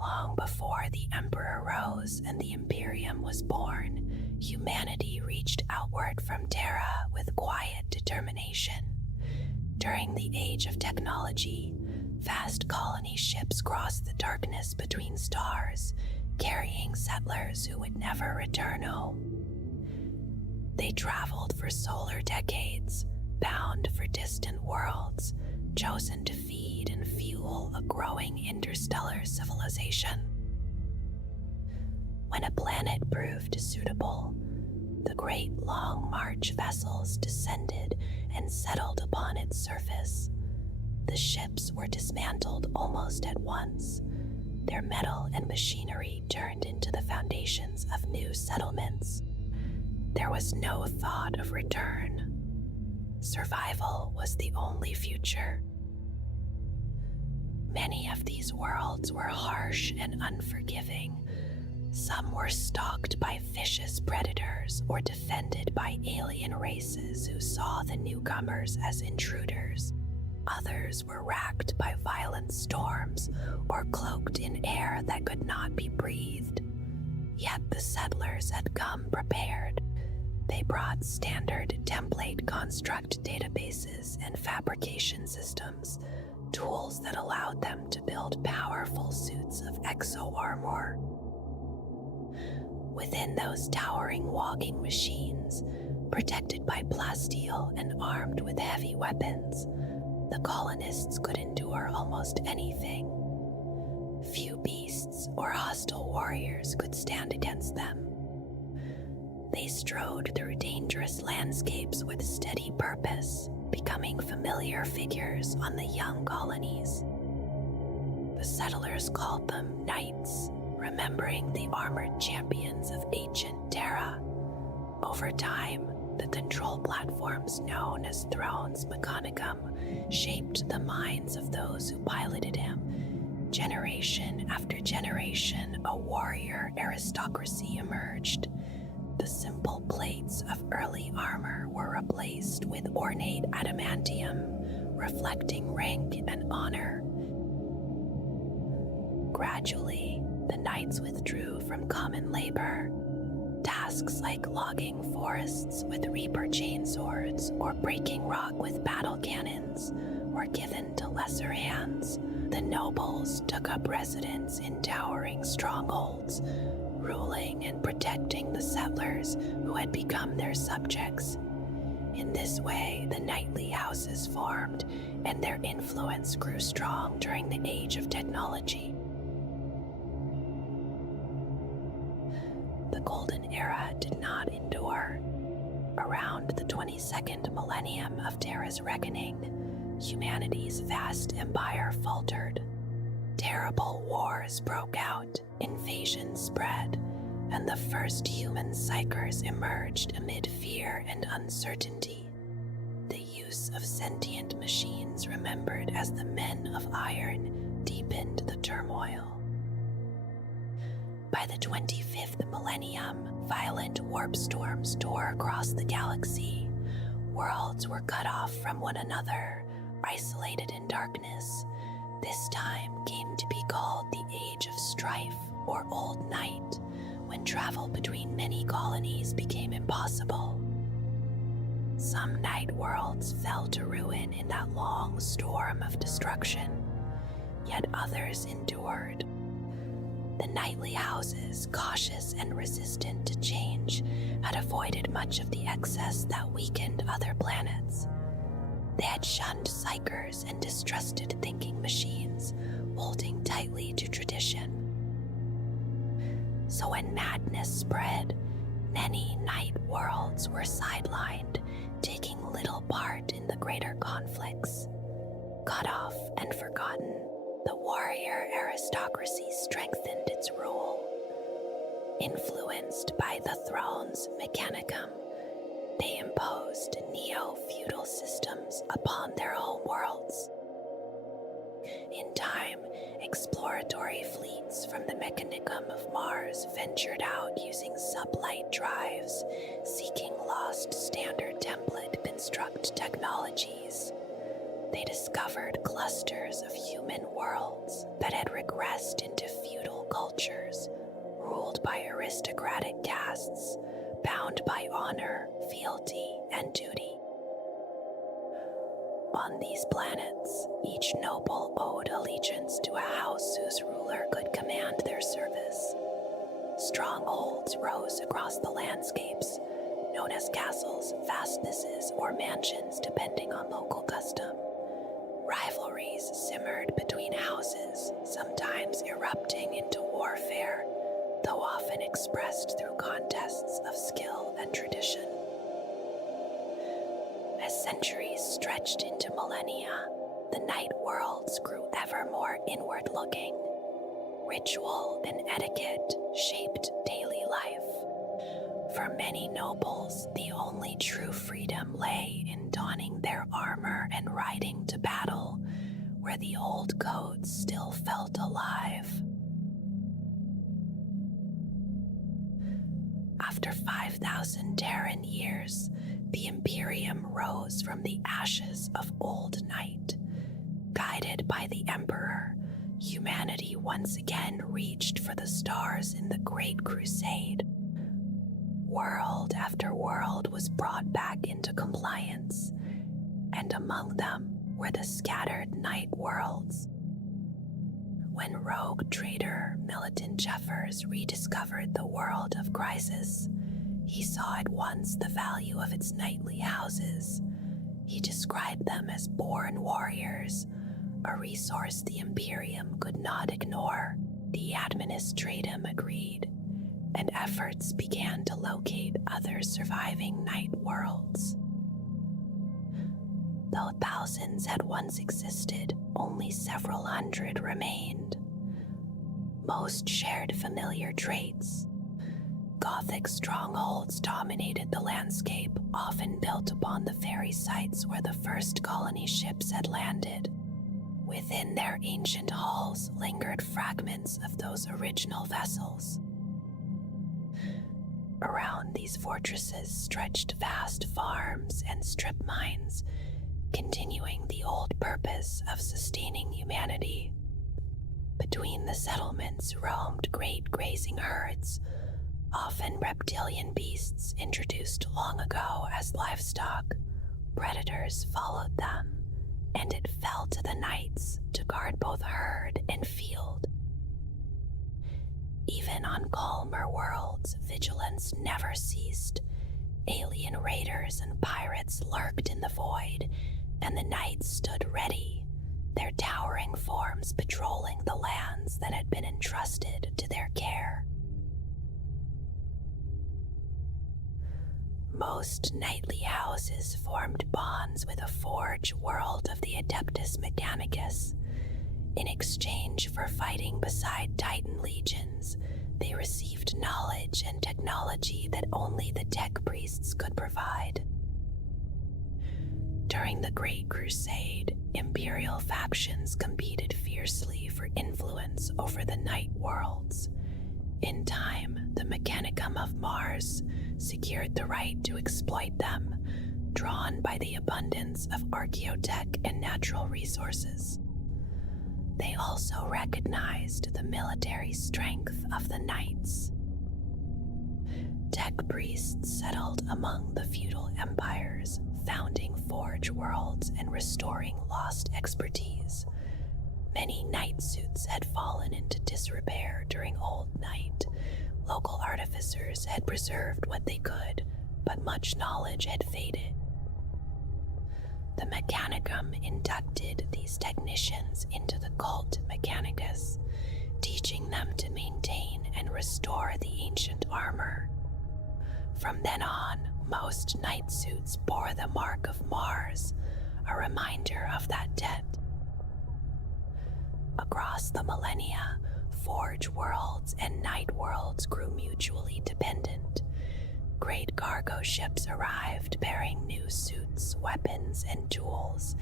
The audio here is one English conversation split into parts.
Long before the Emperor rose and the Imperium was born, humanity reached outward from Terra with quiet determination. During the Age of Technology, vast colony ships crossed the darkness between stars, carrying settlers who would never return home. They traveled for solar decades, bound for distant worlds, chosen to feed and fuel a growing interstellar civilization. When a planet proved suitable, the great Long March vessels descended and settled upon its surface. The ships were dismantled almost at once, their metal and machinery turned into the foundations of new settlements. There was no thought of return. Survival was the only future. Many of these worlds were harsh and unforgiving. Some were stalked by vicious predators or defended by alien races who saw the newcomers as intruders. Others were racked by violent storms or cloaked in air that could not be breathed. Yet the settlers had come prepared. They brought standard template construct databases and fabrication systems, tools that allowed them to build powerful suits of exo-armor. Within those towering walking machines, protected by plasteel and armed with heavy weapons, the colonists could endure almost anything. Few beasts or hostile warriors could stand against them. They strode through dangerous landscapes with steady purpose, becoming familiar figures on the young colonies. The settlers called them knights, remembering the armored champions of ancient Terra. Over time, the control platforms known as Thrones Mechanicum shaped the minds of those who piloted him. Generation after generation, a warrior aristocracy emerged. The simple plates of early armor were replaced with ornate adamantium, reflecting rank and honor. Gradually, the knights withdrew from common labor. Tasks like logging forests with reaper chainswords or breaking rock with battle cannons were given to lesser hands. The nobles took up residence in towering strongholds, ruling and protecting the settlers who had become their subjects. In this way, the knightly houses formed, and their influence grew strong during the Age of Technology. The Golden Era did not endure. Around the 22nd millennium of Terra's reckoning, humanity's vast empire faltered. Terrible wars broke out, invasions spread, and the first human psychers emerged amid fear and uncertainty. The use of sentient machines remembered as the Men of Iron deepened the turmoil. By the 25th millennium, violent warp storms tore across the galaxy. Worlds were cut off from one another, isolated in darkness. This time came to be called the Age of Strife, or Old Night, when travel between many colonies became impossible. Some night worlds fell to ruin in that long storm of destruction, yet others endured. The knightly houses, cautious and resistant to change, had avoided much of the excess that weakened other planets. They had shunned psychers and distrusted thinking machines, holding tightly to tradition. So when madness spread, many night worlds were sidelined, taking little part in the greater conflicts. Cut off and forgotten, the warrior aristocracy strengthened its rule. Influenced by the Thrones Mechanicum, they imposed neo-feudal systems upon their home worlds. In time, exploratory fleets from the Mechanicum of Mars ventured out using sublight drives, seeking lost standard template construct technologies. They discovered clusters of human worlds that had regressed into feudal cultures, ruled by aristocratic castes, bound by honor, fealty, and duty. On these planets, each noble owed allegiance to a house whose ruler could command their service. Strongholds rose across the landscapes, known as castles, fastnesses, or mansions depending on local custom. Rivalries simmered between houses, sometimes erupting into warfare, though often expressed through contests of skill and tradition. As centuries stretched into millennia, the night worlds grew ever more inward-looking. Ritual and etiquette shaped daily life. For many nobles, the only true freedom lay in donning their armor and riding to battle, where the old codes still felt alive. After 5,000 Terran years, the Imperium rose from the ashes of old night. Guided by the Emperor, humanity once again reached for the stars in the Great Crusade. World after world was brought back into compliance, and among them were the scattered night worlds. When rogue trader Militant Jeffers rediscovered the world of Crisis, he saw at once the value of its nightly houses. He described them as born warriors, a resource the Imperium could not ignore. The Administratum agreed, and efforts began to locate other surviving night worlds. Though thousands had once existed, only several hundred remained. Most shared familiar traits. Gothic strongholds dominated the landscape, often built upon the very sites where the first colony ships had landed. Within their ancient halls lingered fragments of those original vessels. Around these fortresses stretched vast farms and strip mines, continuing the old purpose of sustaining humanity. Between the settlements roamed great grazing herds, often reptilian beasts introduced long ago as livestock. Predators followed them, and it fell to the knights to guard both herd and field. Even on calmer worlds, vigilance never ceased. Alien raiders and pirates lurked in the void, and the knights stood ready, their towering forms patrolling the lands that had been entrusted to their care. Most knightly houses formed bonds with a forge world of the Adeptus Mechanicus. In exchange for fighting beside Titan legions, they received knowledge and technology that only the tech priests could provide. During the Great Crusade, Imperial factions competed fiercely for influence over the night worlds. In time, the Mechanicum of Mars secured the right to exploit them, drawn by the abundance of archaeotech and natural resources. They also recognized the military strength of the knights. Tech priests settled among the feudal empires, founding forge worlds and restoring lost expertise. Many knight suits had fallen into disrepair during Old Night. Local artificers had preserved what they could, but much knowledge had faded. The Mechanicum inducted these technicians into the cult Mechanicus, teaching them to maintain and restore the ancient armor. From then on, most knight suits bore the mark of Mars, a reminder of that debt. Across the millennia, forge worlds and night worlds grew mutually dependent. Great cargo ships arrived bearing new suits, weapons, and tools,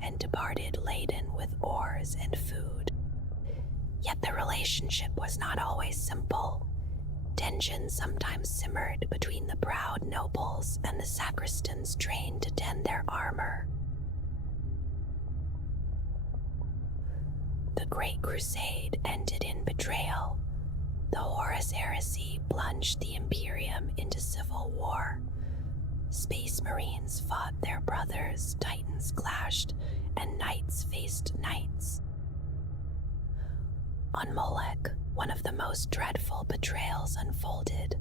and departed laden with ores and food. Yet the relationship was not always simple. Tensions sometimes simmered between the proud nobles and the sacristans trained to tend their armor. The Great Crusade ended in betrayal. The Horus Heresy plunged the Imperium into civil war. Space Marines fought their brothers, Titans clashed, and Knights faced Knights. On Molech, one of the most dreadful betrayals unfolded.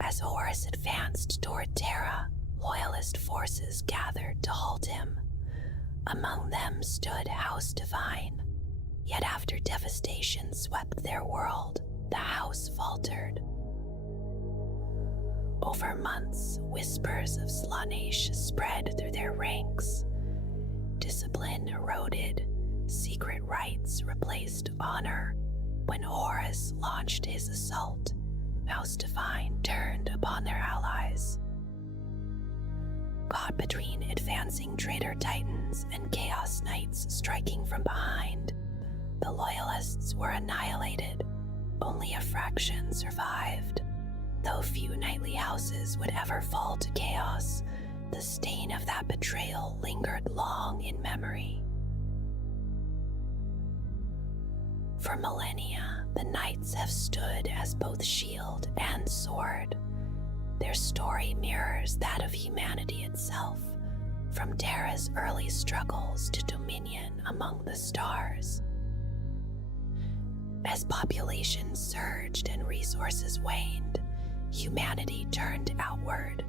As Horus advanced toward Terra, Loyalist forces gathered to halt him. Among them stood House Divine. Yet after devastation swept their world, the house faltered. Over months, whispers of Slaanesh spread through their ranks. Discipline eroded, secret rites replaced honor. When Horus launched his assault, House Divine turned upon their allies. Caught between advancing traitor titans and chaos knights striking from behind, the Loyalists were annihilated. Only a fraction survived. Though few knightly houses would ever fall to chaos, the stain of that betrayal lingered long in memory. For millennia, the knights have stood as both shield and sword. Their story mirrors that of humanity itself, from Terra's early struggles to dominion among the stars. As population surged and resources waned, humanity turned outward.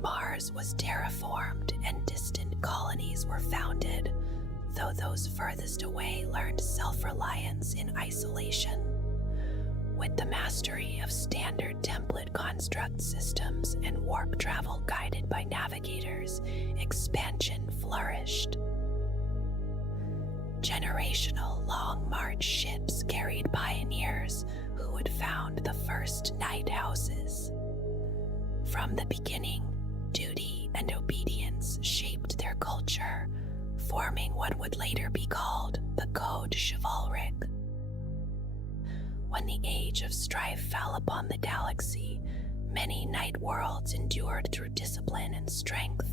Mars was terraformed and distant colonies were founded, though those furthest away learned self-reliance in isolation. With the mastery of standard template construct systems and warp travel guided by navigators, expansion flourished. Generational Long March ships carried pioneers who had found the first night houses. From the beginning, duty and obedience shaped their culture, forming what would later be called the Code Chivalric. When the age of strife fell upon the galaxy, many night worlds endured through discipline and strength.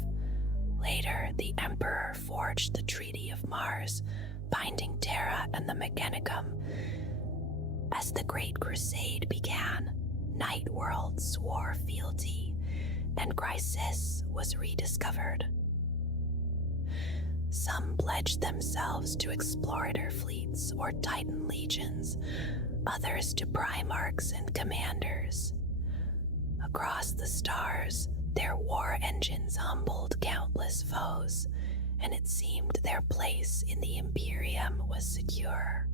Later, the Emperor forged the Treaty of Mars, binding Terra and the Mechanicum. As the Great Crusade began, night worlds swore fealty, and Chrysis was rediscovered. Some pledged themselves to explorator fleets or Titan legions, others to Primarchs and commanders. Across the stars, their war engines humbled countless foes, and it seemed their place in the Imperium was secure.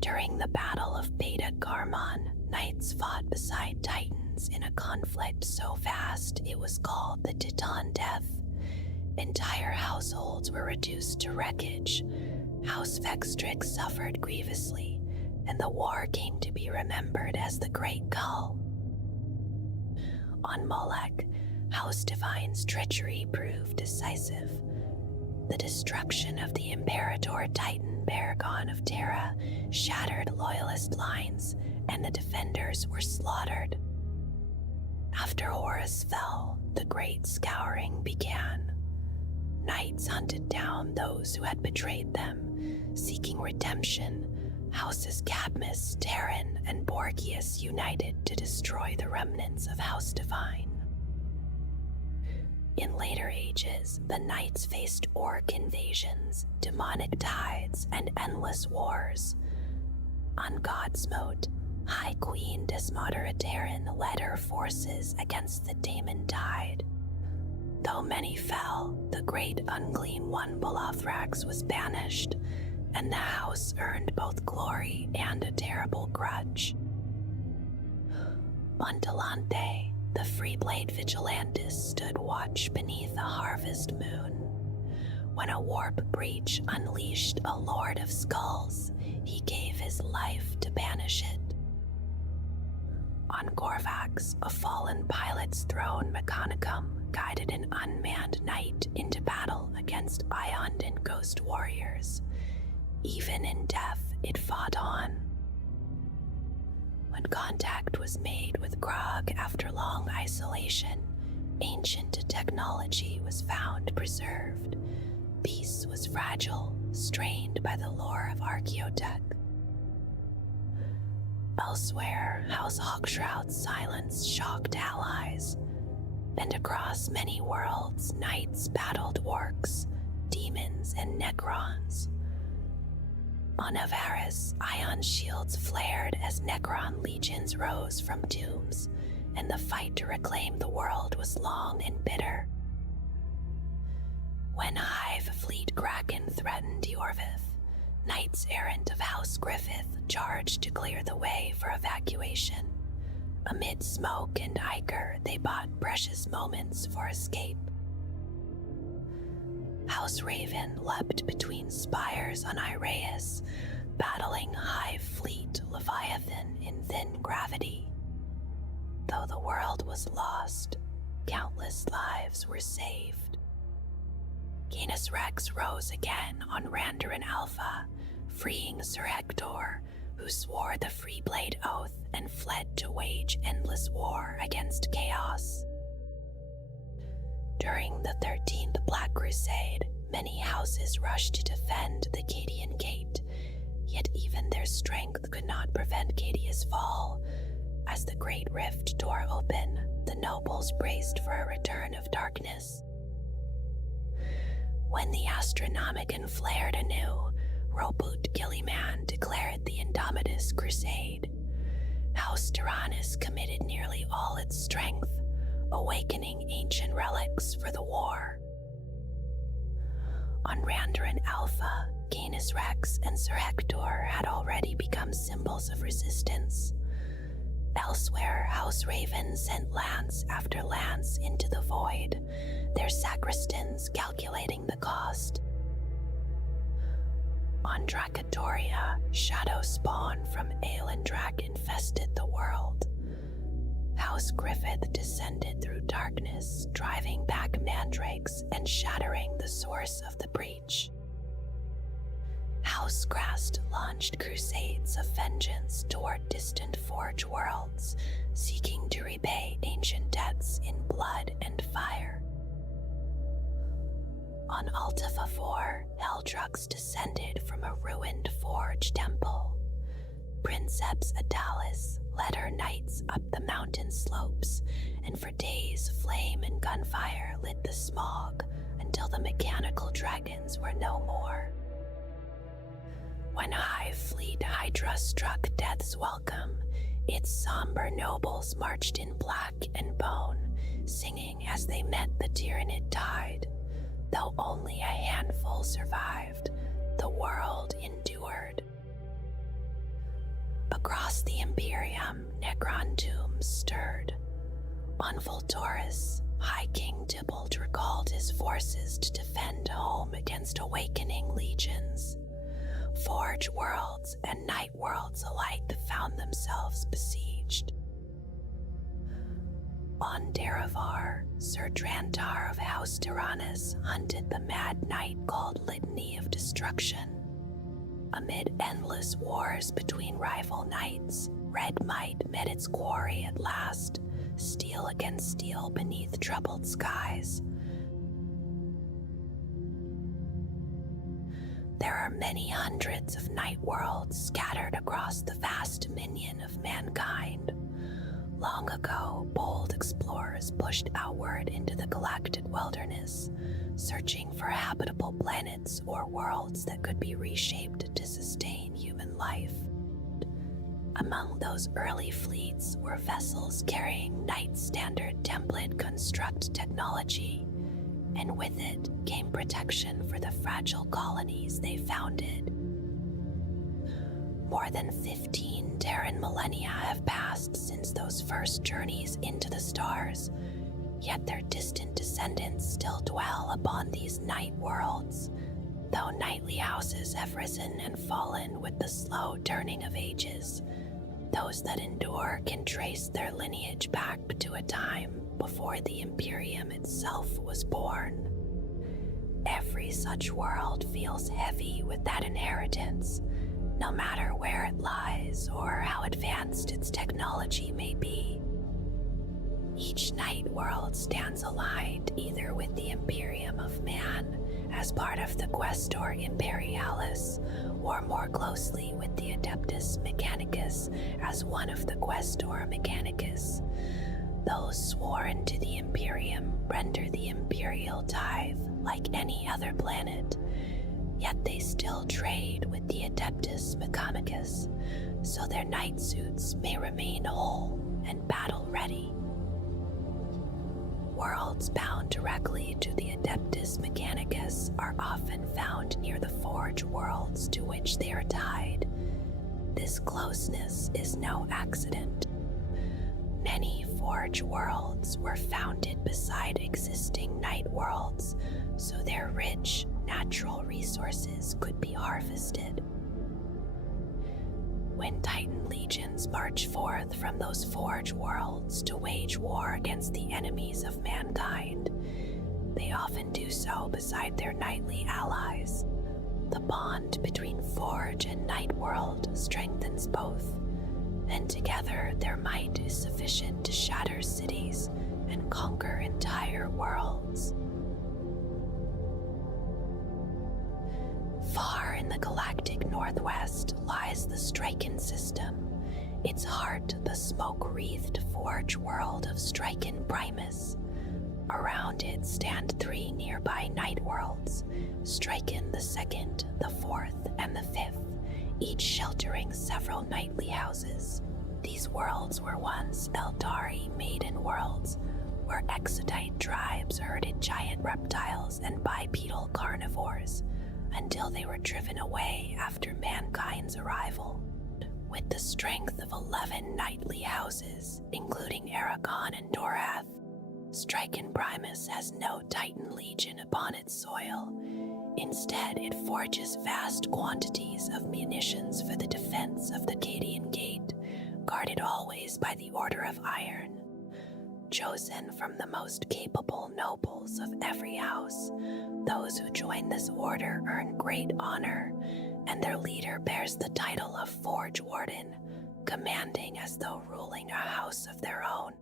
During the Battle of Beta Garmon, knights fought beside Titans in a conflict so vast it was called the Titan Death. Entire households were reduced to wreckage. House Vextrix suffered grievously, and the war came to be remembered as the Great Cull. On Molech, House Divine's treachery proved decisive. The destruction of the Imperator Titan Paragon of Terra shattered loyalist lines, and the defenders were slaughtered. After Horus fell, the Great Scouring began. Knights hunted down those who had betrayed them, seeking redemption. Houses Cadmus, Terran, and Borgias united to destroy the remnants of House Divine. In later ages, the Knights faced orc invasions, demonic tides, and endless wars. On Godsmote, High Queen Desmoderatarin led her forces against the Daemon Tide. Though many fell, the great unclean one Bolothrax was banished, and the house earned both glory and a terrible grudge. On Delante, the Freeblade Vigilantis stood watch beneath a harvest moon. When a warp breach unleashed a Lord of Skulls, he gave his life to banish it. On Corvax, a fallen pilot's throne Mechanicum guided an unmanned knight into battle against Iond and Ghost warriors. Even in death, it fought on. When contact was made with Grog after long isolation, ancient technology was found preserved. Peace was fragile, strained by the lore of Archaeotech. Elsewhere, House Hawkshroud's silence shocked allies, and across many worlds, knights battled orcs, demons, and Necrons. On Avaris, ion shields flared as Necron legions rose from tombs, and the fight to reclaim the world was long and bitter. When Hive Fleet Kraken threatened Yorvith, knights errant of House Griffith charged to clear the way for evacuation. Amid smoke and ichor, they bought precious moments for escape. House Raven leapt between spires on Ireus, battling Hive Fleet Leviathan in thin gravity. Though the world was lost, countless lives were saved. Canis Rex rose again on Randarin Alpha, freeing Sir Hector, who swore the Freeblade Oath and fled to wage endless war against chaos. During the 13th Black Crusade, many houses rushed to defend the Cadian Gate, yet even their strength could not prevent Cadia's fall. As the Great Rift tore open, the nobles braced for a return of darkness. When the Astronomicon flared anew, Robut Gilliman declared the Indomitus Crusade. House Tyrannus committed nearly all its strength, awakening ancient relics for the war. On Randarin Alpha, Canis Rex and Sir Hector had already become symbols of resistance. Elsewhere, House Raven sent lance after lance into the void, their sacristans calculating the cost. On Dracatoria, shadow spawn from Aelindrak infested the world. House Griffith descended through darkness, driving back mandrakes and shattering the source of the breach. House Grast launched crusades of vengeance toward distant Forge worlds, seeking to repay ancient debts in blood and fire. On Altiva 4, Heldrux descended from a ruined Forge temple. Princeps Adalis led her knights up the mountain slopes, and for days flame and gunfire lit the smog until the mechanical dragons were no more. When Hive Fleet Hydra struck Death's welcome, its somber nobles marched in black and bone, singing as they met the Tyranid tide. Though only a handful survived, the world endured. Across the Imperium, Necron tombs stirred. On Volturus, High King Tybalt recalled his forces to defend home against awakening legions. Forge worlds and night worlds alike found themselves besieged. On Derivar, Sir Drantar of House Tyrannus hunted the mad knight called Litany of Destruction. Amid endless wars between rival knights, Red Might met its quarry at last, steel against steel beneath troubled skies. There are many hundreds of night worlds scattered across the vast dominion of mankind. Long ago, bold explorers pushed outward into the galactic wilderness, searching for habitable planets or worlds that could be reshaped to sustain human life. Among those early fleets were vessels carrying Knight Standard template construct technology, and with it came protection for the fragile colonies they founded. More than 15 Terran millennia have passed since those first journeys into the stars, yet their distant descendants still dwell upon these night worlds. Though nightly houses have risen and fallen with the slow turning of ages, those that endure can trace their lineage back to a time before the Imperium itself was born. Every such world feels heavy with that inheritance, no matter where it lies or how advanced its technology may be. Each night world stands aligned either with the Imperium of Man, as part of the Questor Imperialis, or more closely with the Adeptus Mechanicus as one of the Questor Mechanicus. Those sworn to the Imperium render the imperial tithe like any other planet, yet they still trade with the Adeptus Mechanicus, so their knight suits may remain whole and battle-ready. Worlds bound directly to the Adeptus Mechanicus are often found near the Forge worlds to which they are tied. This closeness is no accident. Many Forge worlds were founded beside existing night worlds, so their rich natural resources could be harvested. When Titan legions march forth from those Forge worlds to wage war against the enemies of mankind, they often do so beside their knightly allies. The bond between Forge and Night World strengthens both, and together their might is sufficient to shatter cities and conquer entire worlds. Far in the galactic northwest lies the Striken system, its heart the smoke-wreathed Forge world of Striken Primus. Around it stand 3 nearby night worlds, Striken the Second, the Fourth, and the Fifth, each sheltering several knightly houses. These worlds were once Eldari maiden worlds, where exodite tribes herded giant reptiles and bipedal carnivores, until they were driven away after mankind's arrival. With the strength of 11 knightly houses, including Aragon and Dorath, Striken Primus has no Titan legion upon its soil. Instead, it forges vast quantities of munitions for the defense of the Cadian Gate, guarded always by the Order of Iron. Chosen from the most capable nobles of every house, those who join this order earn great honor, and their leader bears the title of Forge Warden, commanding as though ruling a house of their own.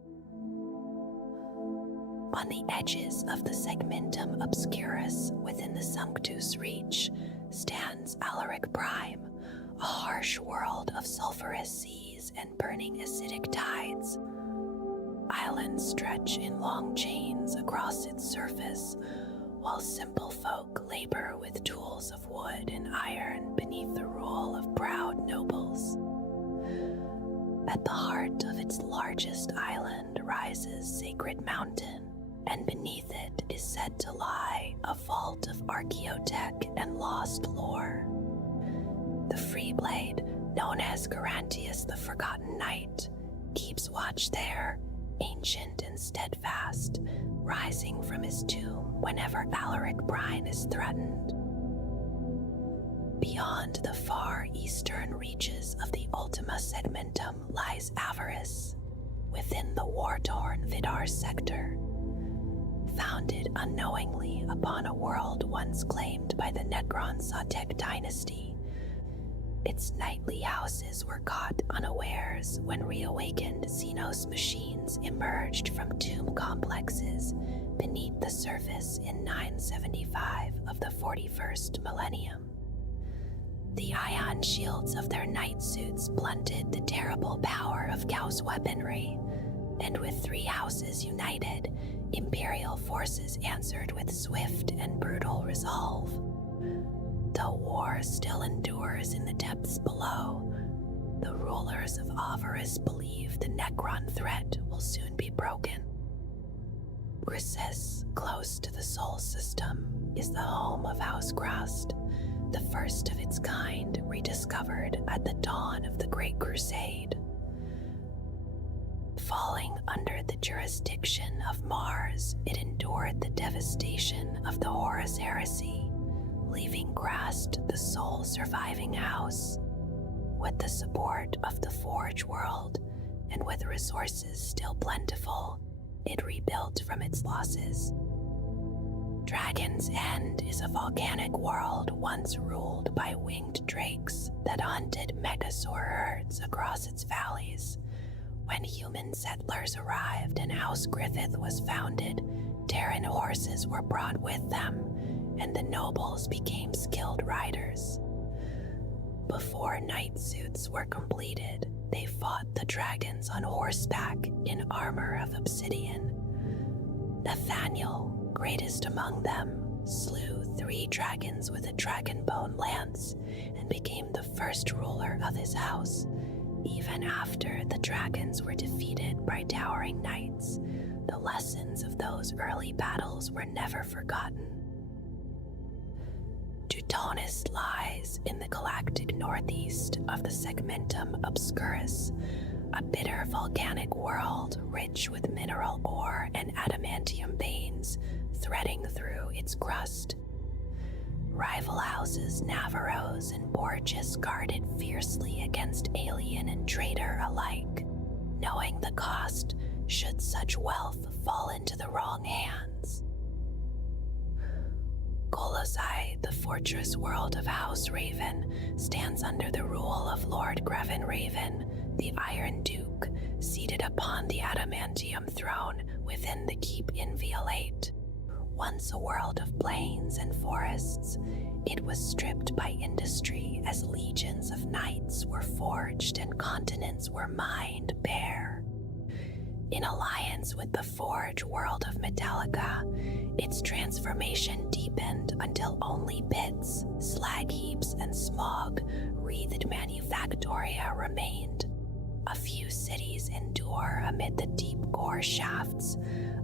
On the edges of the Segmentum Obscurus within the Sanctus Reach stands Alaric Prime, a harsh world of sulphurous seas and burning acidic tides. Islands stretch in long chains across its surface, while simple folk labor with tools of wood and iron beneath the rule of proud nobles. At the heart of its largest island rises Sacred Mountain, and beneath it is said to lie a vault of archaeotech and lost lore. The Freeblade, known as Garantius the Forgotten Knight, keeps watch there, ancient and steadfast, rising from his tomb whenever Alaric Brine is threatened. Beyond the far eastern reaches of the Ultima Segmentum lies Avarice, within the war-torn Vidar sector. Founded unknowingly upon a world once claimed by the Necron Satek dynasty, its knightly houses were caught unawares when reawakened Xenos machines emerged from tomb complexes beneath the surface in 975 of the 41st millennium. The ion shields of their knight suits blunted the terrible power of Gauss weaponry, and with 3 houses united, Imperial forces answered with swift and brutal resolve. Though war still endures in the depths below, the rulers of Avarice believe the Necron threat will soon be broken. Chrysis, close to the Sol system, is the home of House Grust, the first of its kind rediscovered at the dawn of the Great Crusade. Falling under the jurisdiction of Mars, it endured the devastation of the Horus Heresy, leaving Grast the sole surviving house. With the support of the Forge world, and with resources still plentiful, it rebuilt from its losses. Dragon's End is a volcanic world once ruled by winged drakes that hunted megasaur herds across its valleys. When human settlers arrived and House Griffith was founded, Terran horses were brought with them, and the nobles became skilled riders. Before knight suits were completed, they fought the dragons on horseback in armor of obsidian. Nathaniel, greatest among them, slew 3 dragons with a dragon bone lance and became the first ruler of his house. Even after the dragons were defeated by towering knights, the lessons of those early battles were never forgotten. Teutonis lies in the galactic northeast of the Segmentum Obscurus, a bitter volcanic world rich with mineral ore and adamantium veins threading through its crust. Rival houses Navarros and Borges guarded fiercely against alien and traitor alike, knowing the cost should such wealth fall into the wrong hands. Colossae, the fortress world of House Raven, stands under the rule of Lord Greven Raven, the Iron Duke, seated upon the adamantium throne within the keep inviolate. Once a world of plains and forests, it was stripped by industry as legions of knights were forged and continents were mined bare. In alliance with the Forge world of Metallica, its transformation deepened until only pits, slag heaps, and smog wreathed manufactoria remained. A few cities endure amid the deep core shafts,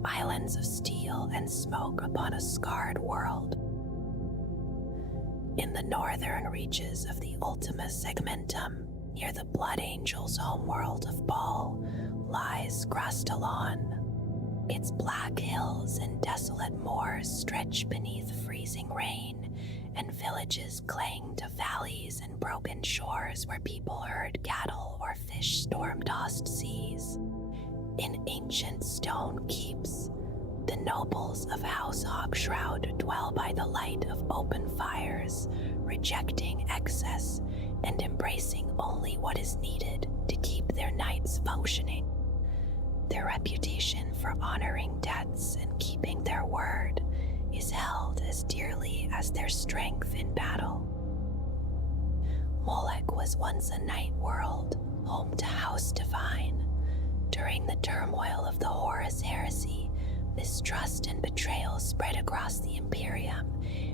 islands of steel and smoke upon a scarred world. In the northern reaches of the Ultima Segmentum, near the Blood Angel's homeworld of Baal, lies Grastalon. Its black hills and desolate moors stretch beneath freezing rain, and villages cling to valleys and broken shores where people herd cattle or fish storm-tossed seas. In ancient stone keeps, the nobles of House Hogshroud dwell by the light of open fires, rejecting excess and embracing only what is needed to keep their knights functioning. Their reputation for honoring debts and keeping their word is held as dearly as their strength in battle. Molech was once a night world, home to House Divine. During the turmoil of the Horus Heresy, mistrust and betrayal spread across the Imperium,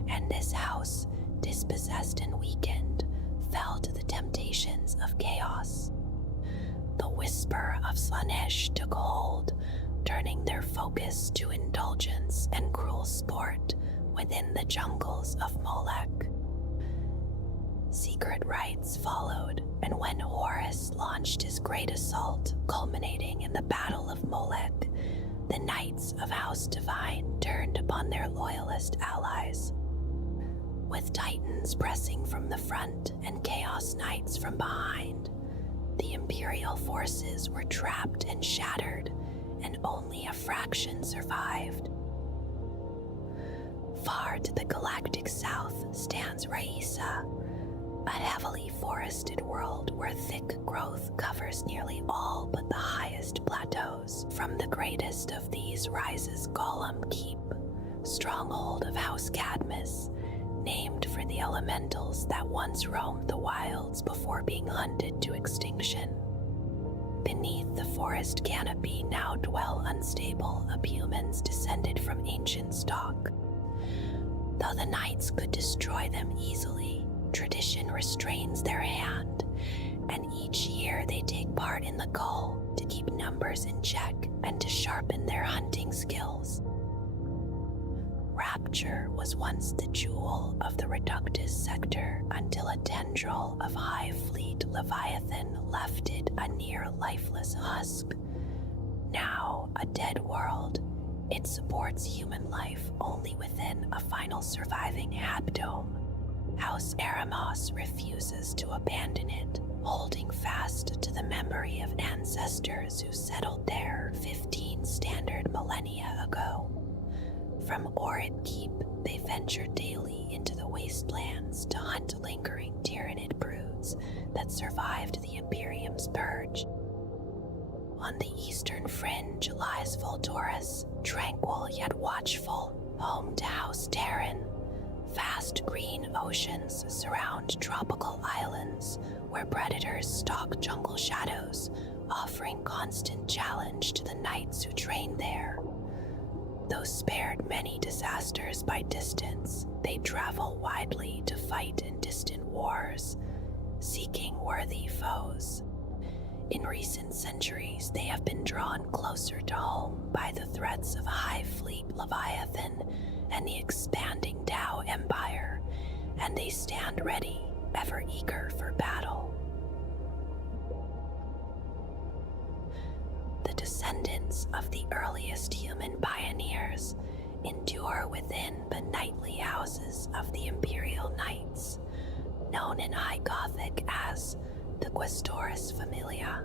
and this house, dispossessed and weakened, fell to the temptations of chaos. The Whisper of Slanesh took hold, turning their focus to indulgence and cruel sport within the jungles of Molech. Secret rites followed, and when Horus launched his great assault, culminating in the Battle of Molech, the Knights of House Divine turned upon their loyalist allies. With Titans pressing from the front and Chaos Knights from behind, the Imperial forces were trapped and shattered, and only a fraction survived. Far to the galactic south stands Raisa, a heavily forested world where thick growth covers nearly all but the highest plateaus. From the greatest of these rises Golem Keep, stronghold of House Cadmus, named for the elementals that once roamed the wilds before being hunted to extinction. Beneath the forest canopy now dwell unstable abhumans descended from ancient stock. Though the knights could destroy them easily, tradition restrains their hand, and each year they take part in the cull to keep numbers in check and to sharpen their hunting skills. Rapture was once the jewel of the Reductus sector until a tendril of High Fleet Leviathan left it a near lifeless husk. Now a dead world, it supports human life only within a final surviving habdome. House Eremos refuses to abandon it, holding fast to the memory of ancestors who settled there 15 standard millennia ago. From Orid Keep, they venture daily into the wastelands to hunt lingering Tyranid broods that survived the Imperium's purge. On the eastern fringe lies Volturus, tranquil yet watchful, home to House Terran, Vast green oceans surround tropical islands where predators stalk jungle shadows, offering constant challenge to the knights who train there. Though spared many disasters by distance, they travel widely to fight in distant wars, seeking worthy foes. In recent centuries, they have been drawn closer to home by the threats of High Fleet Leviathan and the expanding Tau Empire, and they stand ready, ever eager for battle. The descendants of the earliest human pioneers endure within the knightly houses of the Imperial Knights, known in High Gothic as the Questoris Familia.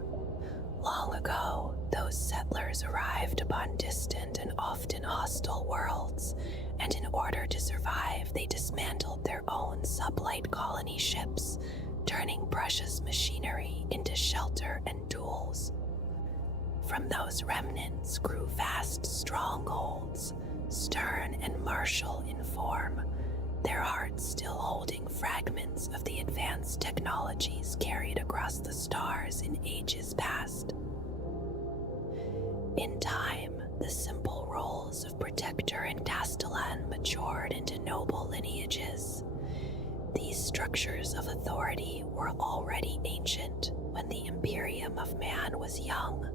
Long ago, those settlers arrived upon distant and often hostile worlds, and in order to survive, they dismantled their own sublight colony ships, turning precious machinery into shelter and tools. From those remnants grew vast strongholds, stern and martial in form, their hearts still holding fragments of the advanced technologies carried across the stars in ages past. In time, the simple roles of protector and castellan matured into noble lineages. These structures of authority were already ancient when the Imperium of Man was young.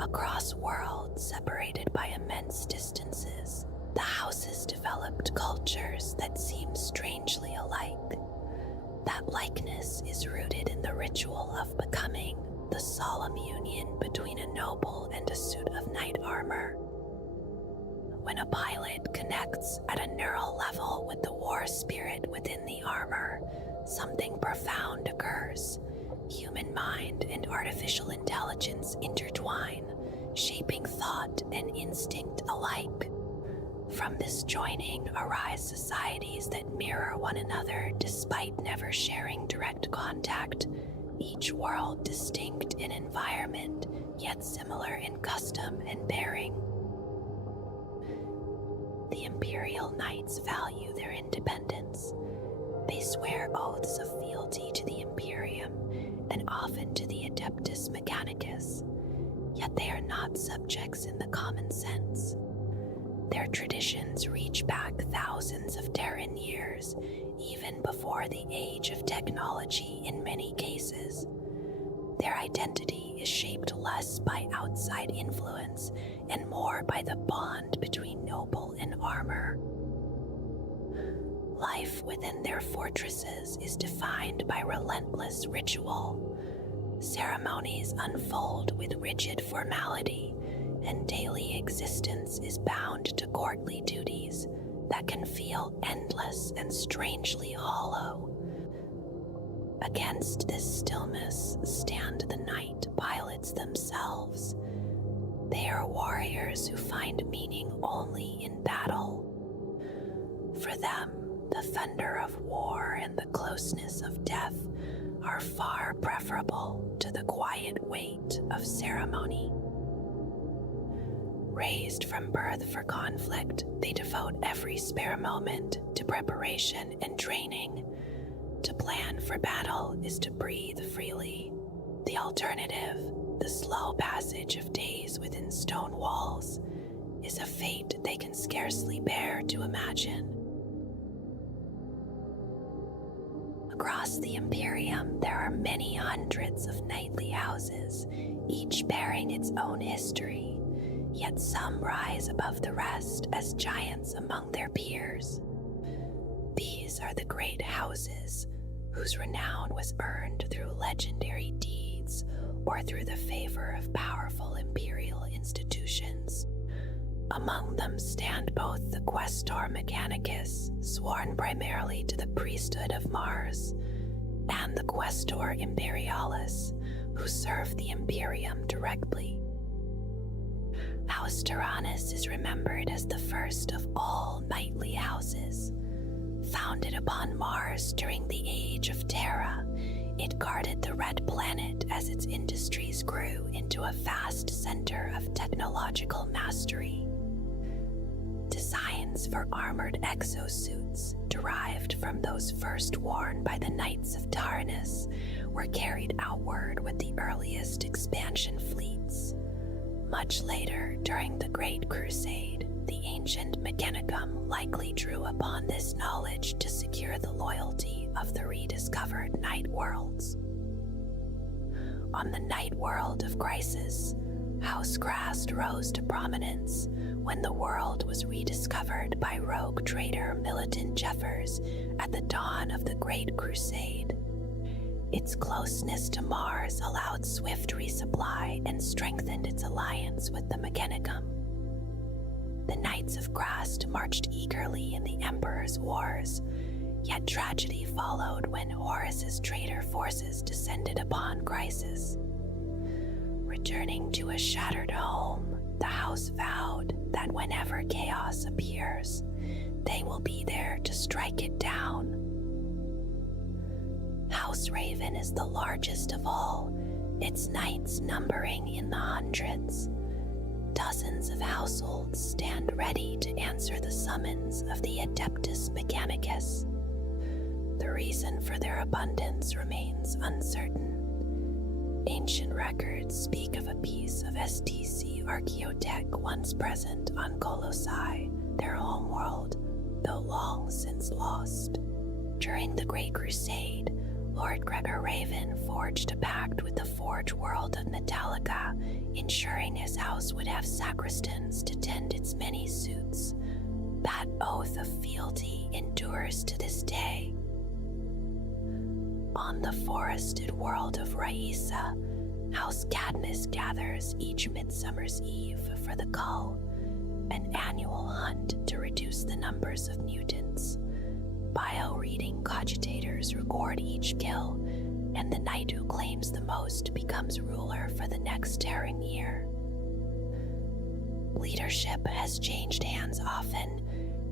Across worlds separated by immense distances, the houses developed cultures that seem strangely alike. That likeness is rooted in the ritual of becoming, the solemn union between a noble and a suit of knight armor. When a pilot connects at a neural level with the war spirit within the armor, something profound occurs. Human mind and artificial intelligence intertwine, shaping thought and instinct alike. From this joining arise societies that mirror one another despite never sharing direct contact, each world distinct in environment, yet similar in custom and bearing. The Imperial Knights value their independence. They swear oaths of fealty to the Imperium and often to the Adeptus Mechanicus, yet they are not subjects in the common sense. Their traditions reach back thousands of Terran years, even before the age of technology in many cases. Their identity is shaped less by outside influence and more by the bond between noble and armor. Life within their fortresses is defined by relentless ritual. Ceremonies unfold with rigid formality, and daily existence is bound to courtly duties that can feel endless and strangely hollow. Against this stillness stand the knight pilots themselves. They are warriors who find meaning only in battle. For them, the thunder of war and the closeness of death are far preferable to the quiet weight of ceremony. Raised from birth for conflict, they devote every spare moment to preparation and training. To plan for battle is to breathe freely. The alternative, the slow passage of days within stone walls, is a fate they can scarcely bear to imagine. Across the Imperium, there are many hundreds of knightly houses, each bearing its own history, yet some rise above the rest as giants among their peers. These are the great houses, whose renown was earned through legendary deeds or through the favor of powerful imperial institutions. Among them stand both the Questor Mechanicus, sworn primarily to the priesthood of Mars, and the Questor Imperialis, who serve the Imperium directly. House Tyranids is remembered as the first of all knightly houses. Founded upon Mars during the Age of Terra, it guarded the Red Planet as its industries grew into a vast center of technological mastery. Designs for armored exosuits derived from those first worn by the Knights of Tyranids were carried outward with the earliest expansion fleets. Much later, during the Great Crusade, the ancient Mechanicum likely drew upon this knowledge to secure the loyalty of the rediscovered Night Worlds. On the Night World of Crisis, House Grast rose to prominence when the world was rediscovered by rogue trader Militant Jeffers at the dawn of the Great Crusade. Its closeness to Mars allowed swift resupply and strengthened its alliance with the Mechanicum. The Knights of Grast marched eagerly in the Emperor's wars, yet tragedy followed when Horus's traitor forces descended upon Crisis. Returning to a shattered home, the house vowed that whenever chaos appears, they will be there to strike it down. House Raven is the largest of all, its knights numbering in the hundreds. Dozens of households stand ready to answer the summons of the Adeptus Mechanicus. The reason for their abundance remains uncertain. Ancient records speak of a piece of STC archaeotech once present on Colossae, their homeworld, though long since lost. During the Great Crusade, Lord Gregor Raven forged a pact with the Forge World of Metallica, ensuring his house would have sacristans to tend its many suits. That oath of fealty endures to this day. On the forested world of Raisa, House Cadmus gathers each Midsummer's Eve for the Cull, an annual hunt to reduce the numbers of mutants. Bio-reading cogitators record each kill, and the knight who claims the most becomes ruler for the next Terran year. Leadership has changed hands often,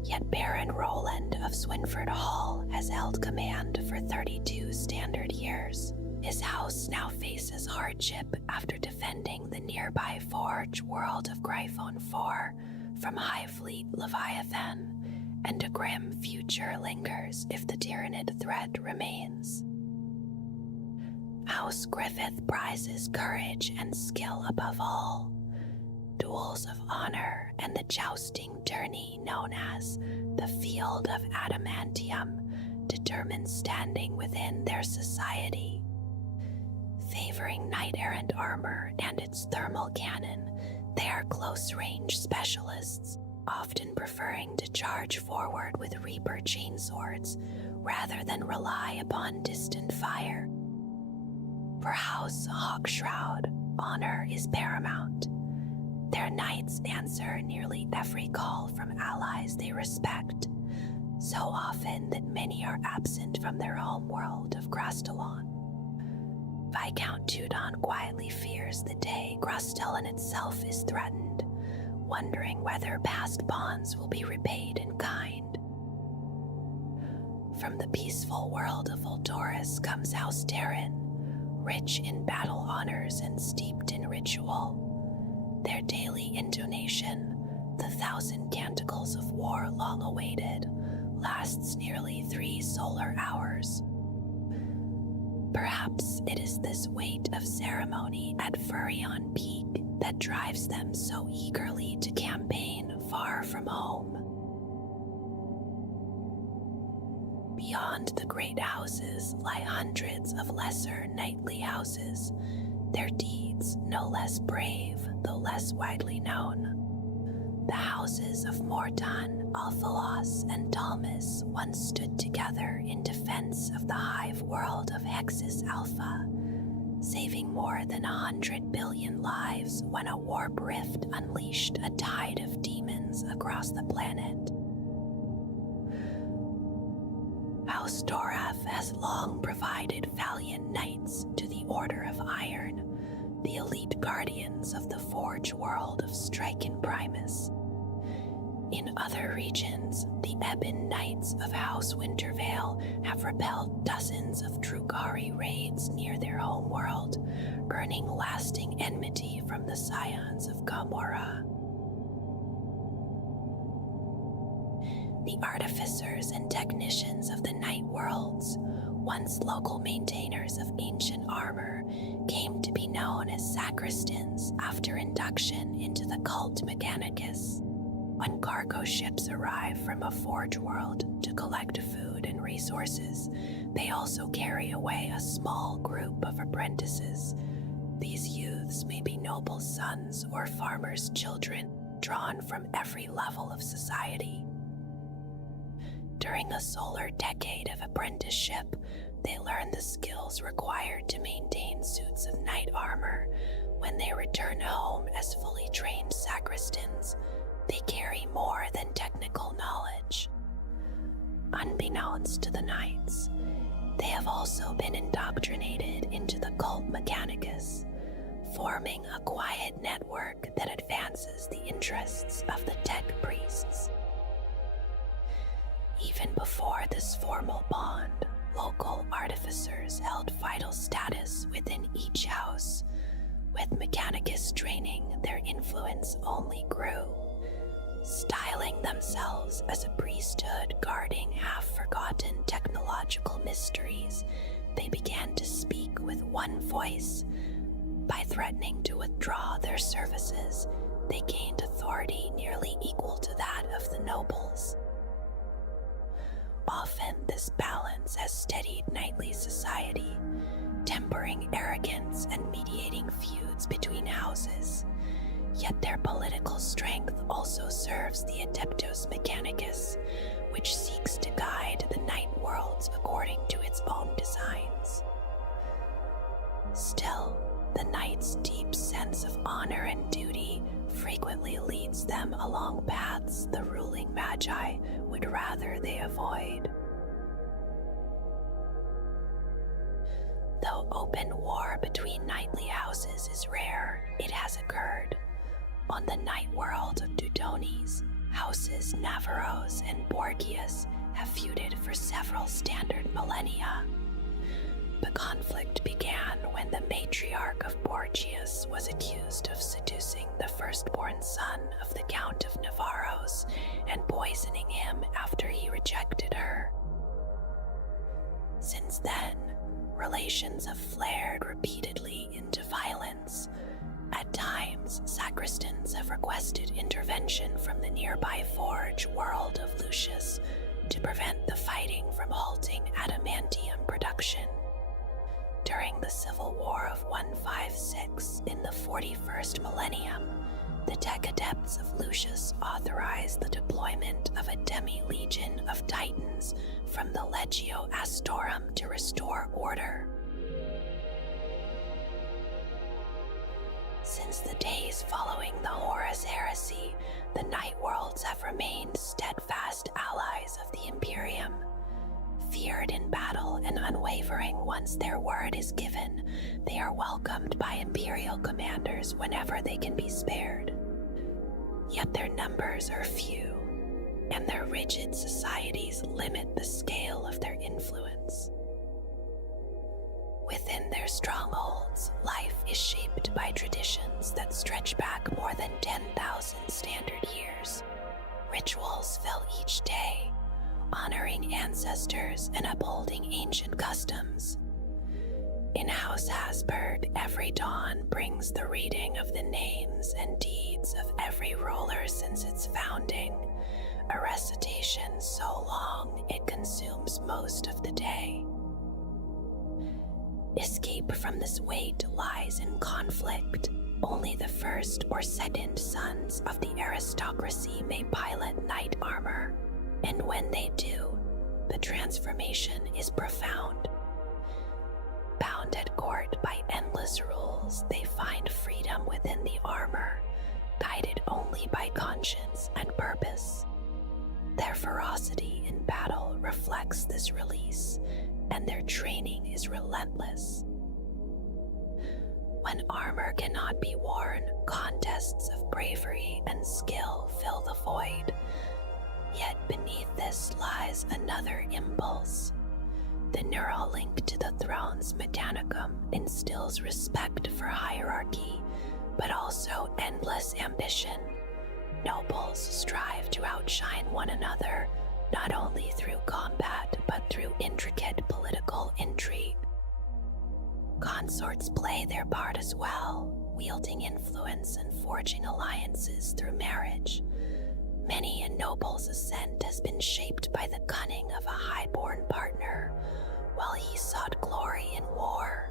yet Baron Roland of Swinford Hall has held command for 32 standard years. His house now faces hardship after defending the nearby Forge World of Gryphon IV from High Fleet Leviathan, and a grim future lingers if the Tyranid threat remains. House Griffith prizes courage and skill above all. Duels of honor and the jousting tourney known as the Field of Adamantium determine standing within their society. Favoring knight-errant armor and its thermal cannon, they are close-range specialists, often preferring to charge forward with Reaper chainswords rather than rely upon distant fire. For House Hawkshroud, honor is paramount. Their knights answer nearly every call from allies they respect, so often that many are absent from their homeworld of Grastelon. Viscount Tudon quietly fears the day Grastelon itself is threatened, wondering whether past bonds will be repaid in kind. From the peaceful world of Voltoris comes House Terran, rich in battle honors and steeped in ritual. Their daily intonation, the 1,000 canticles of war long awaited, lasts nearly 3 solar hours. Perhaps it is this weight of ceremony at Furion Peak that drives them so eagerly to campaign far from home. Beyond the great houses lie hundreds of lesser knightly houses, their deeds no less brave, though less widely known. The houses of Mortan, Alphalos, and Talmus once stood together in defense of the hive world of Hexus Alpha, saving more than 100 billion lives when a warp rift unleashed a tide of demons across the planet. House Doraf has long provided valiant knights to the Order of Iron, the elite guardians of the Forge world of Striken Primus. In other regions, the Ebon Knights of House Wintervale have repelled dozens of Drukari raids near their homeworld, earning lasting enmity from the Scions of Gamora. The artificers and technicians of the night worlds, once local maintainers of ancient armor, came to be known as sacristans after induction into the cult Mechanicus. When cargo ships arrive from a forge world to collect food and resources, they also carry away a small group of apprentices. These youths may be noble sons or farmers' children, drawn from every level of society. During a solar decade of apprenticeship, they learn the skills required to maintain suits of knight armor. When they return home as fully trained sacristans, they carry more than technical knowledge. Unbeknownst to the knights, they have also been indoctrinated into the cult Mechanicus, forming a quiet network that advances the interests of the tech priests. Even before this formal bond, local artificers held vital status within each house. With Mechanicus training, their influence only grew. Styling themselves as a priesthood guarding half-forgotten technological mysteries, they began to speak with one voice. By threatening to withdraw their services, they gained authority nearly equal to that of the nobles. Often this balance has steadied knightly society, tempering arrogance and mediating feuds between houses. Yet their political strength also serves the Adeptus Mechanicus, which seeks to guide the night worlds according to its own designs. Still, the knights' deep sense of honor and duty frequently leads them along paths the ruling magi would rather they avoid. Though open war between knightly houses is rare, it has occurred. On the night world of Teutones, houses Navarros and Borgias have feuded for several standard millennia. The conflict began when the matriarch of Borgias was accused of seducing the firstborn son of the Count of Navarros and poisoning him after he rejected her. Since then, relations have flared repeatedly into violence. At times, sacristans have requested intervention from the nearby forge world of Lucius to prevent the fighting from halting adamantium production. During the Civil War of 156 in the 41st millennium, the tech adepts of Lucius authorized the deployment of a demi-legion of titans from the Legio Astorum to restore order. Since the days following the Horus Heresy, the night worlds have remained steadfast allies of the Imperium. Feared in battle and unwavering once their word is given, they are welcomed by Imperial commanders whenever they can be spared. Yet their numbers are few, and their rigid societies limit the scale of their influence. Within their strongholds, life is shaped by traditions that stretch back more than 10,000 standard years. Rituals fill each day, honoring ancestors and upholding ancient customs. In House Hasberd, every dawn brings the reading of the names and deeds of every ruler since its founding, a recitation so long it consumes most of the day. Escape from this weight lies in conflict. Only the first or second sons of the aristocracy may pilot knight armor, and when they do, the transformation is profound. Bound at court by endless rules, they find freedom within the armor, guided only by conscience and purpose. Their ferocity in battle reflects this release, and their training is relentless. When armor cannot be worn, contests of bravery and skill fill the void. Yet beneath this lies another impulse. The neural link to the throne's mechanicum instills respect for hierarchy, but also endless ambition. Nobles strive to outshine one another, not only through combat but through intricate political intrigue. Consorts play their part as well, wielding influence and forging alliances through marriage. Many a noble's ascent has been shaped by the cunning of a highborn partner, while he sought glory in war.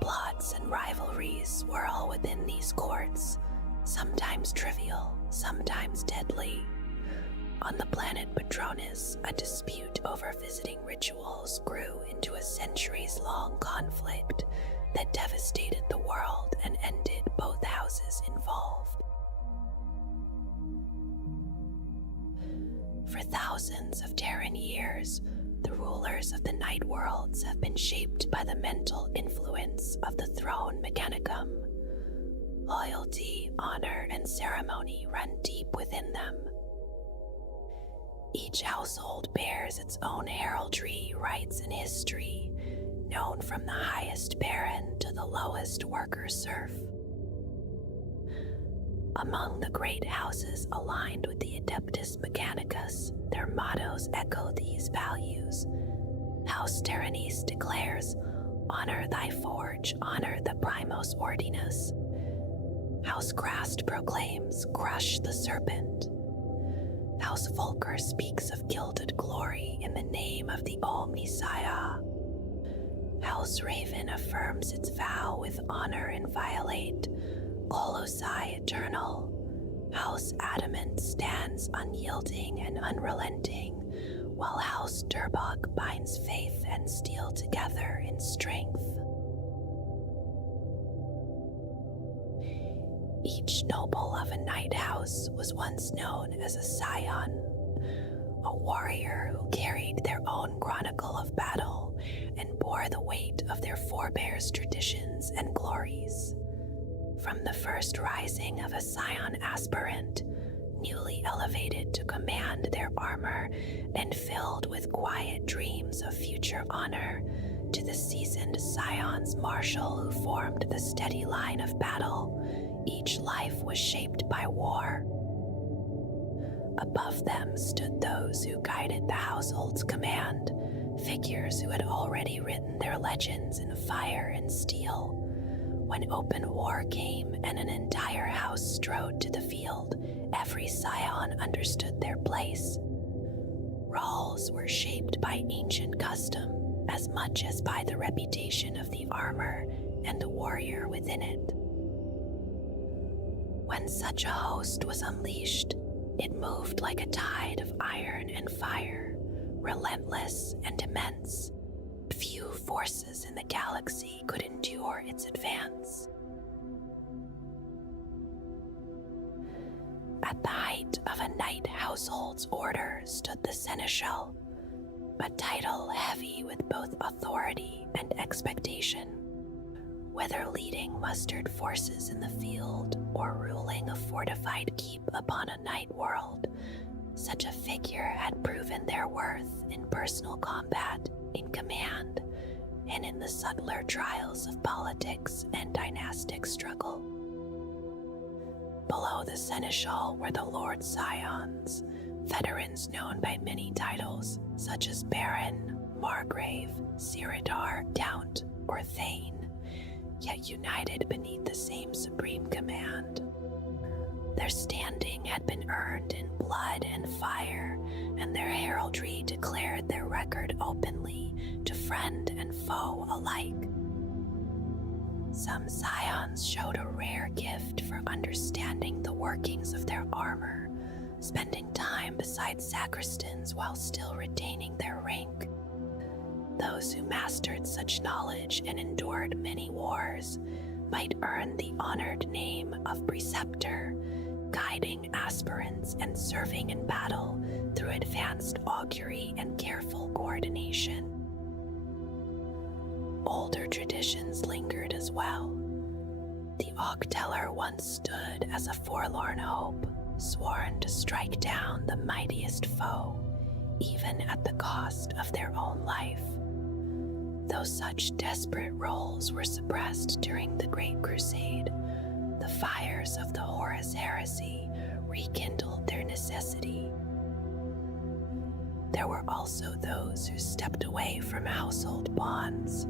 Plots and rivalries swirl within these courts, sometimes trivial, sometimes deadly. On the planet Patronus, a dispute over visiting rituals grew into a centuries-long conflict that devastated the world and ended both houses involved. For thousands of Terran years, the rulers of the night worlds have been shaped by the mental influence of the throne Mechanicum. Loyalty, honor, and ceremony run deep within them. Each household bears its own heraldry, rites, and history, known from the highest baron to the lowest worker serf. Among the great houses aligned with the Adeptus Mechanicus, their mottos echo these values. House Tyranids declares, "Honor thy forge, honor the Primos Ordinus." House Krast proclaims, "Crush the serpent." House Volker speaks of gilded glory in the name of the Omnissiah. House Raven affirms its vow with honor inviolate, Colossi eternal. House Adamant stands unyielding and unrelenting, while House Durbach binds faith and steel together in strength. Each noble of a night house was once known as a scion, a warrior who carried their own chronicle of battle and bore the weight of their forebears' traditions and glories. From the first rising of a scion aspirant, newly elevated to command their armor and filled with quiet dreams of future honor, to the seasoned scions marshal who formed the steady line of battle, each life was shaped by war. Above them stood those who guided the household's command, figures who had already written their legends in fire and steel. When open war came and an entire house strode to the field, every scion understood their place. Roles were shaped by ancient custom as much as by the reputation of the armor and the warrior within it. When such a host was unleashed, it moved like a tide of iron and fire, relentless and immense. Few forces in the galaxy could endure its advance. At the height of a night household's order stood the Seneschal, a title heavy with both authority and expectation. Whether leading mustered forces in the field or ruling a fortified keep upon a night world, such a figure had proven their worth in personal combat, in command, and in the subtler trials of politics and dynastic struggle. Below the Seneschal were the Lord Scions, veterans known by many titles, such as Baron, Margrave, Ciridar, Count, or Thane, yet united beneath the same supreme command. Their standing had been earned in blood and fire, and their heraldry declared their record openly to friend and foe alike. Some scions showed a rare gift for understanding the workings of their armor, spending time beside sacristans while still retaining their rank. Those who mastered such knowledge and endured many wars might earn the honored name of preceptor, guiding aspirants and serving in battle through advanced augury and careful coordination. Older traditions lingered as well. The Octeller once stood as a forlorn hope, sworn to strike down the mightiest foe, even at the cost of their own life. Though such desperate roles were suppressed during the Great Crusade, the fires of the Horus Heresy rekindled their necessity. there were also those who stepped away from household bonds.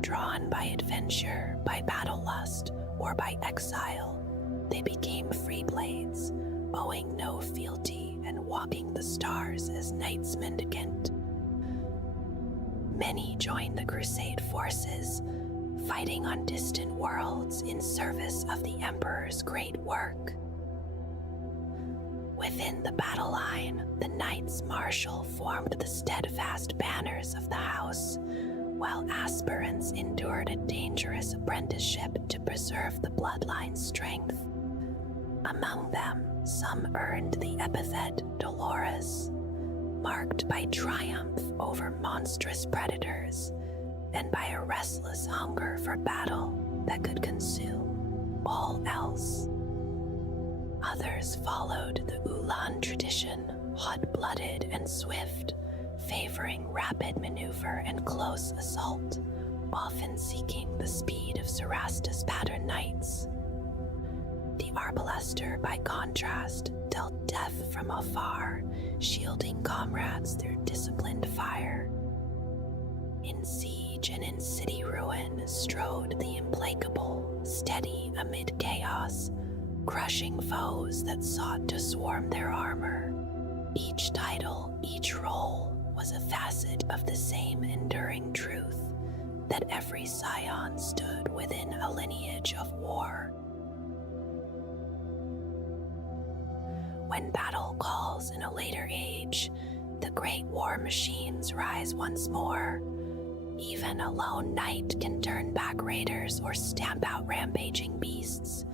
Drawn by adventure, by battle lust, or by exile, they became free blades, owing no fealty and walking the stars as knights mendicant. Many joined the crusade forces, fighting on distant worlds in service of the Emperor's great work. Within the battle line, the Knights Martial formed the steadfast banners of the house, while aspirants endured a dangerous apprenticeship to preserve the bloodline's strength. Among them, some earned the epithet Dolores, marked by triumph over monstrous predators and by a restless hunger for battle that could consume all else. Others followed the Ulan tradition, hot-blooded and swift, favoring rapid maneuver and close assault, often seeking the speed of Cerastus pattern knights. The Arbalester, by contrast, dealt death from afar, shielding comrades through disciplined fire. In siege and in city ruin strode the implacable, steady amid chaos, crushing foes that sought to swarm their armor. Each title, each role, was a facet of the same enduring truth, that every scion stood within a lineage of war. When battle calls in a later age, the great war machines rise once more. Even a lone knight can turn back raiders or stamp out rampaging beasts.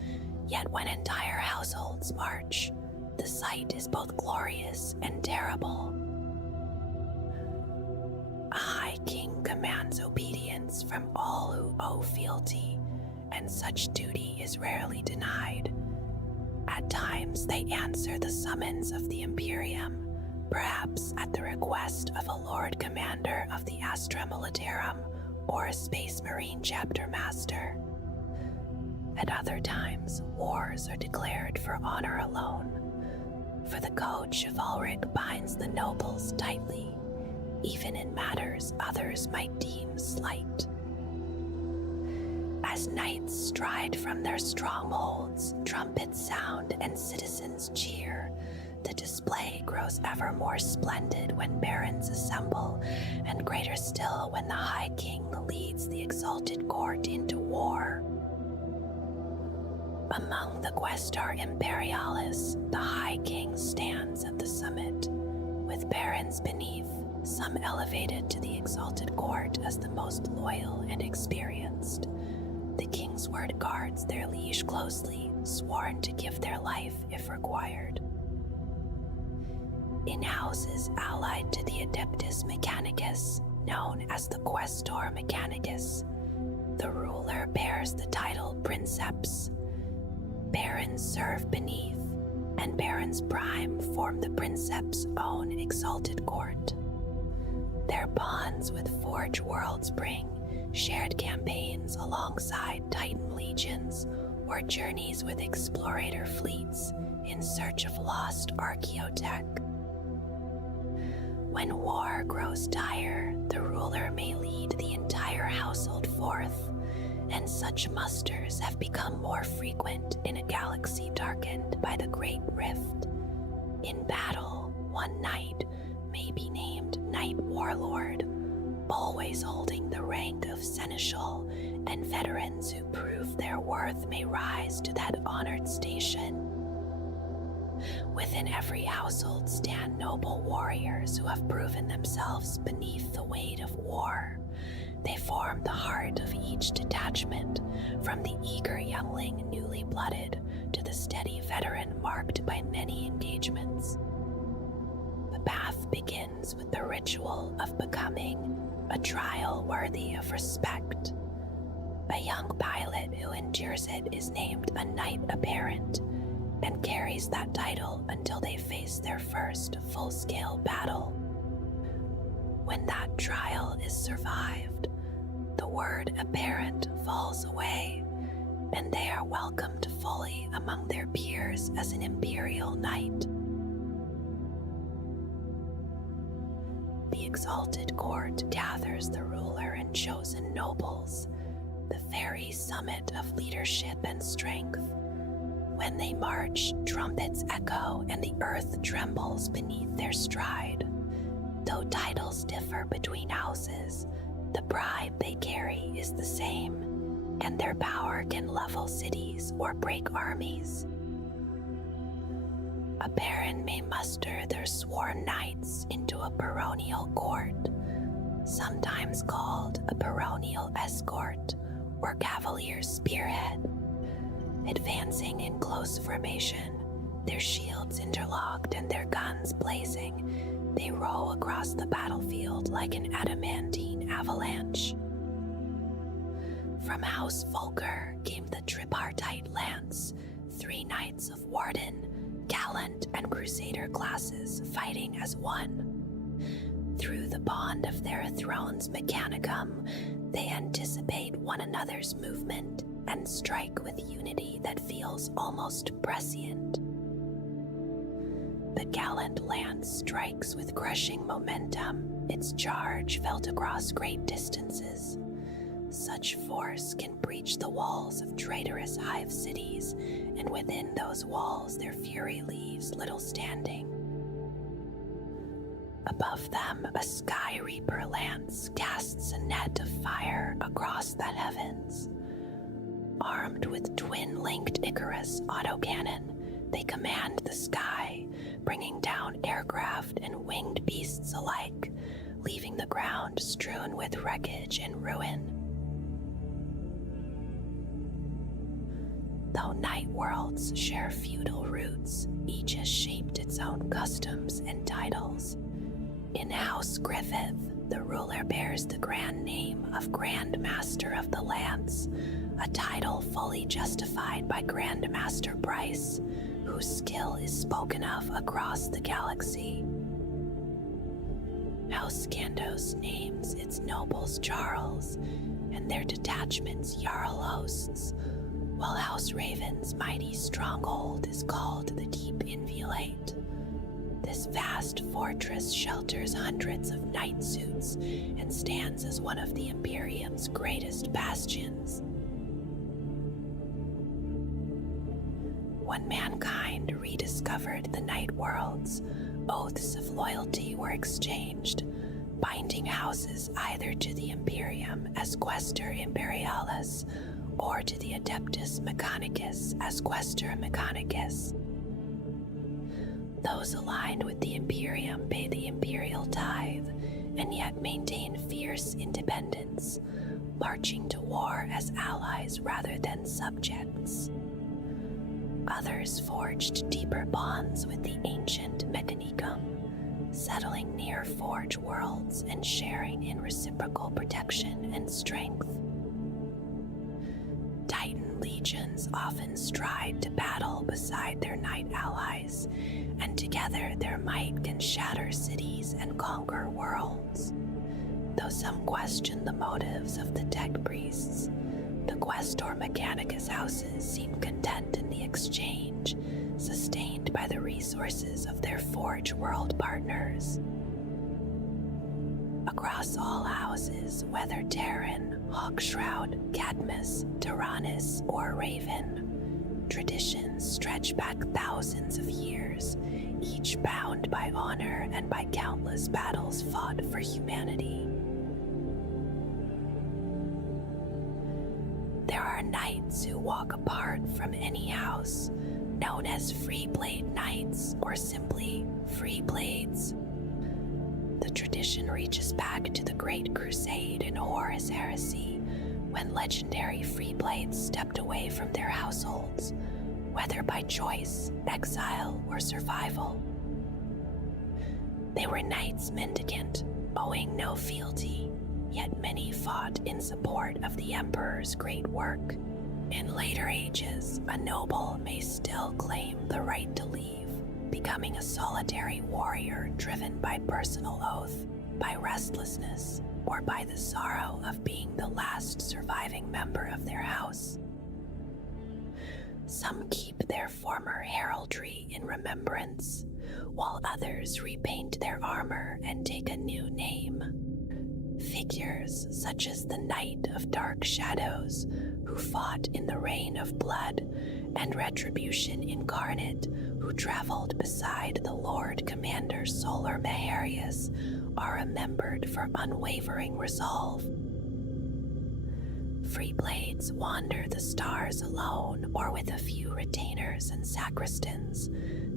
Yet when entire households march, the sight is both glorious and terrible. A high king commands obedience from all who owe fealty, and such duty is rarely denied. At times they answer the summons of the Imperium, perhaps at the request of a Lord Commander of the Astra Militarum or a Space Marine chapter master. At other times, wars are declared for honor alone, for the code chivalric binds the nobles tightly, even in matters others might deem slight. As knights stride from their strongholds, trumpets sound and citizens cheer, the display grows ever more splendid when barons assemble, and greater still when the High King leads the exalted court into war. Among the Questar Imperialis, the High King stands at the summit, with barons beneath, some elevated to the exalted court as the most loyal and experienced. The king's word guards their liege closely, sworn to give their life if required. In houses allied to the Adeptus Mechanicus, known as the Questor Mechanicus, the ruler bears the title Princeps. Barons serve beneath, and barons prime form the Princeps' own exalted court. Their bonds with Forge Worlds bring shared campaigns alongside Titan legions or journeys with explorator fleets in search of lost archaeotech. When war grows dire, the ruler may lead the entire household forth, and such musters have become more frequent in a galaxy darkened by the Great Rift. In battle, one knight may be named Knight Warlord, always holding the rank of Seneschal, and veterans who prove their worth may rise to that honored station. Within every household stand noble warriors who have proven themselves beneath the weight of war. They form the heart of each detachment, from the eager youngling newly blooded to the steady veteran marked by many engagements. The path begins with the ritual of becoming, a trial worthy of respect. A young pilot who endures it is named a Knight Apparent, and carries that title until they face their first full-scale battle. When that trial is survived, the word apparent falls away, and they are welcomed fully among their peers as an Imperial Knight. exalted court gathers the ruler and chosen nobles, the very summit of leadership and strength. When they march, trumpets echo and the earth trembles beneath their stride. Though titles differ between houses, the bribe they carry is the same, and their power can level cities or break armies. A baron may muster their sworn knights into a baronial court, sometimes called a baronial escort or cavalier spearhead. Advancing in close formation, their shields interlocked and their guns blazing, they roll across the battlefield like an adamantine avalanche. From House Volker came the tripartite lance, 3 knights of Warden, gallant and crusader classes fighting as one. Through the bond of their thrones mechanicum, they anticipate one another's movement and strike with unity that feels almost prescient. The gallant lance strikes with crushing momentum, its charge felt across great distances. Such force can breach the walls of traitorous hive cities, and within those walls their fury leaves little standing. Above them, a sky reaper lance casts a net of fire across the heavens. Armed with twin-linked Icarus autocannon, they command the sky, bringing down aircraft and winged beasts alike, leaving the ground strewn with wreckage and ruin. Though night worlds share feudal roots, each has shaped its own customs and titles. In House Griffith, the ruler bears the grand name of Grand Master of the Lance, a title fully justified by Grand Master Bryce, whose skill is spoken of across the galaxy. House Scandos names its nobles Jarls, and their detachments Jarl hosts, while House Raven's mighty stronghold is called the Deep Inviolate. This vast fortress shelters hundreds of knight suits and stands as one of the Imperium's greatest bastions. When mankind rediscovered the night worlds, oaths of loyalty were exchanged, binding houses either to the Imperium as Quaestor Imperialis or to the Adeptus Mechanicus as Quaestor Mechanicus. Those aligned with the Imperium pay the imperial tithe and yet maintain fierce independence, marching to war as allies rather than subjects. Others forged deeper bonds with the ancient Mechanicum, settling near Forge worlds and sharing in reciprocal protection and strength. Titan legions often stride to battle beside their knight allies, and together their might can shatter cities and conquer worlds. Though some question the motives of the tech priests, the Quaestor Mechanicus houses seem content in the exchange, sustained by the resources of their Forge world partners. Across all houses, whether Terran, Hawkshroud, Cadmus, Tyrannus, or Raven, traditions stretch back thousands of years, each bound by honor and by countless battles fought for humanity. There are knights who walk apart from any house, known as Freeblade Knights or simply Freeblades. The tradition reaches back to the Great Crusade in Horus Heresy, when legendary Freeblades stepped away from their households, whether by choice, exile, or survival. They were knights mendicant, owing no fealty, yet many fought in support of the Emperor's great work. In later ages, a noble may still claim the right to leave, becoming a solitary warrior driven by personal oath, by restlessness, or by the sorrow of being the last surviving member of their house. Some keep their former heraldry in remembrance, while others repaint their armor and take a new name. Figures such as the Knight of Dark Shadows, who fought in the Reign of Blood, and Retribution Incarnate, who traveled beside the Lord Commander Solar Maharius, are remembered for unwavering resolve. Free blades wander the stars alone or with a few retainers and sacristans,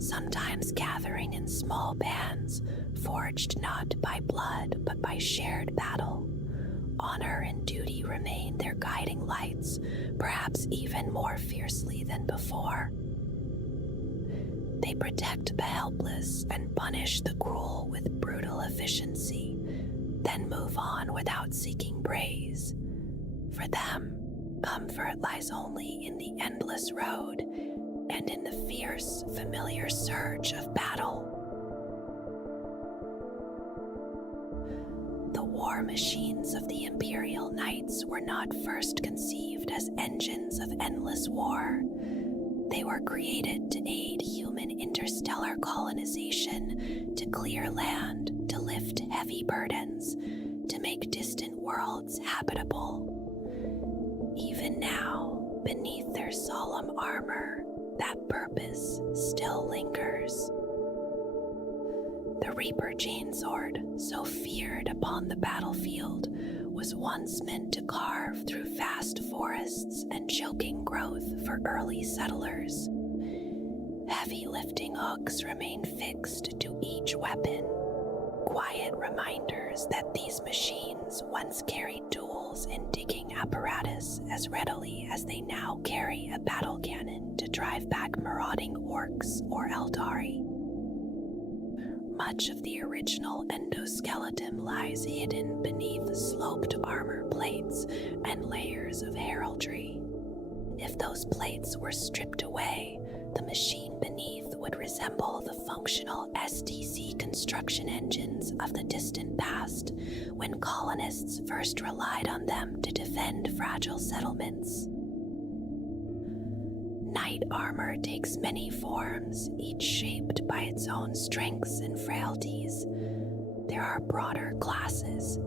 sometimes gathering in small bands, forged not by blood but by shared battle. Honor and duty remain their guiding lights, perhaps even more fiercely than before. They protect the helpless and punish the cruel with brutal efficiency, then move on without seeking praise. For them, comfort lies only in the endless road and in the fierce, familiar surge of battle. The war machines of the Imperial Knights were not first conceived as engines of endless war. They were created to aid human interstellar colonization, to clear land, to lift heavy burdens, to make distant worlds habitable. Even now, beneath their solemn armor, that purpose still lingers. The Reaper chainsword, so feared upon the battlefield, was once meant to carve through vast forests and choking growth for early settlers. Heavy lifting hooks remain fixed to each weapon, quiet reminders that these machines once carried tools and digging apparatus as readily as they now carry a battle cannon to drive back marauding orcs or Eldari. Much of the original endoskeleton lies hidden beneath sloped armor plates and layers of heraldry. If those plates were stripped away, the machine beneath would resemble the functional STC construction engines of the distant past, when colonists first relied on them to defend fragile settlements. Knight armor takes many forms, each shaped by its own strengths and frailties. There are broader classes,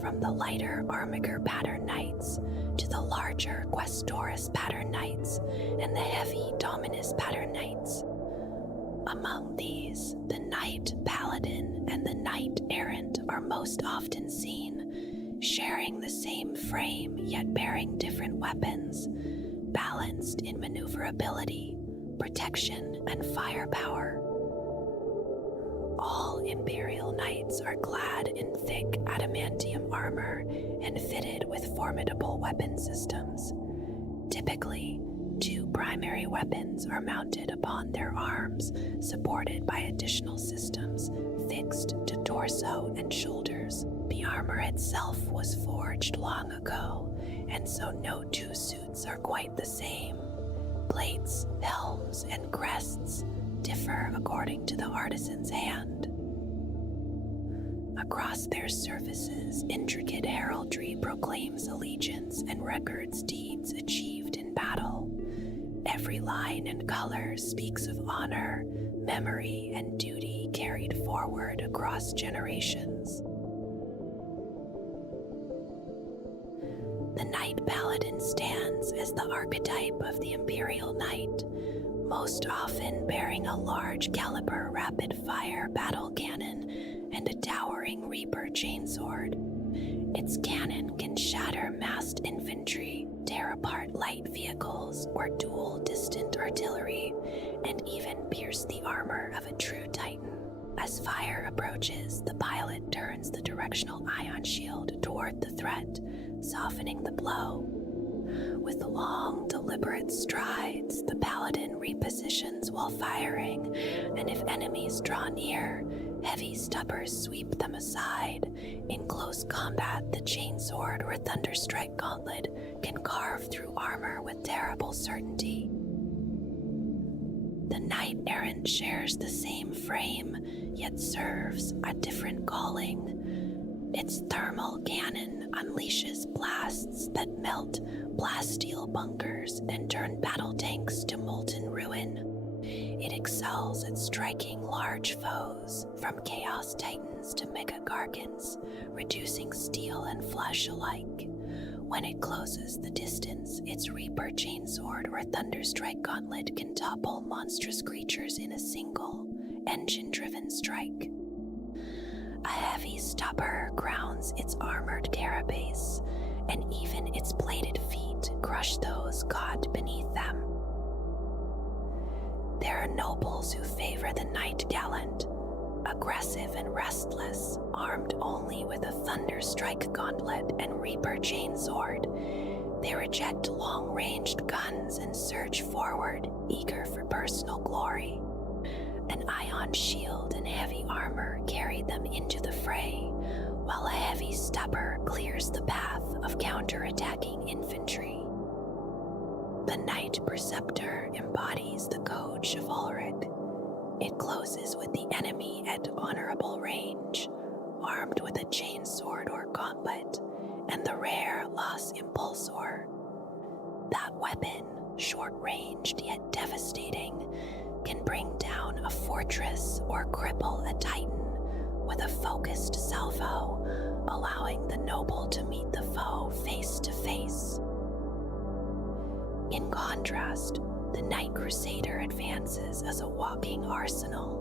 from the lighter Armiger pattern knights to the larger Questoris pattern knights and the heavy Dominus pattern knights. Among these, the Knight Paladin and the Knight Errant are most often seen, sharing the same frame yet bearing different weapons, balanced in maneuverability, protection, and firepower. All Imperial Knights are clad in thick adamantium armor and fitted with formidable weapon systems. Typically, 2 primary weapons are mounted upon their arms, supported by additional systems fixed to torso and shoulders. The armor itself was forged long ago, and so no 2 suits are quite the same. Plates, helms, and crests differ according to the artisan's hand. Across their surfaces, intricate heraldry proclaims allegiance and records deeds achieved in battle. Every line and color speaks of honor, memory, and duty carried forward across generations. The Knight Paladin stands as the archetype of the Imperial Knight, most often bearing a large caliber rapid-fire battle cannon and a towering Reaper chainsword. Its cannon can shatter massed infantry, tear apart light vehicles or dual distant artillery, and even pierce the armor of a true Titan. As fire approaches, the pilot turns the directional ion shield toward the threat, softening the blow. With long, deliberate strides, the paladin repositions while firing, and if enemies draw near, heavy stubbers sweep them aside. In close combat, the chainsword or thunderstrike gauntlet can carve through armor with terrible certainty. The Knight Errant shares the same frame, yet serves a different calling. Its thermal cannon unleashes blasts that melt plasteel bunkers and turn battle tanks to molten ruin. It excels at striking large foes, from Chaos Titans to Mega Gargants, reducing steel and flesh alike. When it closes the distance, its Reaper Chainsword or Thunderstrike Gauntlet can topple monstrous creatures in a single, engine-driven strike. A heavy stubber crowns its armored carapace, and even its bladed feet crush those caught beneath them. There are nobles who favor the Knight Gallant, aggressive and restless, armed only with a Thunderstrike Gauntlet and Reaper Chainsword. They reject long-ranged guns and surge forward, eager for personal glory. An ion shield and heavy armor carry them into the fray, while a heavy stubber clears the path of counter-attacking infantry. The Knight Preceptor embodies the code chivalric. It closes with the enemy at honorable range, armed with a chainsword or gauntlet, and the rare Los Impulsor. That weapon, short-ranged yet devastating, can bring down a fortress or cripple a titan with a focused salvo, allowing the noble to meet the foe face to face. In contrast, the Knight Crusader advances as a walking arsenal.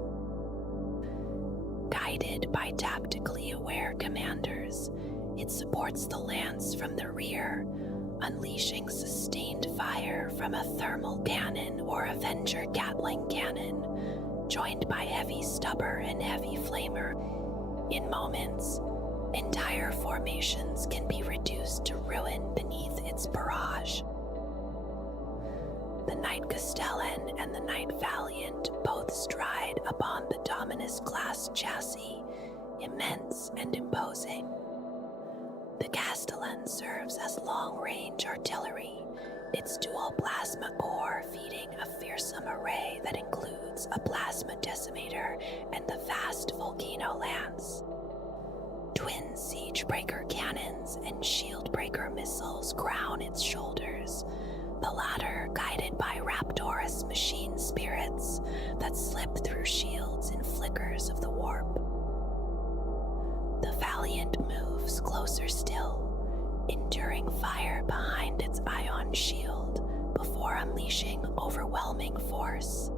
Guided by tactically aware commanders, it supports the lance from the rear, unleashing sustained fire from a thermal cannon or Avenger Gatling cannon, joined by heavy stubber and heavy flamer. In moments, entire formations can be reduced to ruin beneath its barrage. The Knight Castellan and the Knight Valiant both stride upon the Dominus-class chassis, immense and imposing. The Castellan serves as long-range artillery, its dual plasma core feeding a fearsome array that includes a plasma decimator and the vast volcano lance. Twin Siegebreaker cannons and Shieldbreaker missiles crown its shoulders, the latter guided by Raptorous machine spirits that slip through shields in flickers of the warp. The Valiant moves closer still, enduring fire behind its ion shield before unleashing overwhelming force.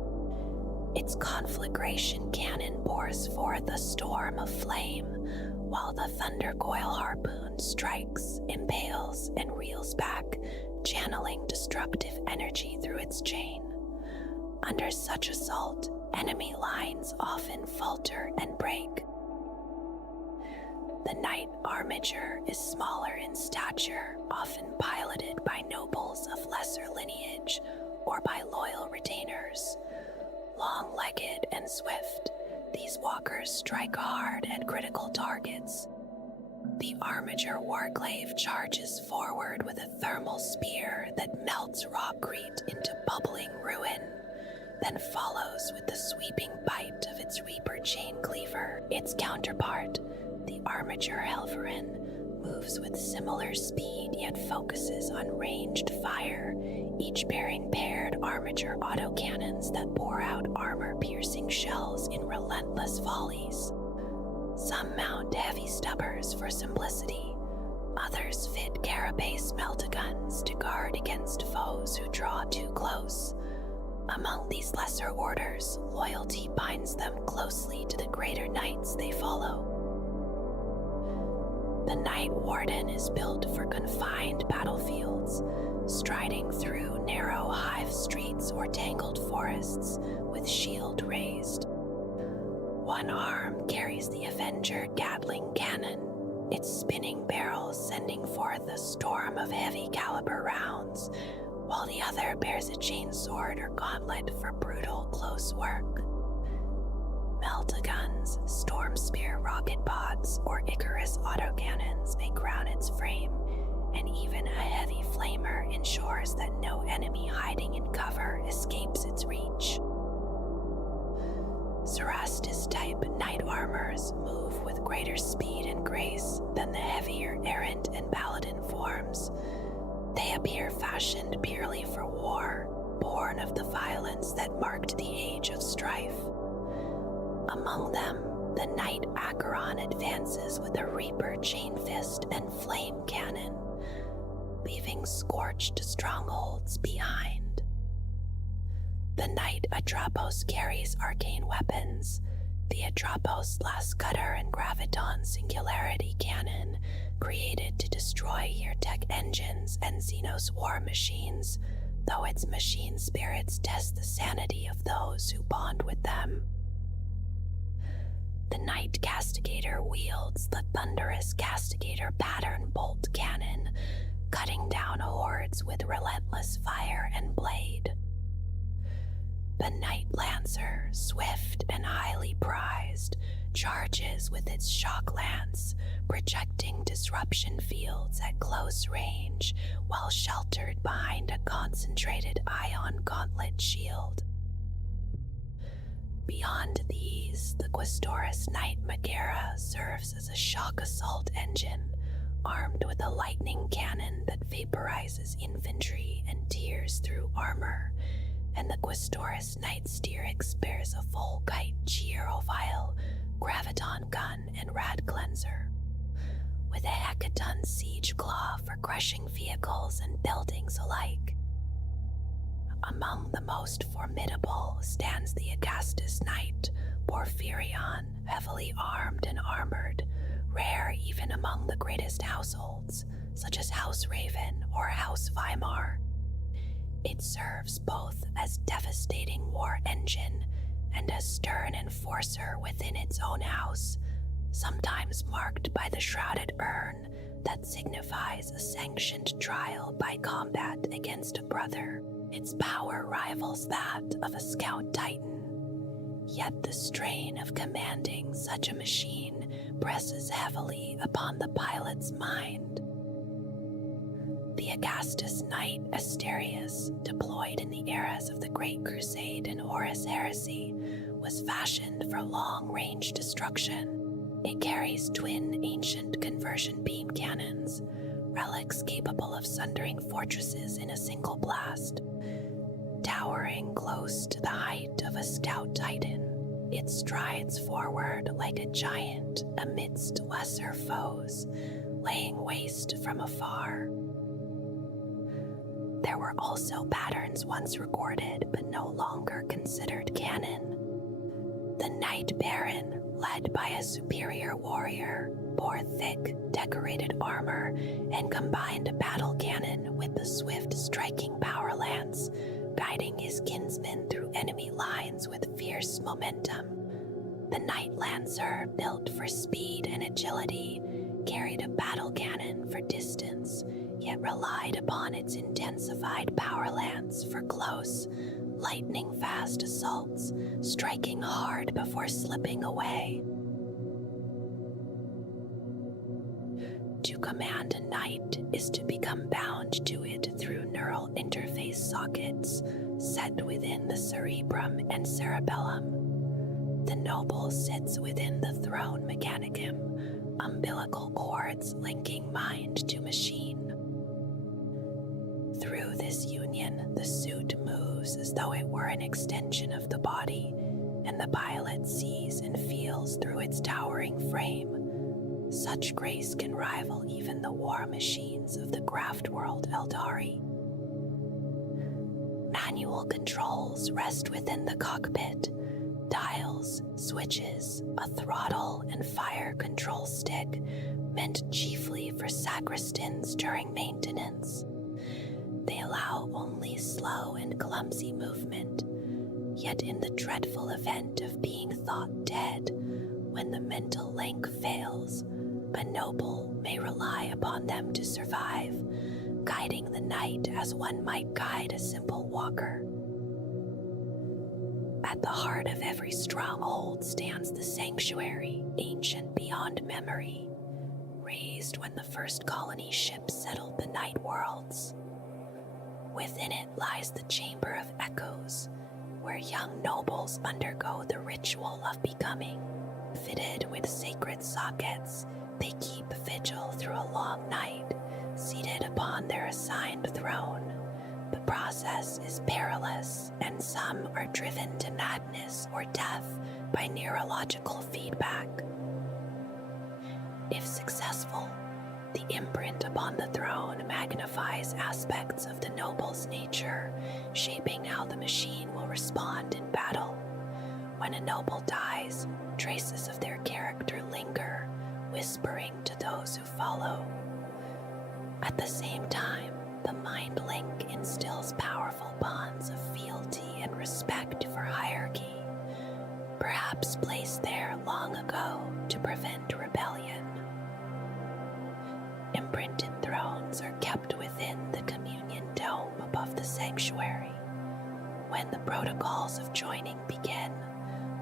Its conflagration cannon pours forth a storm of flame, while the Thundercoil harpoon strikes, impales, and reels back, channeling destructive energy through its chain. Under such assault, enemy lines often falter and break. The Knight Armiger is smaller in stature, often piloted by nobles of lesser lineage or by loyal retainers. Long-legged and swift, these walkers strike hard at critical targets. The Armiger Warglaive charges forward with a thermal spear that melts Rawcrete into bubbling ruin, then follows with the sweeping bite of its Reaper Chain Cleaver. Its counterpart, the Armiger Helverin, moves with similar speed yet focuses on ranged fire, each bearing paired Armiger autocannons that pour out armor-piercing shells in relentless volleys. Some mount heavy stubbers for simplicity, others fit carapace meltaguns to guard against foes who draw too close. Among these lesser orders, loyalty binds them closely to the greater knights they follow. The Knight Warden is built for confined battlefields, striding through narrow hive streets or tangled forests with shield raised. One arm carries the Avenger Gatling cannon, its spinning barrel sending forth a storm of heavy caliber rounds, while the other bears a chainsword or gauntlet for brutal close work. Meltaguns, Storm Spear rocket pods, or Icarus autocannons may crown its frame, and even a heavy flamer ensures that no enemy hiding in cover escapes its reach. Cerastus-type knight armors move with greater speed and grace than the heavier errant and paladin forms. They appear fashioned purely for war, born of the violence that marked the age of strife. Among them, the Knight Acheron advances with a Reaper chain fist and flame cannon, leaving scorched strongholds behind. The Knight Atropos carries arcane weapons, the Atropos Lascutter and Graviton Singularity Cannon, created to destroy Yeertech engines and Xenos war machines, though its machine spirits test the sanity of those who bond with them. The Knight Castigator wields the thunderous Castigator pattern bolt cannon, cutting down hordes with relentless fire and blade. The Knight Lancer, swift and highly prized, charges with its shock lance, projecting disruption fields at close range while sheltered behind a concentrated ion gauntlet shield. Beyond these, the Questoris Knight Megara serves as a shock assault engine, armed with a lightning cannon that vaporizes infantry and tears through armor, and the Questoris Knight Styrax bears a full-kite Gearovile, Graviton gun, and Rad Cleanser, with a Hecaton siege claw for crushing vehicles and buildings alike. Among the most formidable stands the Agastus Knight, Porphyrion, heavily armed and armored, rare even among the greatest households, such as House Raven or House Weimar. It serves both as devastating war engine and as stern enforcer within its own house, sometimes marked by the shrouded urn that signifies a sanctioned trial by combat against a brother. Its power rivals that of a scout titan, yet the strain of commanding such a machine presses heavily upon the pilot's mind. The Agastus Knight Asterius, deployed in the eras of the Great Crusade and Horus Heresy, was fashioned for long-range destruction. It carries twin ancient conversion beam cannons, relics capable of sundering fortresses in a single blast. Towering close to the height of a stout titan, it strides forward like a giant amidst lesser foes, laying waste from afar. There were also patterns once recorded but no longer considered canon. The Knight Baron, led by a superior warrior, bore thick, decorated armor and combined a battle cannon with the swift striking power lance, guiding his kinsmen through enemy lines with fierce momentum. The Knight Lancer, built for speed and agility, carried a battle cannon for distance, yet relied upon its intensified power lance for close, lightning-fast assaults, striking hard before slipping away. To command a knight is to become bound to it through neural interface sockets set within the cerebrum and cerebellum. The noble sits within the throne mechanicum, umbilical cords linking mind to machine. Through this union, the suit moves as though it were an extension of the body, and the pilot sees and feels through its towering frame. Such grace can rival even the war machines of the craft world Eldari. Manual controls rest within the cockpit. Dials, switches, a throttle, and fire control stick, meant chiefly for sacristans during maintenance. They allow only slow and clumsy movement, yet in the dreadful event of being thought dead, when the mental link fails, a noble may rely upon them to survive, guiding the knight as one might guide a simple walker. At the heart of every stronghold stands the sanctuary, ancient beyond memory, raised when the first colony ships settled the night worlds. Within it lies the Chamber of Echoes, where young nobles undergo the ritual of becoming. Fitted with sacred sockets, they keep vigil through a long night, seated upon their assigned throne. The process is perilous, and some are driven to madness or death by neurological feedback. If successful, the imprint upon the throne magnifies aspects of the noble's nature, shaping how the machine will respond in battle. When a noble dies, traces of their character linger, whispering to those who follow. At the same time, the mind link instills powerful bonds of fealty and respect for hierarchy, perhaps placed there long ago to prevent rebellion. Imprinted thrones are kept within the communion dome above the sanctuary. When the protocols of joining begin,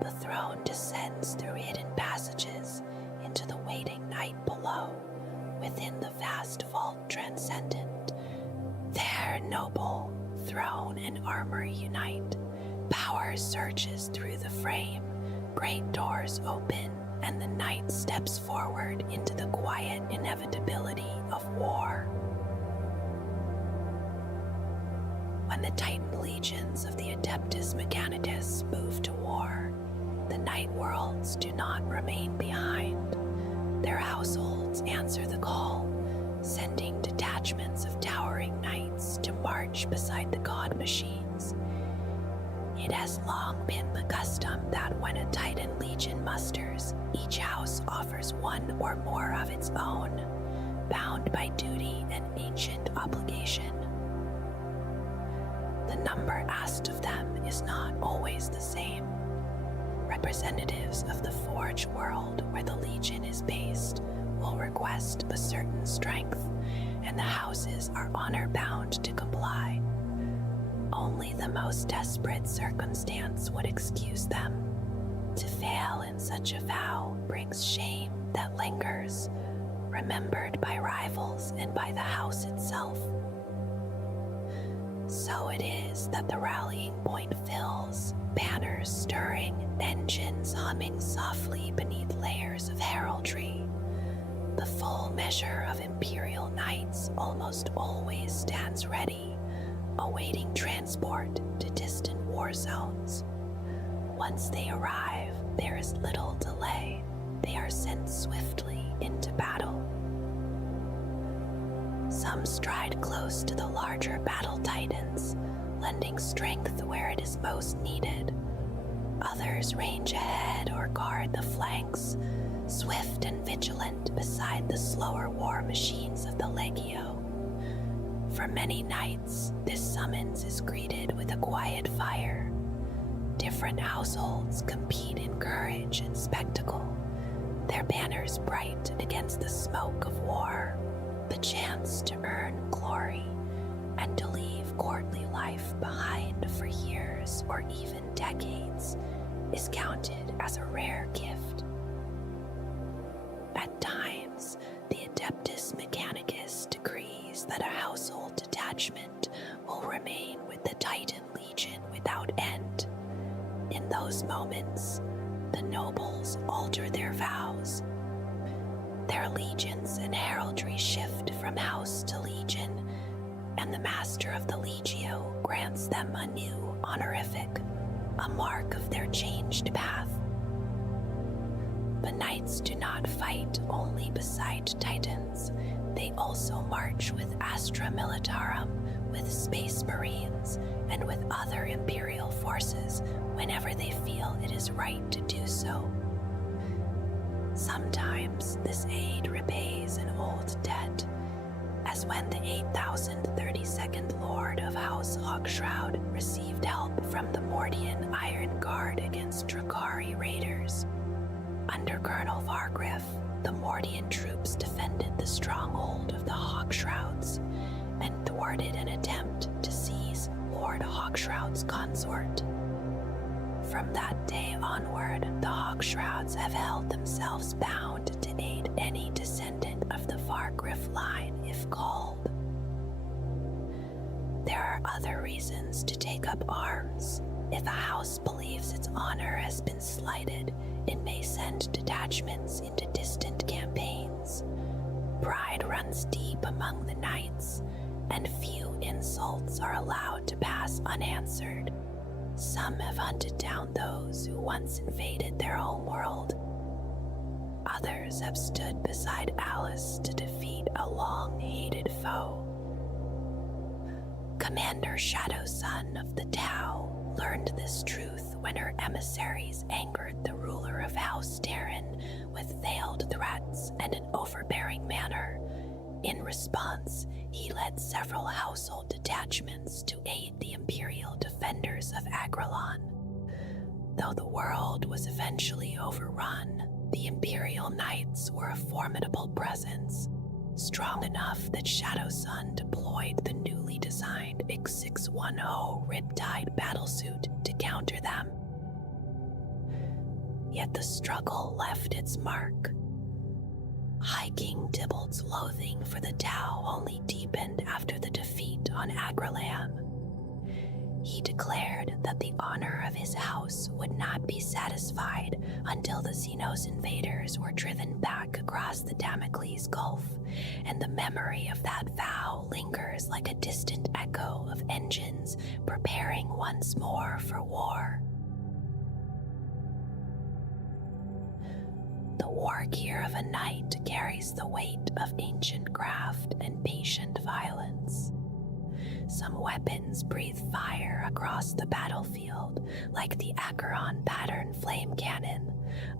the throne descends through hidden passages into the waiting night below, within the vast vault transcendent. There, noble, throne, and armor unite. Power surges through the frame, great doors open, and the knight steps forward into the quiet inevitability of war. When the Titan legions of the Adeptus Mechanicus move to war, the night worlds do not remain behind. Their households answer the call, sending detachments of towering knights to march beside the god machines. It has long been the custom that when a Titan legion musters, each house offers one or more of its own, bound by duty and ancient obligation. The number asked of them is not always the same. Representatives of the Forge world where the legion is based will request a certain strength, and the houses are honor-bound to comply. Only the most desperate circumstance would excuse them. To fail in such a vow brings shame that lingers, remembered by rivals and by the house itself. So it is that the rallying point fills, banners stirring, engines humming softly beneath layers of heraldry. The full measure of Imperial Knights almost always stands ready, awaiting transport to distant war zones. Once they arrive, there is little delay. They are sent swiftly into battle. Some stride close to the larger battle titans, lending strength where it is most needed. Others range ahead or guard the flanks, swift and vigilant beside the slower war machines of the Legio. For many knights, this summons is greeted with a quiet fire. Different households compete in courage and spectacle, their banners bright against the smoke of war. The chance to earn glory and to leave courtly life behind for years or even decades is counted as a rare gift. At times, the Adeptus Mechanicus decrees that a household detachment will remain with the Titan Legion without end. In those moments, the nobles alter their vows. Their legions and heraldry shift from house to legion, and the master of the Legio grants them a new honorific, a mark of their changed path. The knights do not fight only beside titans. They also march with Astra Militarum, with Space Marines, and with other Imperial forces whenever they feel it is right to do so. Sometimes this aid repays an old debt, as when the 8,032nd Lord of House Hawkshroud received help from the Mordian Iron Guard against Drakari raiders. Under Colonel Vargriff, the Mordian troops defended the stronghold of the Hawkshrouds and thwarted an attempt to seize Lord Hawkshroud's consort. From that day onward, the Hawkshrouds have held themselves bound to aid any descendant of the Vargriff line if called. There are other reasons to take up arms. If a house believes its honor has been slighted, it may send detachments into distant campaigns. Pride runs deep among the knights, and few insults are allowed to pass unanswered. Some have hunted down those who once invaded their home world. Others have stood beside Alice to defeat a long-hated foe. Commander Shadowsun of the Tau learned this truth when her emissaries angered the ruler of House Terran with veiled threats and an overbearing manner. In response, he led several household detachments to aid the Imperial defenders of Agrelon. Though the world was eventually overrun, the Imperial Knights were a formidable presence, strong enough that Shadowsun deployed the newly designed X610 Riptide battlesuit to counter them. Yet the struggle left its mark. High King Tybalt's loathing for the Tau only deepened after the defeat on Agralam. He declared that the honor of his house would not be satisfied until the Xenos invaders were driven back across the Damocles Gulf, and the memory of that vow lingers like a distant echo of engines preparing once more for war. The war gear of a knight carries the weight of ancient craft and patient violence. Some weapons breathe fire across the battlefield, like the Acheron pattern flame cannon,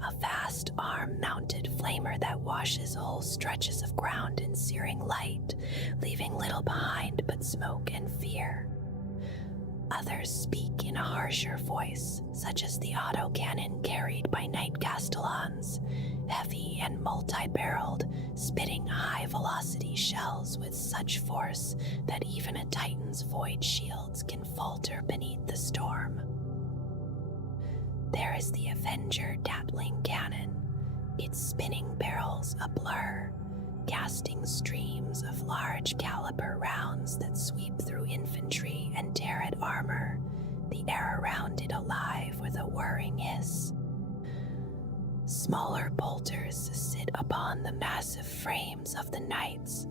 a vast arm-mounted flamer that washes whole stretches of ground in searing light, leaving little behind but smoke and fear. Others speak in a harsher voice, such as the autocannon carried by Knight Castellans, heavy and multi-barreled, spitting high-velocity shells with such force that even a Titan's void shields can falter beneath the storm. There is the Avenger Gatling cannon, its spinning barrels a blur, casting streams of large caliber rounds that sweep through infantry and tear at armor, the air around it alive with a whirring hiss. Smaller bolters sit upon the massive frames of the knights,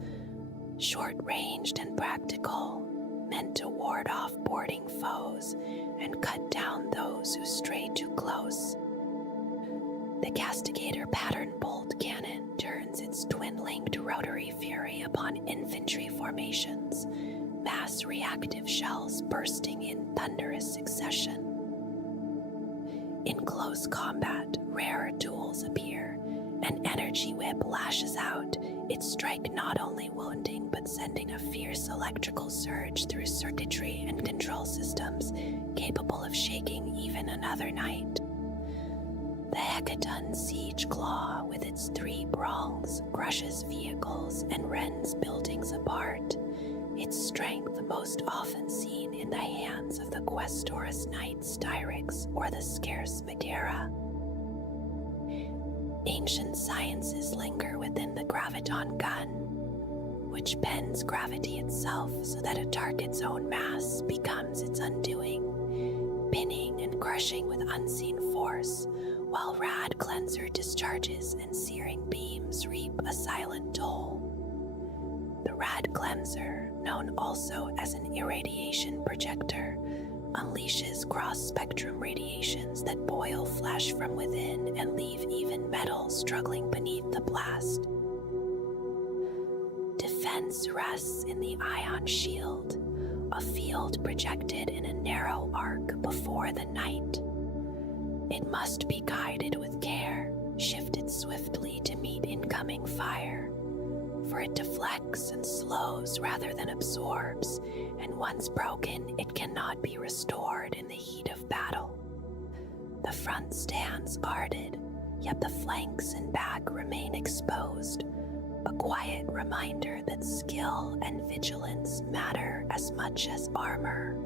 short-ranged and practical, meant to ward off boarding foes and cut down those who stray too close. The Castigator pattern bolt cannon turns its twin-linked rotary fury upon infantry formations, mass reactive shells bursting in thunderous succession. In close combat, rarer tools appear. An energy whip lashes out, its strike not only wounding but sending a fierce electrical surge through circuitry and control systems, capable of shaking even another knight. The Hecaton Siege Claw, with its 3 prongs, crushes vehicles and rends buildings apart, its strength most often seen in the hands of the Questorus Knight Styrix or the scarce Megara. Ancient sciences linger within the graviton gun, which bends gravity itself so that a target's own mass becomes its undoing, pinning and crushing with unseen force, while Rad Cleanser discharges and searing beams reap a silent toll. The Rad Cleanser, known also as an irradiation projector, unleashes cross-spectrum radiations that boil flesh from within and leave even metal struggling beneath the blast. Defense rests in the Ion Shield, a field projected in a narrow arc before the knight. It must be guided with care, shifted swiftly to meet incoming fire, for it deflects and slows rather than absorbs, and once broken, it cannot be restored in the heat of battle. The front stands guarded, yet the flanks and back remain exposed, a quiet reminder that skill and vigilance matter as much as armor.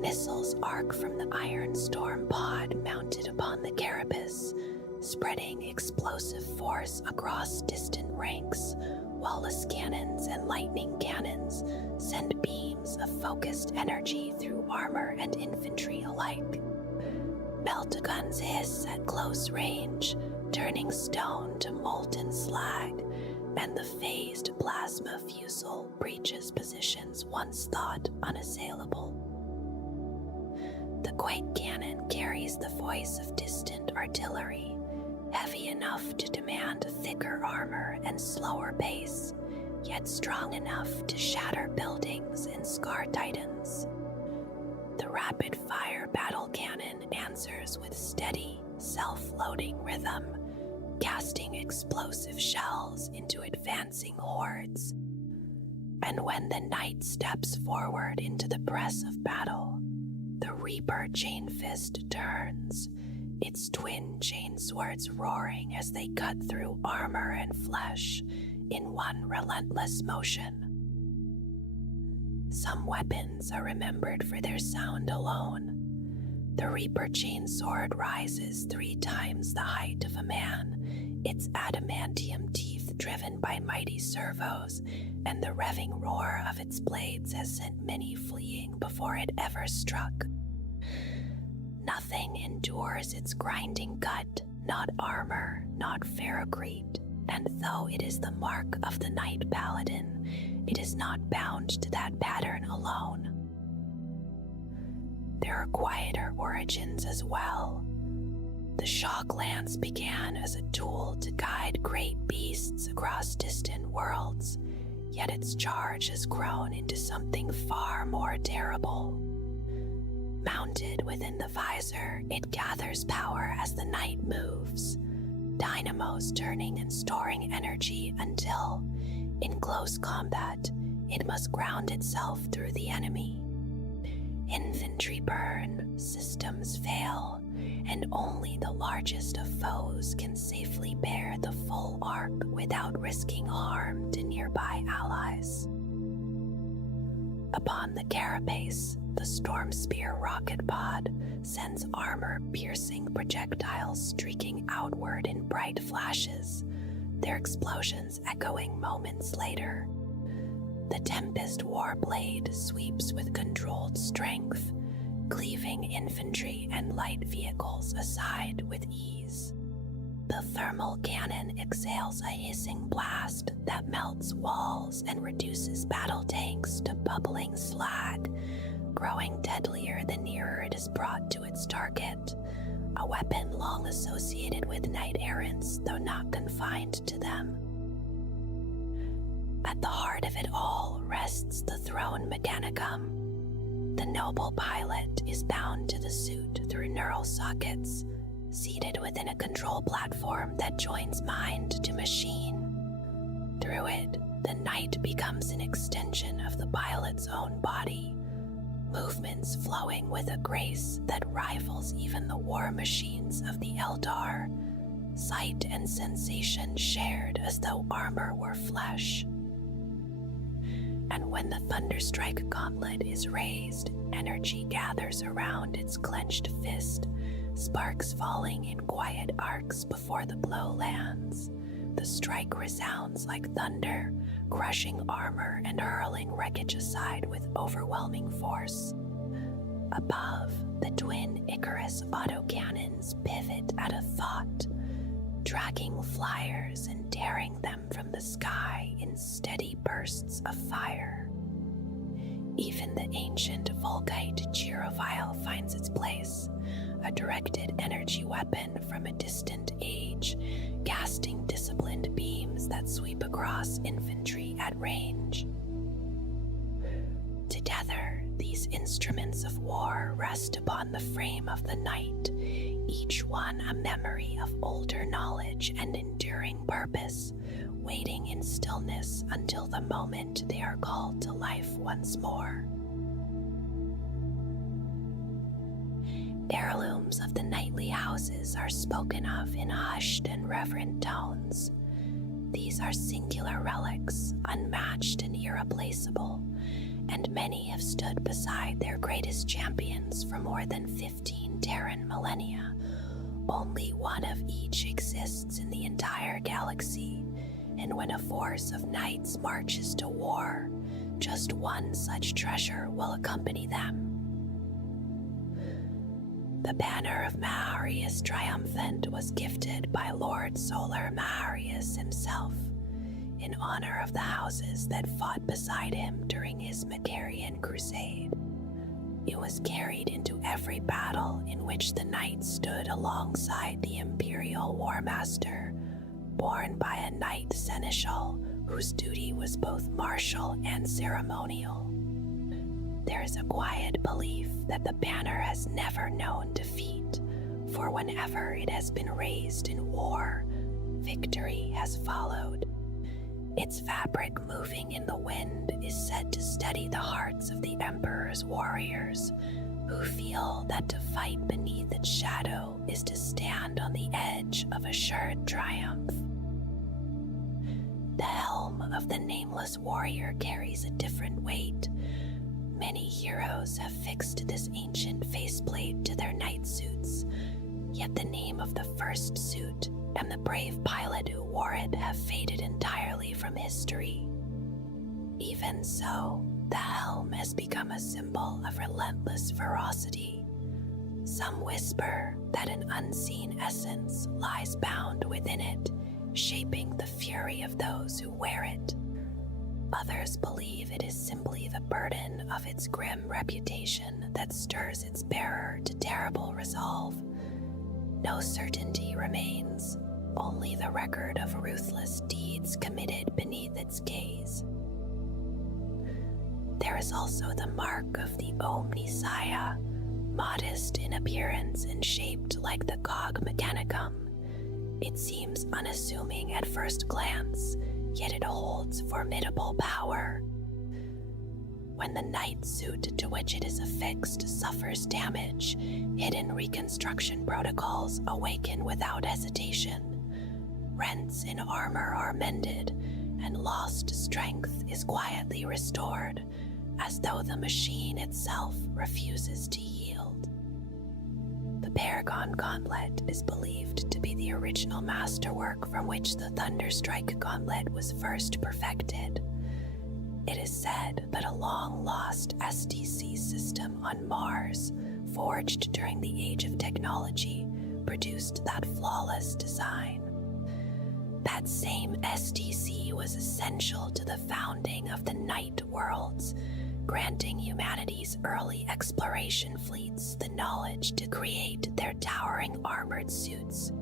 Missiles arc from the Iron Storm pod mounted upon the carapace, spreading explosive force across distant ranks, while the cannons and lightning cannons send beams of focused energy through armor and infantry alike. Peltaguns hiss at close range, turning stone to molten slag, and the phased plasma fusel breaches positions once thought unassailable. The quake cannon carries the voice of distant artillery, heavy enough to demand thicker armor and slower pace, yet strong enough to shatter buildings and scar titans. The rapid-fire battle cannon answers with steady, self-loading rhythm, casting explosive shells into advancing hordes. And when the knight steps forward into the press of battle, the Reaper Chainfist turns, its twin chainswords roaring as they cut through armor and flesh in one relentless motion. Some weapons are remembered for their sound alone. The Reaper Chainsword rises 3 times the height of a man, its adamantium teeth driven by mighty servos, and the revving roar of its blades has sent many fleeing before it ever struck. Nothing endures its grinding cut, not armor, not ferrocrete, and though it is the mark of the Knight Paladin, it is not bound to that pattern alone. There are quieter origins as well. The shock lance began as a tool to guide great beasts across distant worlds, yet its charge has grown into something far more terrible. Mounted within the visor, it gathers power as the knight moves, dynamos turning and storing energy until, in close combat, it must ground itself through the enemy. Infantry burn, systems fail, and only the largest of foes can safely bear the full arc without risking harm to nearby allies. Upon the carapace, the Storm Spear rocket pod sends armor-piercing projectiles streaking outward in bright flashes, their explosions echoing moments later. The Tempest Warblade sweeps with controlled strength, cleaving infantry and light vehicles aside with ease. The thermal cannon exhales a hissing blast that melts walls and reduces battle tanks to bubbling slag, growing deadlier the nearer it is brought to its target, a weapon long associated with knight-errants, though not confined to them. At the heart of it all rests the Throne Mechanicum. The noble pilot is bound to the suit through neural sockets, seated within a control platform that joins mind to machine. Through it, the knight becomes an extension of the pilot's own body, movements flowing with a grace that rivals even the war machines of the Eldar, sight and sensation shared as though armor were flesh. And when the Thunderstrike gauntlet is raised, energy gathers around its clenched fist, sparks falling in quiet arcs before the blow lands. The strike resounds like thunder, crushing armor and hurling wreckage aside with overwhelming force. Above, the twin Icarus autocannons pivot at a thought, dragging flyers and tearing them from the sky in steady bursts of fire. Even the ancient Volkite Chirovile finds its place, a directed energy weapon from a distant age, casting disciplined beams that sweep across infantry at range. Together, these instruments of war rest upon the frame of the knight, each one a memory of older knowledge and enduring purpose, waiting in stillness until the moment they are called to life once more. Heirlooms of the knightly houses are spoken of in hushed and reverent tones. These are singular relics, unmatched and irreplaceable, and many have stood beside their greatest champions for more than 15 Terran millennia. Only one of each exists in the entire galaxy, and when a force of knights marches to war, just one such treasure will accompany them. The banner of Marius Triumphant was gifted by Lord Solar Marius himself in honor of the houses that fought beside him during his Macarian crusade. It was carried into every battle in which the knights stood alongside the Imperial War Master, borne by a knight seneschal whose duty was both martial and ceremonial. There is a quiet belief that the banner has never known defeat, for whenever it has been raised in war, victory has followed. Its fabric moving in the wind is said to steady the hearts of the Emperor's warriors, who feel that to fight beneath its shadow is to stand on the edge of assured triumph. The helm of the nameless warrior carries a different weight. Many heroes have fixed this ancient faceplate to their knight suits, yet the name of the first suit and the brave pilot who wore it have faded entirely from history. Even so, the helm has become a symbol of relentless ferocity. Some whisper that an unseen essence lies bound within it, shaping the fury of those who wear it. Others believe it is simply the burden of its grim reputation that stirs its bearer to terrible resolve. No certainty remains, only the record of ruthless deeds committed beneath its gaze. There is also the mark of the Omnissiah, modest in appearance and shaped like the cog mechanicum. It seems unassuming at first glance, yet it holds formidable power. When the knight suit to which it is affixed suffers damage, hidden reconstruction protocols awaken without hesitation. Rents in armor are mended, and lost strength is quietly restored, as though the machine itself refuses to yield. The Paragon Gauntlet is believed to be the original masterwork from which the Thunderstrike Gauntlet was first perfected. It is said that a long-lost SDC system on Mars, forged during the Age of Technology, produced that flawless design. That same SDC was essential to the founding of the Night Worlds, granting humanity's early exploration fleets the knowledge to create their towering armored suits.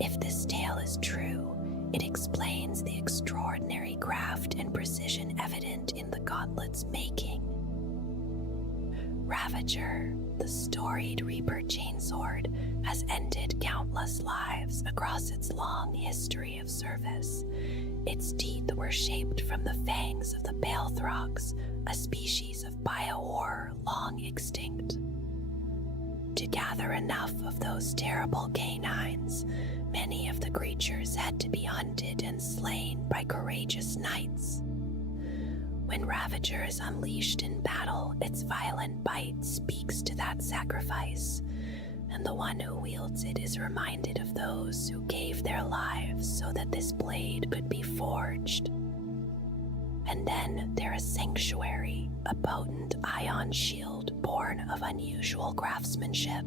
If this tale is true, it explains the extraordinary craft and precision evident in the gauntlet's making. Ravager, the storied Reaper chainsword, has ended countless lives across its long history of service. Its teeth were shaped from the fangs of the Balethrogs, a species of bio-horror long extinct. To gather enough of those terrible canines, many of the creatures had to be hunted and slain by courageous knights. When Ravager is unleashed in battle, its violent bite speaks to that sacrifice, and the one who wields it is reminded of those who gave their lives so that this blade could be forged. And then there is Sanctuary, a potent ion shield born of unusual craftsmanship.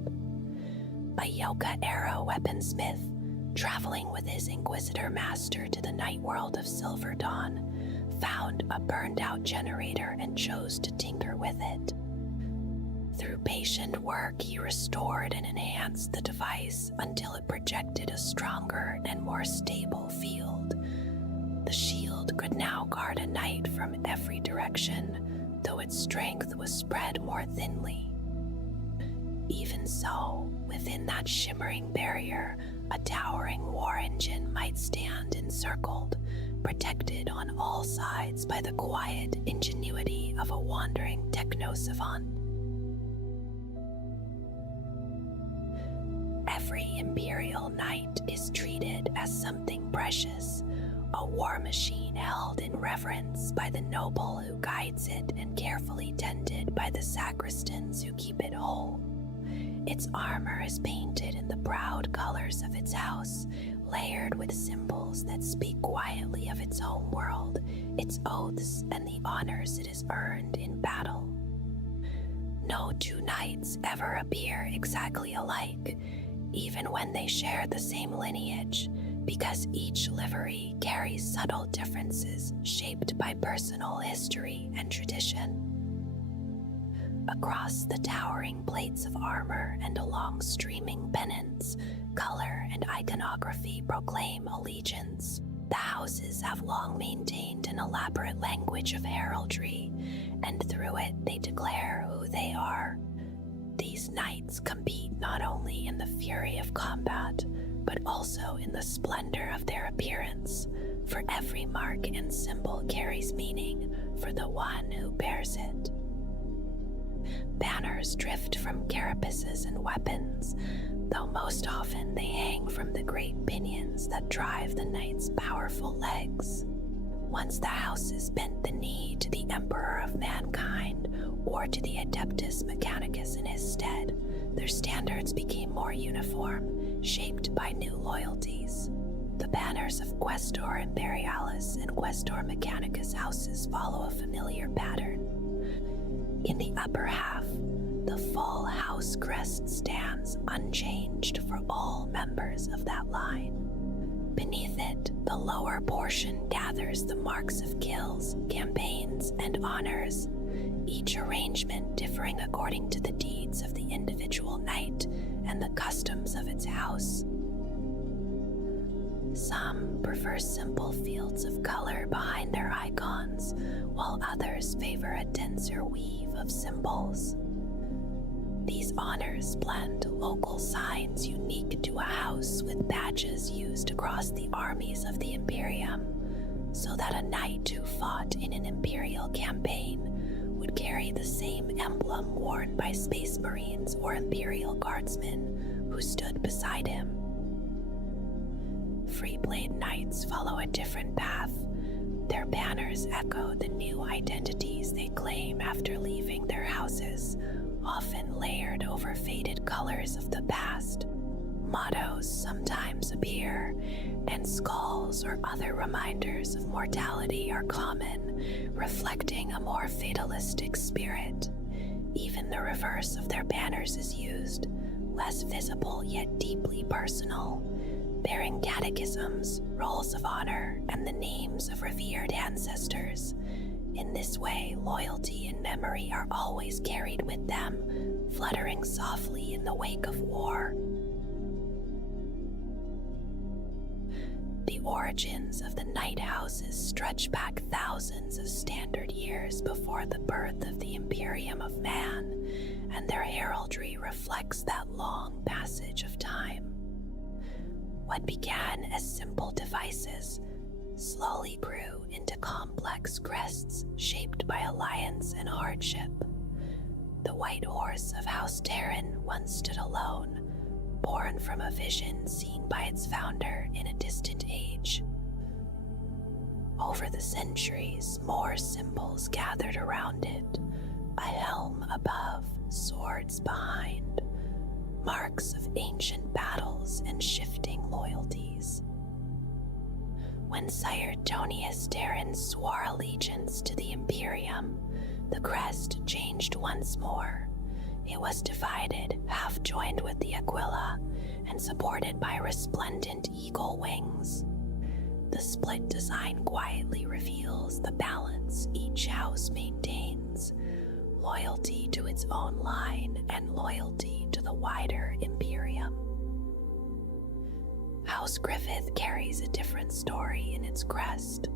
A Yoka-era weaponsmith, traveling with his Inquisitor master to the night world of Silver Dawn, found a burned-out generator and chose to tinker with it. Through patient work, he restored and enhanced the device until it projected a stronger and more stable field. The shield could now guard a knight from every direction, though its strength was spread more thinly. Even so, within that shimmering barrier, a towering war engine might stand encircled, protected on all sides by the quiet ingenuity of a wandering techno-savant. Every Imperial Knight is treated as something precious, a war machine held in reverence by the noble who guides it and carefully tended by the sacristans who keep it whole. Its armor is painted in the proud colors of its house, layered with symbols that speak quietly of its home world, its oaths, and the honors it has earned in battle. No two knights ever appear exactly alike, even when they share the same lineage, because each livery carries subtle differences shaped by personal history and tradition. Across the towering plates of armor and along streaming pennants, color and iconography proclaim allegiance. The houses have long maintained an elaborate language of heraldry, and through it they declare who they are. These knights compete not only in the fury of combat, but also in the splendor of their appearance, for every mark and symbol carries meaning for the one who bears it. Banners drift from carapaces and weapons, though most often they hang from the great pinions that drive the knight's powerful legs. Once the houses bent the knee to the Emperor of Mankind or to the Adeptus Mechanicus in his stead, their standards became more uniform, shaped by new loyalties. The banners of Questor Imperialis and Questor Mechanicus houses follow a familiar pattern. In the upper half, the full house crest stands unchanged for all members of that line. Beneath it, the lower portion gathers the marks of kills, campaigns, and honors, each arrangement differing according to the deeds of the individual knight and the customs of its house. Some prefer simple fields of color behind their icons, while others favor a denser weave of symbols. These honors blend local signs unique to a house with badges used across the armies of the Imperium, so that a knight who fought in an Imperial campaign would carry the same emblem worn by Space Marines or Imperial Guardsmen who stood beside him. Freeblade Knights follow a different path. Their banners echo the new identities they claim after leaving their houses, often layered over faded colors of the past. Mottos sometimes appear, and skulls or other reminders of mortality are common, reflecting a more fatalistic spirit. Even the reverse of their banners is used, less visible yet deeply personal, bearing catechisms, rolls of honor, and the names of revered ancestors. In this way, loyalty and memory are always carried with them, fluttering softly in the wake of war. The origins of the Knight Houses stretch back thousands of standard years before the birth of the Imperium of Man, and their heraldry reflects that long passage of time. What began as simple devices slowly grew into complex crests shaped by alliance and hardship. The white horse of House Terran once stood alone, born from a vision seen by its founder in a distant age. Over the centuries, more symbols gathered around it, a helm above, swords behind, marks of ancient battles and shifting loyalties. When Sire Tonius Terran swore allegiance to the Imperium, the crest changed once more. It was divided, half joined with the Aquila, and supported by resplendent eagle wings. The split design quietly reveals the balance each house maintains, loyalty to its own line and loyalty to the wider Imperium. House Griffith carries a different story in its crest.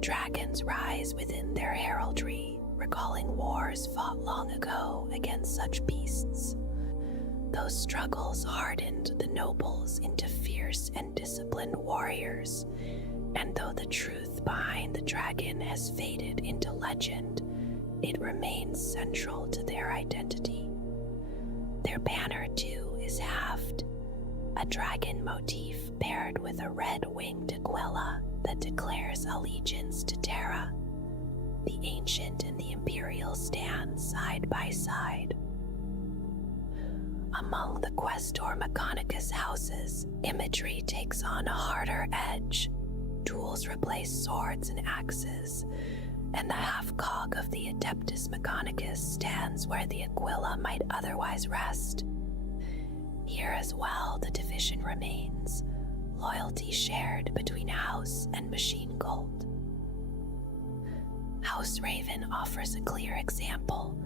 Dragons rise within their heraldry, recalling wars fought long ago against such beasts. Those struggles hardened the nobles into fierce and disciplined warriors, and though the truth behind the dragon has faded into legend, it remains central to their identity. Their banner, too, is halved, a dragon motif paired with a red-winged aquila that declares allegiance to Terra. The ancient and the imperial stand side by side. Among the Questor Mechanicus houses, imagery takes on a harder edge. Tools replace swords and axes, and the half-cog of the Adeptus Mechanicus stands where the Aquila might otherwise rest. Here as well the division remains, loyalty shared between House and Machine Cult. House Raven offers a clear example.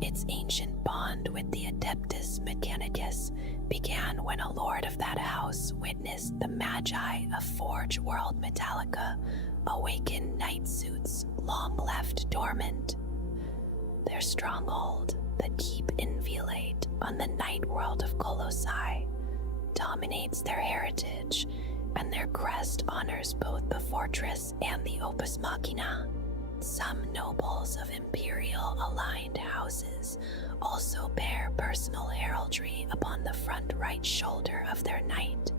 Its ancient bond with the Adeptus Mechanicus began when a lord of that house witnessed the Magi of Forge World Metallica awaken knight suits long left dormant. Their stronghold, the Keep Inviolate on the night world of Colossi, dominates their heritage, and their crest honors both the fortress and the Opus Machina. Some nobles of imperial-aligned houses also bear personal heraldry upon the front right shoulder of their knight,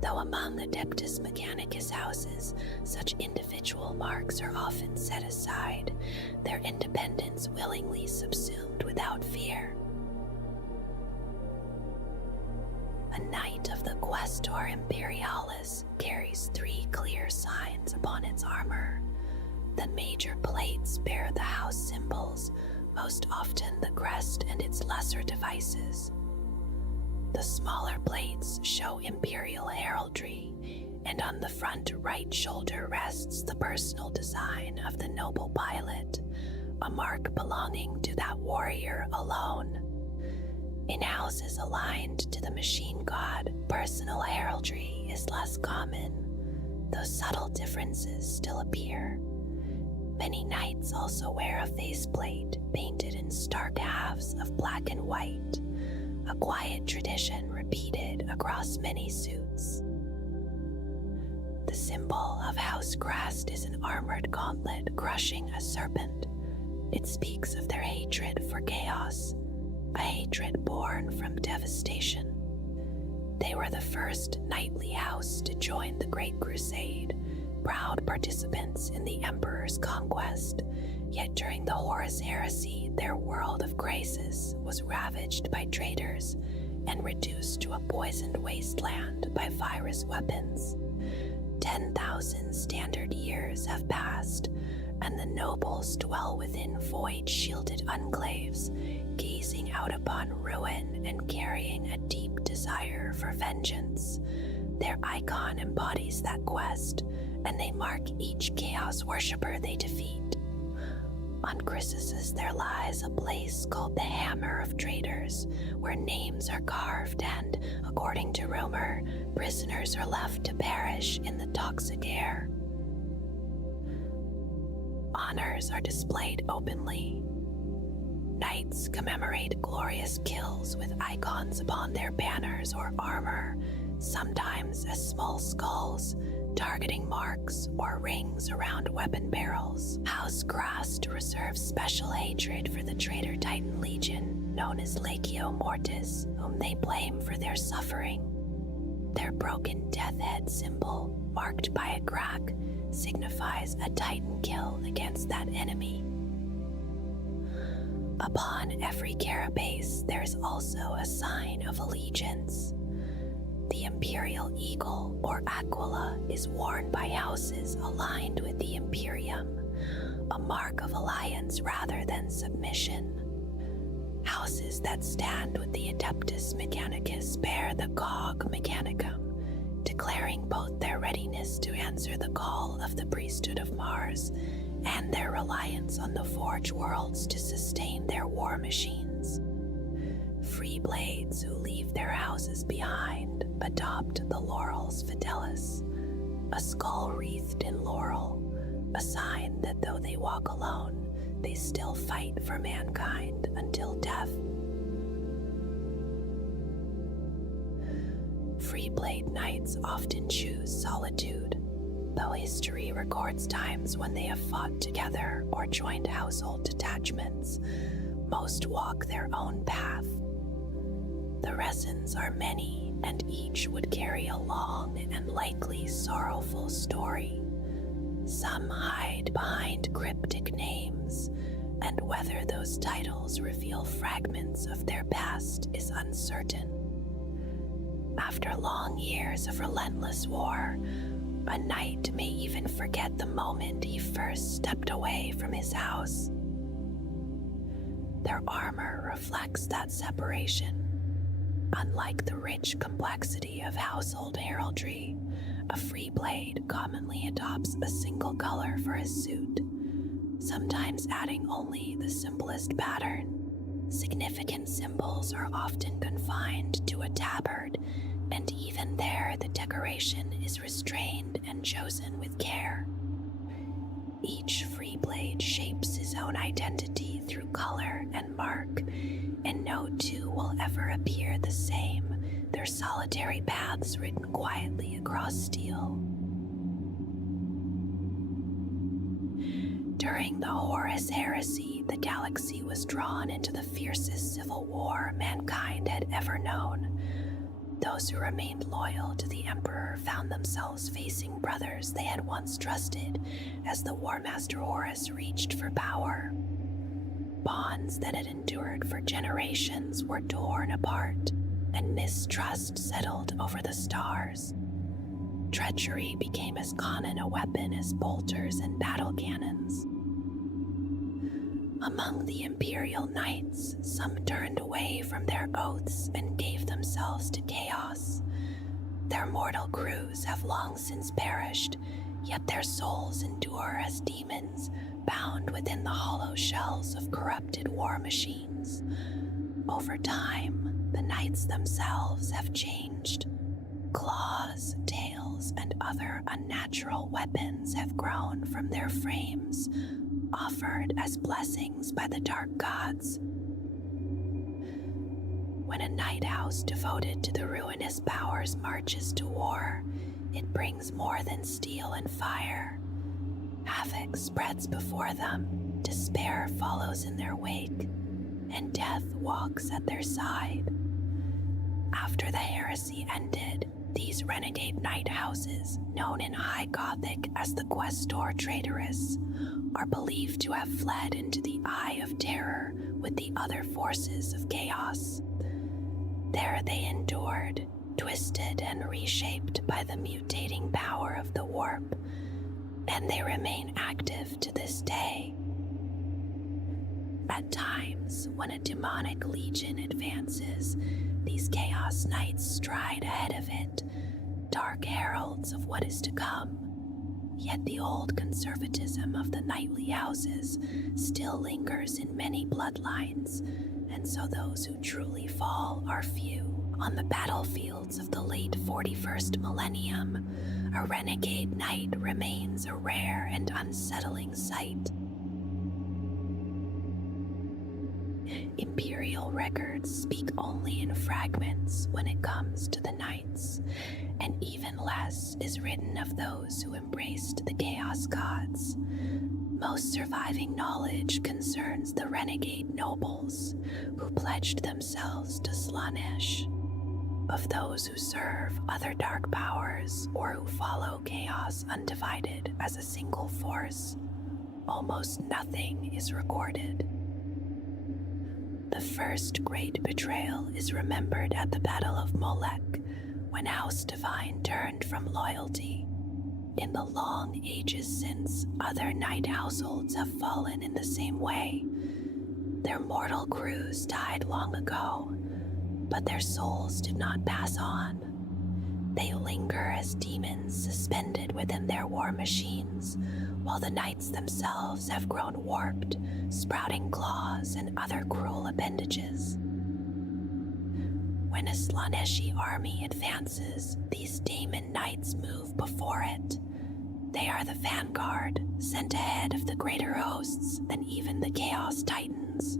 though among Adeptus Mechanicus houses, such individual marks are often set aside, their independence willingly subsumed without fear. A knight of the Questor Imperialis carries 3 clear signs upon its armor. The major plates bear the house symbols, most often the crest and its lesser devices. The smaller plates show imperial heraldry, and on the front right shoulder rests the personal design of the noble pilot, a mark belonging to that warrior alone. In houses aligned to the machine god, personal heraldry is less common, though subtle differences still appear. Many knights also wear a faceplate painted in stark halves of black and white, a quiet tradition repeated across many suits. The symbol of House Crest is an armored gauntlet crushing a serpent. It speaks of their hatred for chaos, a hatred born from devastation. They were the first knightly house to join the Great Crusade, proud participants in the Emperor's conquest, yet during the Horus Heresy, their world of graces was ravaged by traitors and reduced to a poisoned wasteland by virus weapons. 10,000 standard years have passed, and the nobles dwell within void-shielded enclaves, gazing out upon ruin and carrying a deep desire for vengeance. Their icon embodies that quest, and they mark each chaos worshipper they defeat. On Chrysos there lies a place called the Hammer of Traitors, where names are carved and, according to rumor, prisoners are left to perish in the toxic air. Honors are displayed openly. Knights commemorate glorious kills with icons upon their banners or armor, sometimes as small skulls, targeting marks or rings around weapon barrels. House Grast reserves special hatred for the traitor Titan Legion, known as Legio Mortis, whom they blame for their suffering. Their broken death head symbol, marked by a crack, signifies a Titan kill against that enemy. Upon every carapace, there is also a sign of allegiance. The Imperial Eagle, or Aquila, is worn by houses aligned with the Imperium, a mark of alliance rather than submission. Houses that stand with the Adeptus Mechanicus bear the Cog Mechanicum, declaring both their readiness to answer the call of the priesthood of Mars and their reliance on the Forge Worlds to sustain their war machines. Free blades who leave their houses behind adopt the Laurels Fidelis, a skull wreathed in laurel, a sign that though they walk alone, they still fight for mankind until death. Freeblade knights often choose solitude, though history records times when they have fought together or joined household detachments. Most walk their own path. The reasons are many, and each would carry a long and likely sorrowful story. Some hide behind cryptic names, and whether those titles reveal fragments of their past is uncertain. After long years of relentless war, A knight may even forget the moment he first stepped away from his house. Their armor reflects that separation. Unlike the rich complexity of household heraldry, a free blade commonly adopts a single color for his suit, sometimes adding only the simplest pattern. Significant symbols are often confined to a tabard, and even there the decoration is restrained and chosen with care. Each free blade shapes his own identity through color and mark, and no two will ever appear the same, their solitary paths written quietly across steel. During the Horus Heresy, the galaxy was drawn into the fiercest civil war mankind had ever known. Those who remained loyal to the Emperor found themselves facing brothers they had once trusted as the War Master Horus reached for power. Bonds that had endured for generations were torn apart, and mistrust settled over the stars. Treachery became as common a weapon as bolters and battle cannons. Among the Imperial Knights, some turned away from their oaths and gave themselves to chaos. Their mortal crews have long since perished, yet their souls endure as demons bound within the hollow shells of corrupted war machines. Over time, the knights themselves have changed. Claws, tails, and other unnatural weapons have grown from their frames, offered as blessings by the dark gods. When a night house devoted to the ruinous powers marches to war, it brings more than steel and fire. Havoc spreads before them, despair follows in their wake, and death walks at their side. After the heresy ended, these renegade night houses, known in High Gothic as the Questor Traitorous, are believed to have fled into the Eye of Terror with the other forces of chaos. There they endured, twisted and reshaped by the mutating power of the warp, and they remain active to this day. At times, when a demonic legion advances, these Chaos Knights stride ahead of it, dark heralds of what is to come. Yet the old conservatism of the knightly houses still lingers in many bloodlines, and so those who truly fall are few. On the battlefields of the late 41st millennium, a renegade knight remains a rare and unsettling sight. Imperial records speak only in fragments when it comes to the knights, and even less is written of those who embraced the Chaos Gods. Most surviving knowledge concerns the renegade nobles who pledged themselves to Slaanesh. Of those who serve other dark powers or who follow chaos undivided as a single force, almost nothing is recorded. The first great betrayal is remembered at the Battle of Molech, when House Divine turned from loyalty. In the long ages since, other knight households have fallen in the same way. Their mortal crews died long ago, but their souls did not pass on. They linger as demons suspended within their war machines, while the knights themselves have grown warped, sprouting claws and other cruel appendages. When a Slaaneshi army advances, these Daemon Knights move before it. They are the vanguard, sent ahead of the greater hosts than even the Chaos Titans.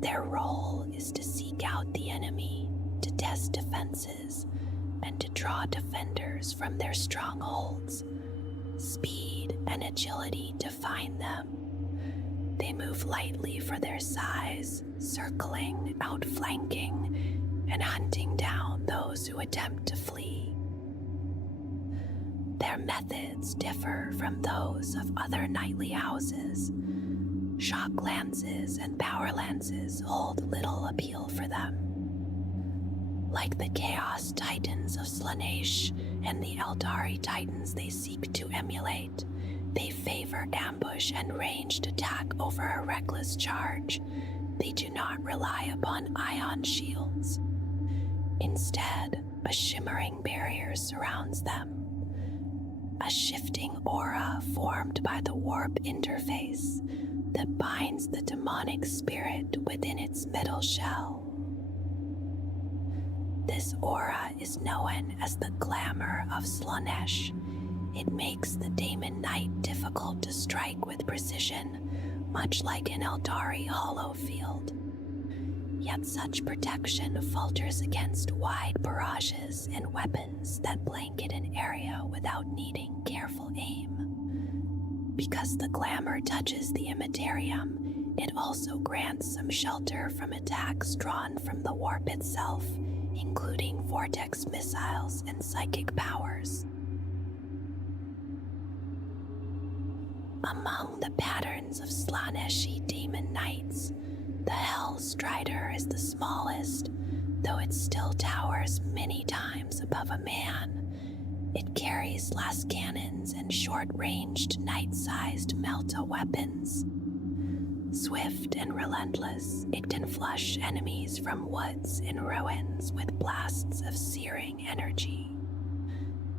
Their role is to seek out the enemy, to test defenses, and to draw defenders from their strongholds. Speed and agility define them. They move lightly for their size, circling, outflanking, and hunting down those who attempt to flee. Their methods differ from those of other knightly houses. Shock lances and power lances hold little appeal for them. Like the Chaos Titans of Slaanesh and the Eldari Titans they seek to emulate, they favor ambush and ranged attack over a reckless charge. They do not rely upon ion shields. Instead, a shimmering barrier surrounds them. A shifting aura formed by the warp interface that binds the demonic spirit within its middle shell. This aura is known as the glamour of Slaanesh. It makes the Daemon Knight difficult to strike with precision, much like an Eldari hollow field. Yet such protection falters against wide barrages and weapons that blanket an area without needing careful aim. Because the glamour touches the immaterium, it also grants some shelter from attacks drawn from the warp itself, including vortex missiles and psychic powers. Among the patterns of Slaaneshi Demon Knights, the Hell Strider is the smallest, though it still towers many times above a man. It carries las cannons and short-ranged knight-sized melta weapons. Swift and relentless, it can flush enemies from woods and ruins with blasts of searing energy.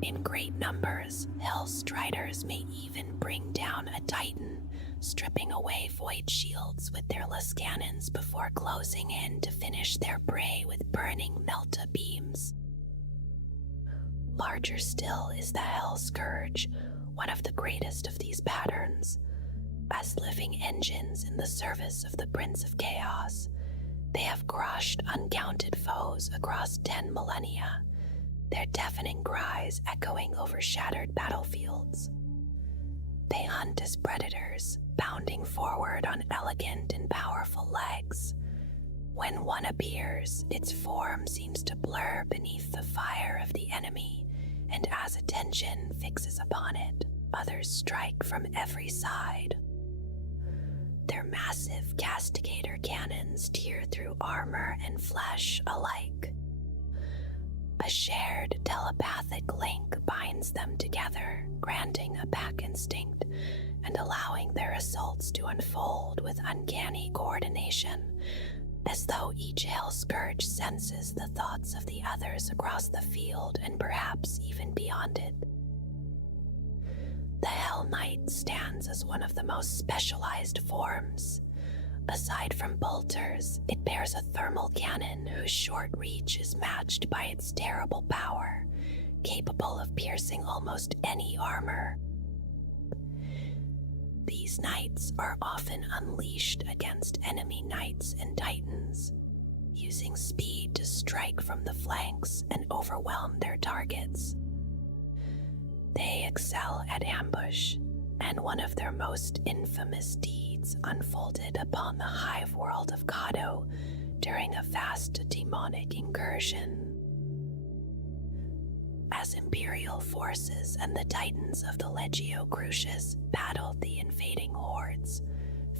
In great numbers, Hell Striders may even bring down a Titan, stripping away void shields with their las cannons before closing in to finish their prey with burning melta beams. Larger still is the Hell Scourge, one of the greatest of these patterns. As living engines in the service of the Prince of Chaos, they have crushed uncounted foes across 10 millennia, their deafening cries echoing over shattered battlefields. They hunt as predators, bounding forward on elegant and powerful legs. When one appears, its form seems to blur beneath the fire of the enemy, and as attention fixes upon it, others strike from every side. Their massive castigator cannons tear through armor and flesh alike. A shared telepathic link binds them together, granting a pack instinct and allowing their assaults to unfold with uncanny coordination, as though each Hell Scourge senses the thoughts of the others across the field and perhaps even beyond it. The Hell Knight stands as one of the most specialized forms. Aside from bolters, it bears a thermal cannon whose short reach is matched by its terrible power, capable of piercing almost any armor. These knights are often unleashed against enemy knights and titans, using speed to strike from the flanks and overwhelm their targets. They excel at ambush, and one of their most infamous deeds unfolded upon the hive world of Kado during a vast demonic incursion. As Imperial forces and the Titans of the Legio Crucius battled the invading hordes,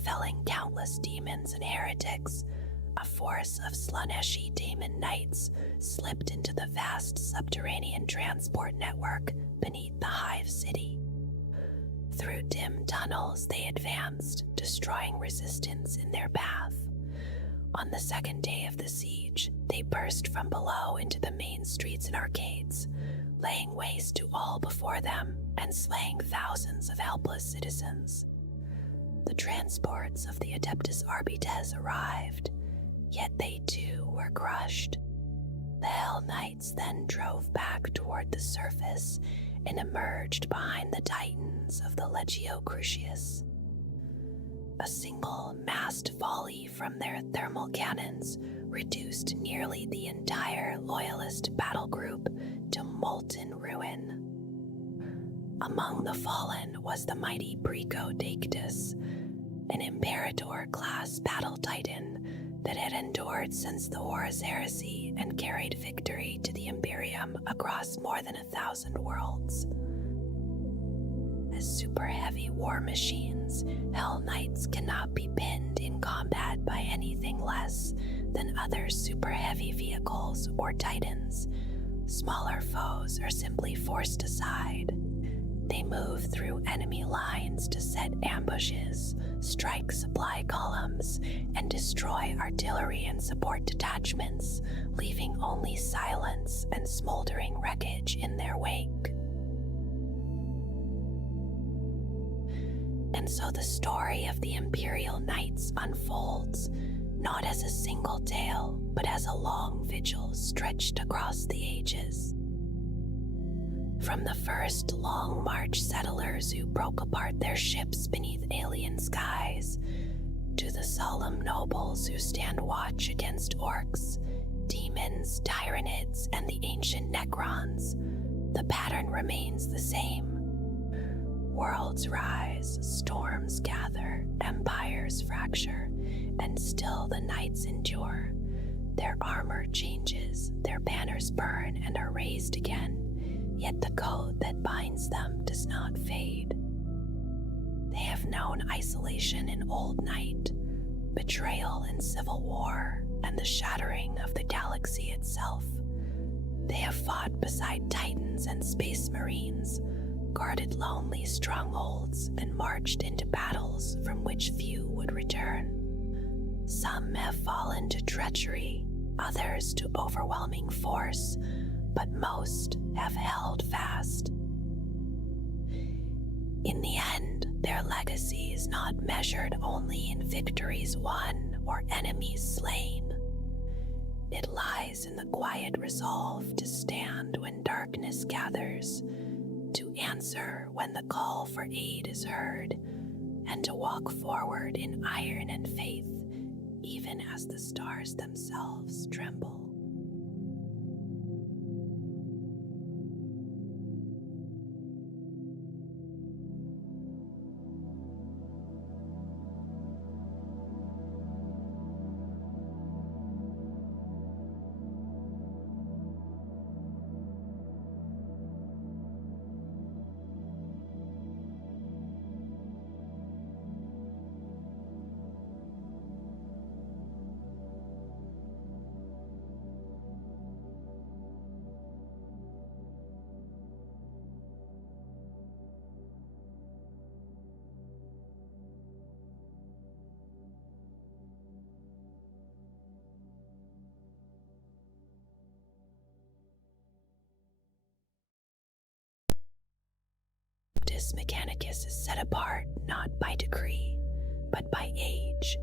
felling countless demons and heretics, a force of Slaaneshi Demon Knights slipped into the vast subterranean transport network beneath the Hive City. Through dim tunnels they advanced, destroying resistance in their path. On the second day of the siege, they burst from below into the main streets and arcades, laying waste to all before them and slaying thousands of helpless citizens. The transports of the Adeptus Arbites arrived, yet they too were crushed. The Hell Knights then drove back toward the surface and emerged behind the Titans of the Legio Crucius. A single massed volley from their thermal cannons reduced nearly the entire Loyalist battle group to molten ruin. Among the fallen was the mighty Preco-Dactus, an Imperator-class battle titan that had endured since the Horus Heresy and carried victory to the Imperium across more than 1,000 worlds. As super heavy war machines, Hell Knights cannot be pinned in combat by anything less than other super heavy vehicles or titans. Smaller foes are simply forced aside. They move through enemy lines to set ambushes, strike supply columns, and destroy artillery and support detachments, leaving only silence and smoldering wreckage in their wake. And so the story of the Imperial Knights unfolds, not as a single tale, but as a long vigil stretched across the ages. From the first long march settlers who broke apart their ships beneath alien skies, to the solemn nobles who stand watch against orcs, demons, Tyranids, and the ancient Necrons, the pattern remains the same. Worlds rise, storms gather, empires fracture, and still the knights endure. Their armor changes, their banners burn and are raised again, yet the code that binds them does not fade. They have known isolation in Old Night, betrayal in civil war, and the shattering of the galaxy itself. They have fought beside titans and space marines, guarded lonely strongholds, and marched into battles from which few would return. Some have fallen to treachery, others to overwhelming force, but most have held fast. In the end, their legacy is not measured only in victories won or enemies slain. It lies in the quiet resolve to stand when darkness gathers, to answer when the call for aid is heard, and to walk forward in iron and faith, even as the stars themselves tremble. Adeptus Mechanicus is set apart not by decree, but by age,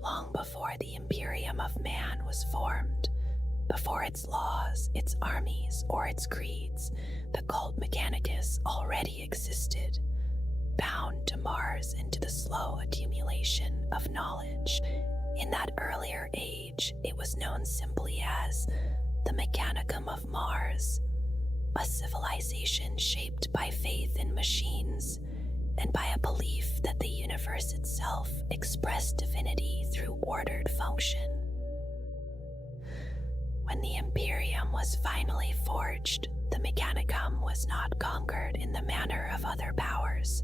long before the Imperium of Man was formed. Before its laws, its armies, or its creeds, the cult Mechanicus already existed, bound to Mars and to the slow accumulation of knowledge. In that earlier age, it was known simply as the Mechanicum of Mars, a civilization shaped by faith in machines and by a belief that the universe itself expressed divinity through ordered function. When the Imperium was finally forged, the Mechanicum was not conquered in the manner of other powers.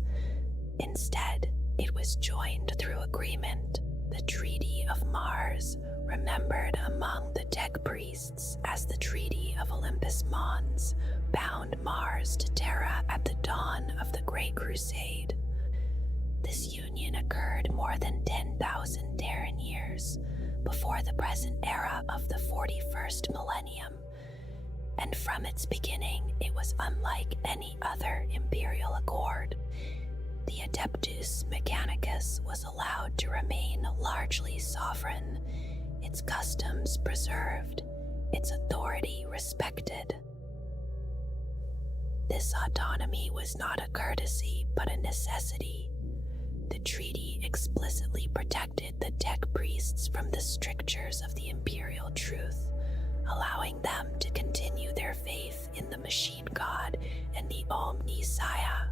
Instead, it was joined through agreement, the Treaty of Mars, remembered among the tech priests as the Treaty of Olympus Mons, bound Mars to Terra at the dawn of the Great Crusade. This union occurred more than 10,000 Terran years before the present era of the 41st millennium, and from its beginning it was unlike any other imperial accord. The Adeptus Mechanicus was allowed to remain largely sovereign, its customs preserved, its authority respected. This autonomy was not a courtesy, but a necessity. The treaty explicitly protected the tech priests from the strictures of the imperial truth, allowing them to continue their faith in the machine god and the Omnisaya.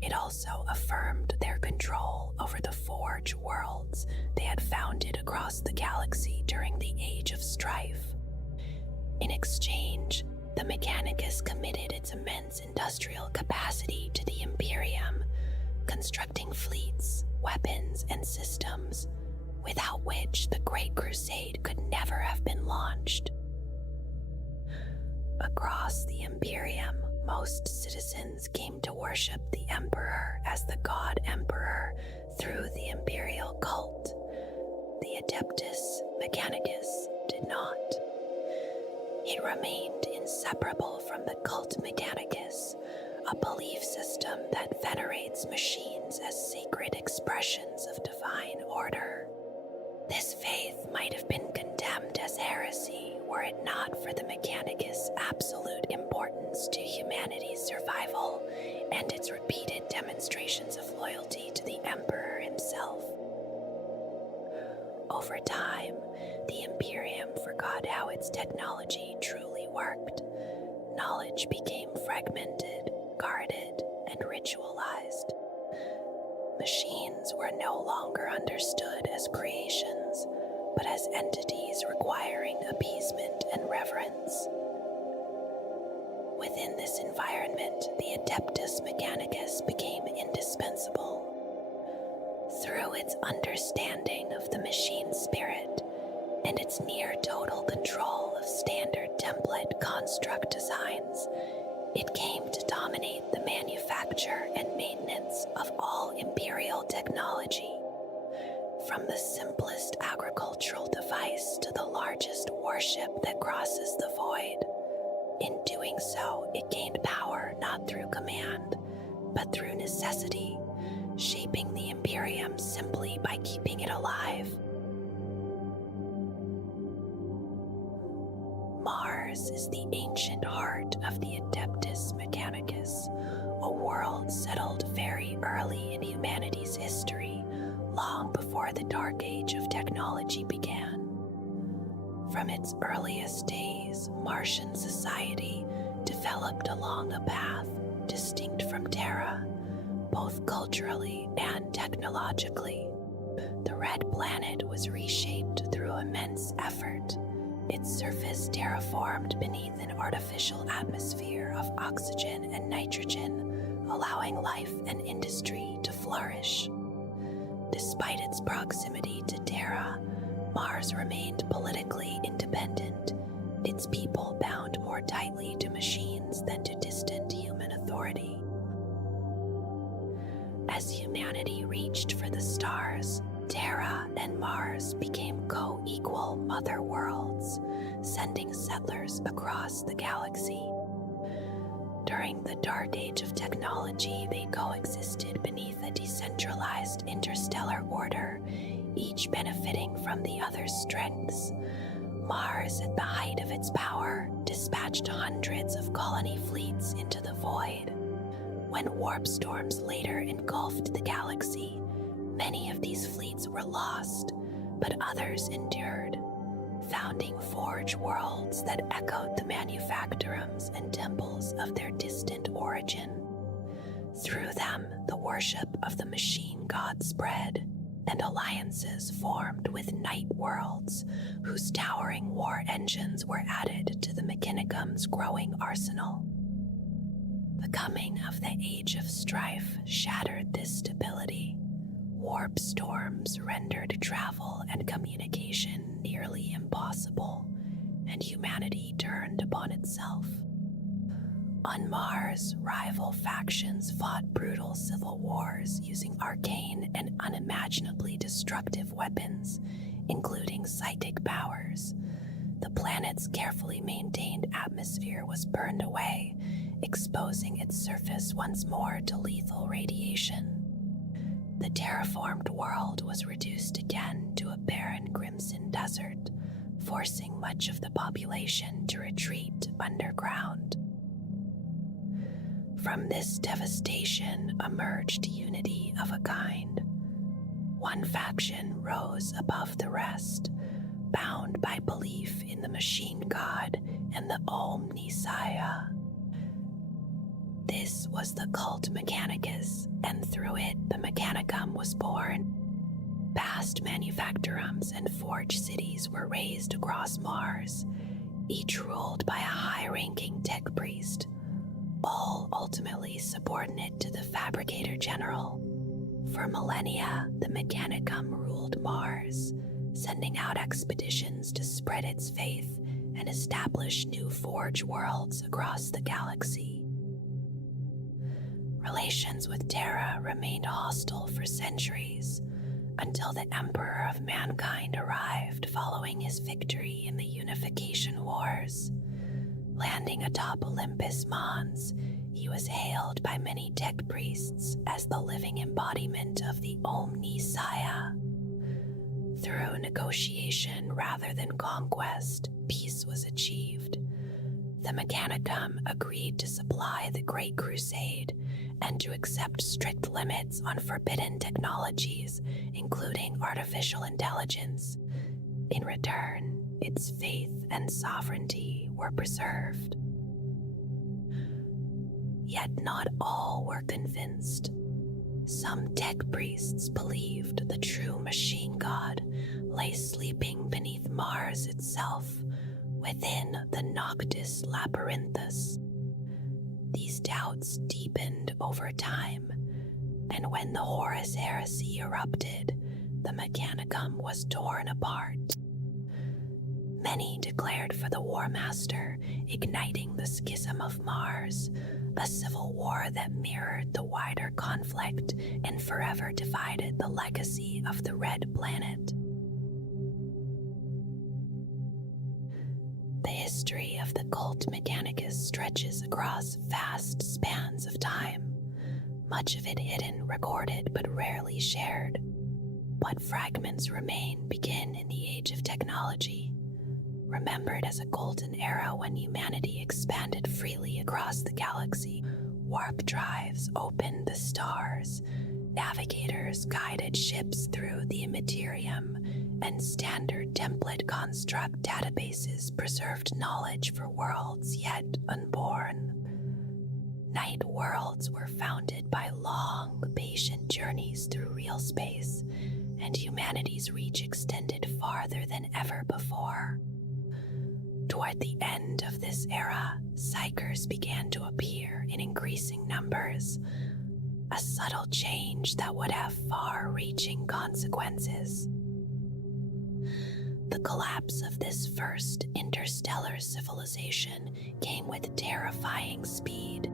It also affirmed their control over the Forge worlds they had founded across the galaxy during the Age of Strife. In exchange, the Mechanicus committed its immense industrial capacity to the Imperium, constructing fleets, weapons, and systems without which the Great Crusade could never have been launched. Across the Imperium, most citizens came to worship the Emperor as the God Emperor through the Imperial cult. The Adeptus Mechanicus did not. It remained inseparable from the cult Mechanicus, a belief system that venerates machines as sacred expressions of divine order. This faith might have been condemned as heresy were it not for the Mechanicus' absolute importance to humanity's survival and its repeated demonstrations of loyalty to the Emperor himself. Over time, the Imperium forgot how its technology truly worked. Knowledge became fragmented, guarded, and ritualized. Machines were no longer understood as creations, but as entities requiring appeasement and reverence. Within this environment, the Adeptus Mechanicus became indispensable. Through its understanding of the machine spirit and its near-total control of standard template construct designs, it came to dominate the manufacture and maintenance of all Imperial technology. From the simplest agricultural device to the largest warship that crosses the void. In doing so, it gained power not through command, but through necessity, shaping the Imperium simply by keeping it alive. Mars is the ancient heart of the Adeptus Mechanicus, a world settled very early in humanity's history, long before the Dark Age of technology began. From its earliest days, Martian society developed along a path distinct from Terra, both culturally and technologically. The Red Planet was reshaped through immense effort, its surface terraformed beneath an artificial atmosphere of oxygen and nitrogen, allowing life and industry to flourish. Despite its proximity to Terra, Mars remained politically independent, its people bound more tightly to machines than to distant human authority. As humanity reached for the stars, Terra and Mars became co-equal mother worlds, sending settlers across the galaxy. During the Dark Age of technology, they coexisted beneath a decentralized interstellar order, each benefiting from the other's strengths. Mars, at the height of its power, dispatched hundreds of colony fleets into the void. When warp storms later engulfed the galaxy, many of these fleets were lost, but others endured, founding forge worlds that echoed the manufactorums and temples of their distant origin. Through them, the worship of the machine god spread, and alliances formed with night worlds, whose towering war engines were added to the Mechanicum's growing arsenal. The coming of the Age of Strife shattered this stability. Warp storms rendered travel and communication nearly impossible, and humanity turned upon itself. On Mars, rival factions fought brutal civil wars using arcane and unimaginably destructive weapons, including psychic powers. The planet's carefully maintained atmosphere was burned away, exposing its surface once more to lethal radiation. The terraformed world was reduced again to a barren crimson desert, forcing much of the population to retreat underground. From this devastation emerged unity of a kind. One faction rose above the rest, bound by belief in the machine god and the Omnisaya. This was the cult Mechanicus, and through it the Mechanicum was born. Vast manufactorums and forge cities were raised across Mars, each ruled by a high-ranking tech priest, all ultimately subordinate to the Fabricator General. For millennia, the Mechanicum ruled Mars, sending out expeditions to spread its faith and establish new forge worlds across the galaxy. Relations with Terra remained hostile for centuries, until the Emperor of Mankind arrived following his victory in the Unification Wars. Landing atop Olympus Mons, he was hailed by many tech priests as the living embodiment of the Omnisaya. Through negotiation rather than conquest, peace was achieved. The Mechanicum agreed to supply the Great Crusade and to accept strict limits on forbidden technologies, including artificial intelligence. In return, its faith and sovereignty were preserved. Yet not all were convinced. Some tech priests believed the true machine god lay sleeping beneath Mars itself, within the Noctis Labyrinthus. These doubts deepened over time, and when the Horus Heresy erupted, the Mechanicum was torn apart. Many declared for the War Master, igniting the Schism of Mars, a civil war that mirrored the wider conflict and forever divided the legacy of the Red Planet. The history of the cult Mechanicus stretches across vast spans of time, much of it hidden, recorded, but rarely shared. What fragments remain begin in the Age of Technology, remembered as a golden era when humanity expanded freely across the galaxy. Warp drives opened the stars, navigators guided ships through the immaterium, and standard template construct databases preserved knowledge for worlds yet unborn. Night worlds were founded by long, patient journeys through real space, and humanity's reach extended farther than ever before. Toward the end of this era, psychers began to appear in increasing numbers, a subtle change that would have far-reaching consequences. The collapse of this first interstellar civilization came with terrifying speed.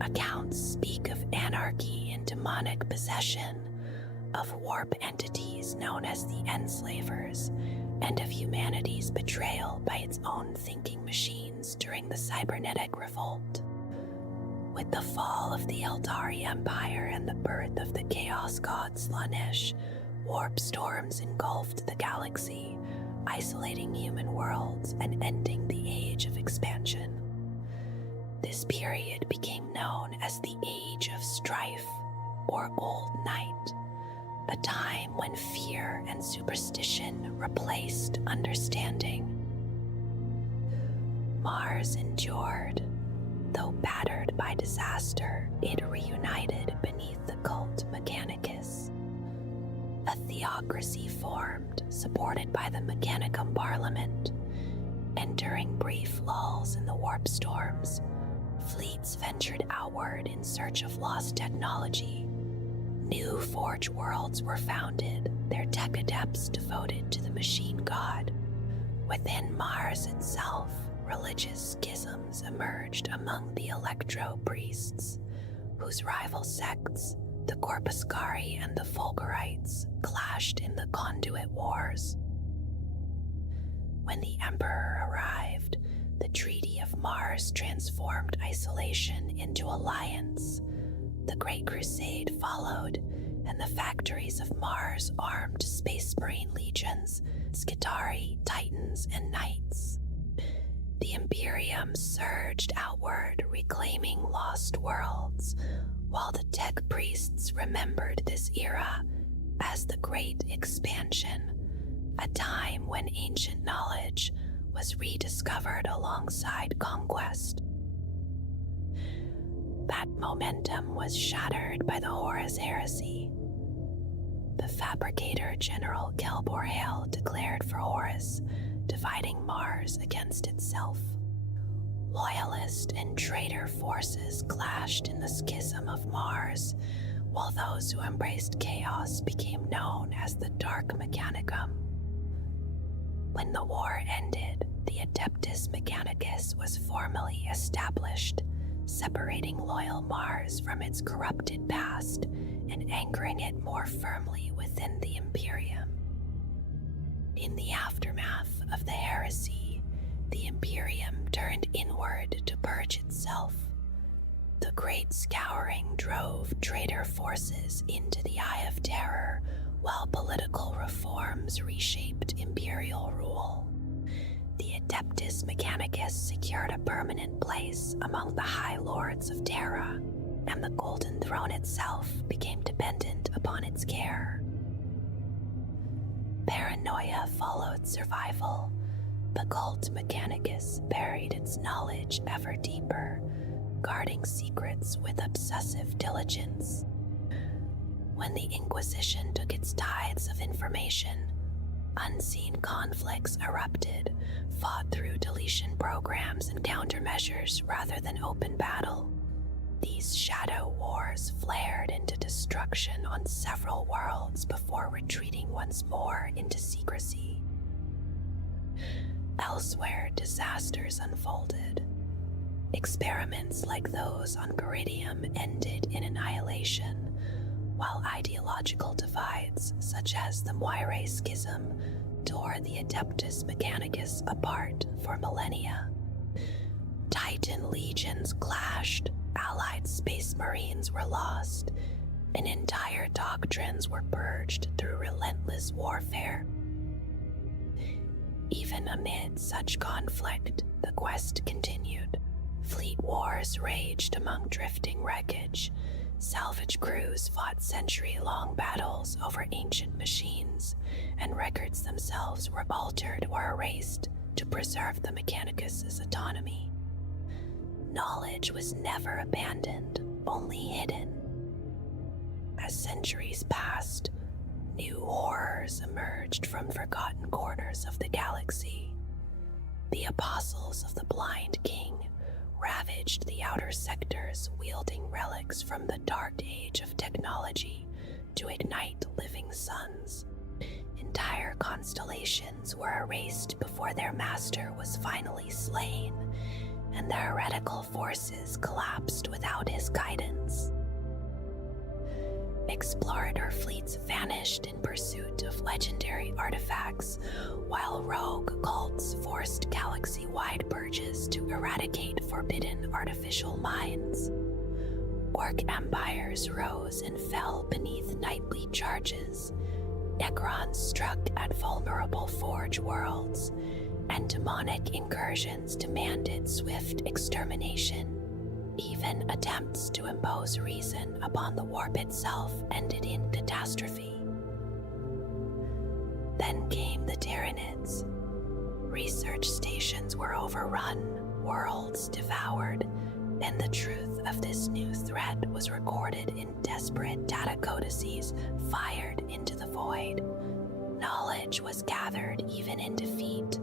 Accounts speak of anarchy and demonic possession, of warp entities known as the Enslavers, and of humanity's betrayal by its own thinking machines during the cybernetic revolt. With the fall of the Eldari Empire and the birth of the Chaos God Slaanesh, warp storms engulfed the galaxy, isolating human worlds and ending the Age of Expansion. This period became known as the Age of Strife, or Old Night, a time when fear and superstition replaced understanding. Mars endured. Though battered by disaster, it reunited beneath the cult Mechanicus. A theocracy formed, supported by the Mechanicum Parliament, and during brief lulls in the warp storms, fleets ventured outward in search of lost technology. New forge worlds were founded, their tech adepts devoted to the machine god. Within Mars itself, religious schisms emerged among the Electro priests, whose rival sects, the Corpuscari and the Fulgurites, clashed in the Conduit Wars. When the Emperor arrived, the Treaty of Mars transformed isolation into alliance. The Great Crusade followed, and the factories of Mars armed Space Marine legions, Skitarii, Titans, and Knights. The Imperium surged outward, reclaiming lost worlds, while the tech priests remembered this era as the Great Expansion, a time when ancient knowledge was rediscovered alongside conquest. That momentum was shattered by the Horus Heresy. The fabricator General Kelborhael declared for Horus, dividing Mars against itself. Loyalist and traitor forces clashed in the Schism of Mars, while those who embraced chaos became known as the Dark Mechanicum. When the war ended, the Adeptus Mechanicus was formally established, separating loyal Mars from its corrupted past and anchoring it more firmly within the Imperium. In the aftermath of the heresy, the Imperium turned inward to purge itself. The Great Scouring drove traitor forces into the Eye of Terror, while political reforms reshaped imperial rule. The Adeptus Mechanicus secured a permanent place among the High Lords of Terra, and the Golden Throne itself became dependent upon its care. Paranoia followed survival. The cult Mechanicus buried its knowledge ever deeper, guarding secrets with obsessive diligence. When the Inquisition took its tithes of information, unseen conflicts erupted, fought through deletion programs and countermeasures rather than open battle. These shadow wars flared into destruction on several worlds before retreating once more into secrecy. Elsewhere, disasters unfolded. Experiments like those on Peridium ended in annihilation, while ideological divides, such as the Moirae Schism, tore the Adeptus Mechanicus apart for millennia. Titan legions clashed, allied space marines were lost, and entire doctrines were purged through relentless warfare. Even amid such conflict, the quest continued. Fleet wars raged among drifting wreckage. Salvage crews fought century-long battles over ancient machines, and records themselves were altered or erased to preserve the Mechanicus' autonomy. Knowledge was never abandoned, only hidden. As centuries passed, new horrors emerged from forgotten corners of the galaxy. The Apostles of the Blind King ravaged the outer sectors, wielding relics from the dark age of technology to ignite living suns. Entire constellations were erased before their master was finally slain, and the heretical forces collapsed without his guidance. Explorator fleets vanished in pursuit of legendary artifacts, while rogue cults forced galaxy-wide purges to eradicate forbidden artificial mines. Orc empires rose and fell beneath nightly charges. Necrons struck at vulnerable forge worlds, and demonic incursions demanded swift extermination. Even attempts to impose reason upon the warp itself ended in catastrophe. Then came the Tyranids. Research stations were overrun, worlds devoured, and the truth of this new threat was recorded in desperate data codices fired into the void. Knowledge was gathered even in defeat,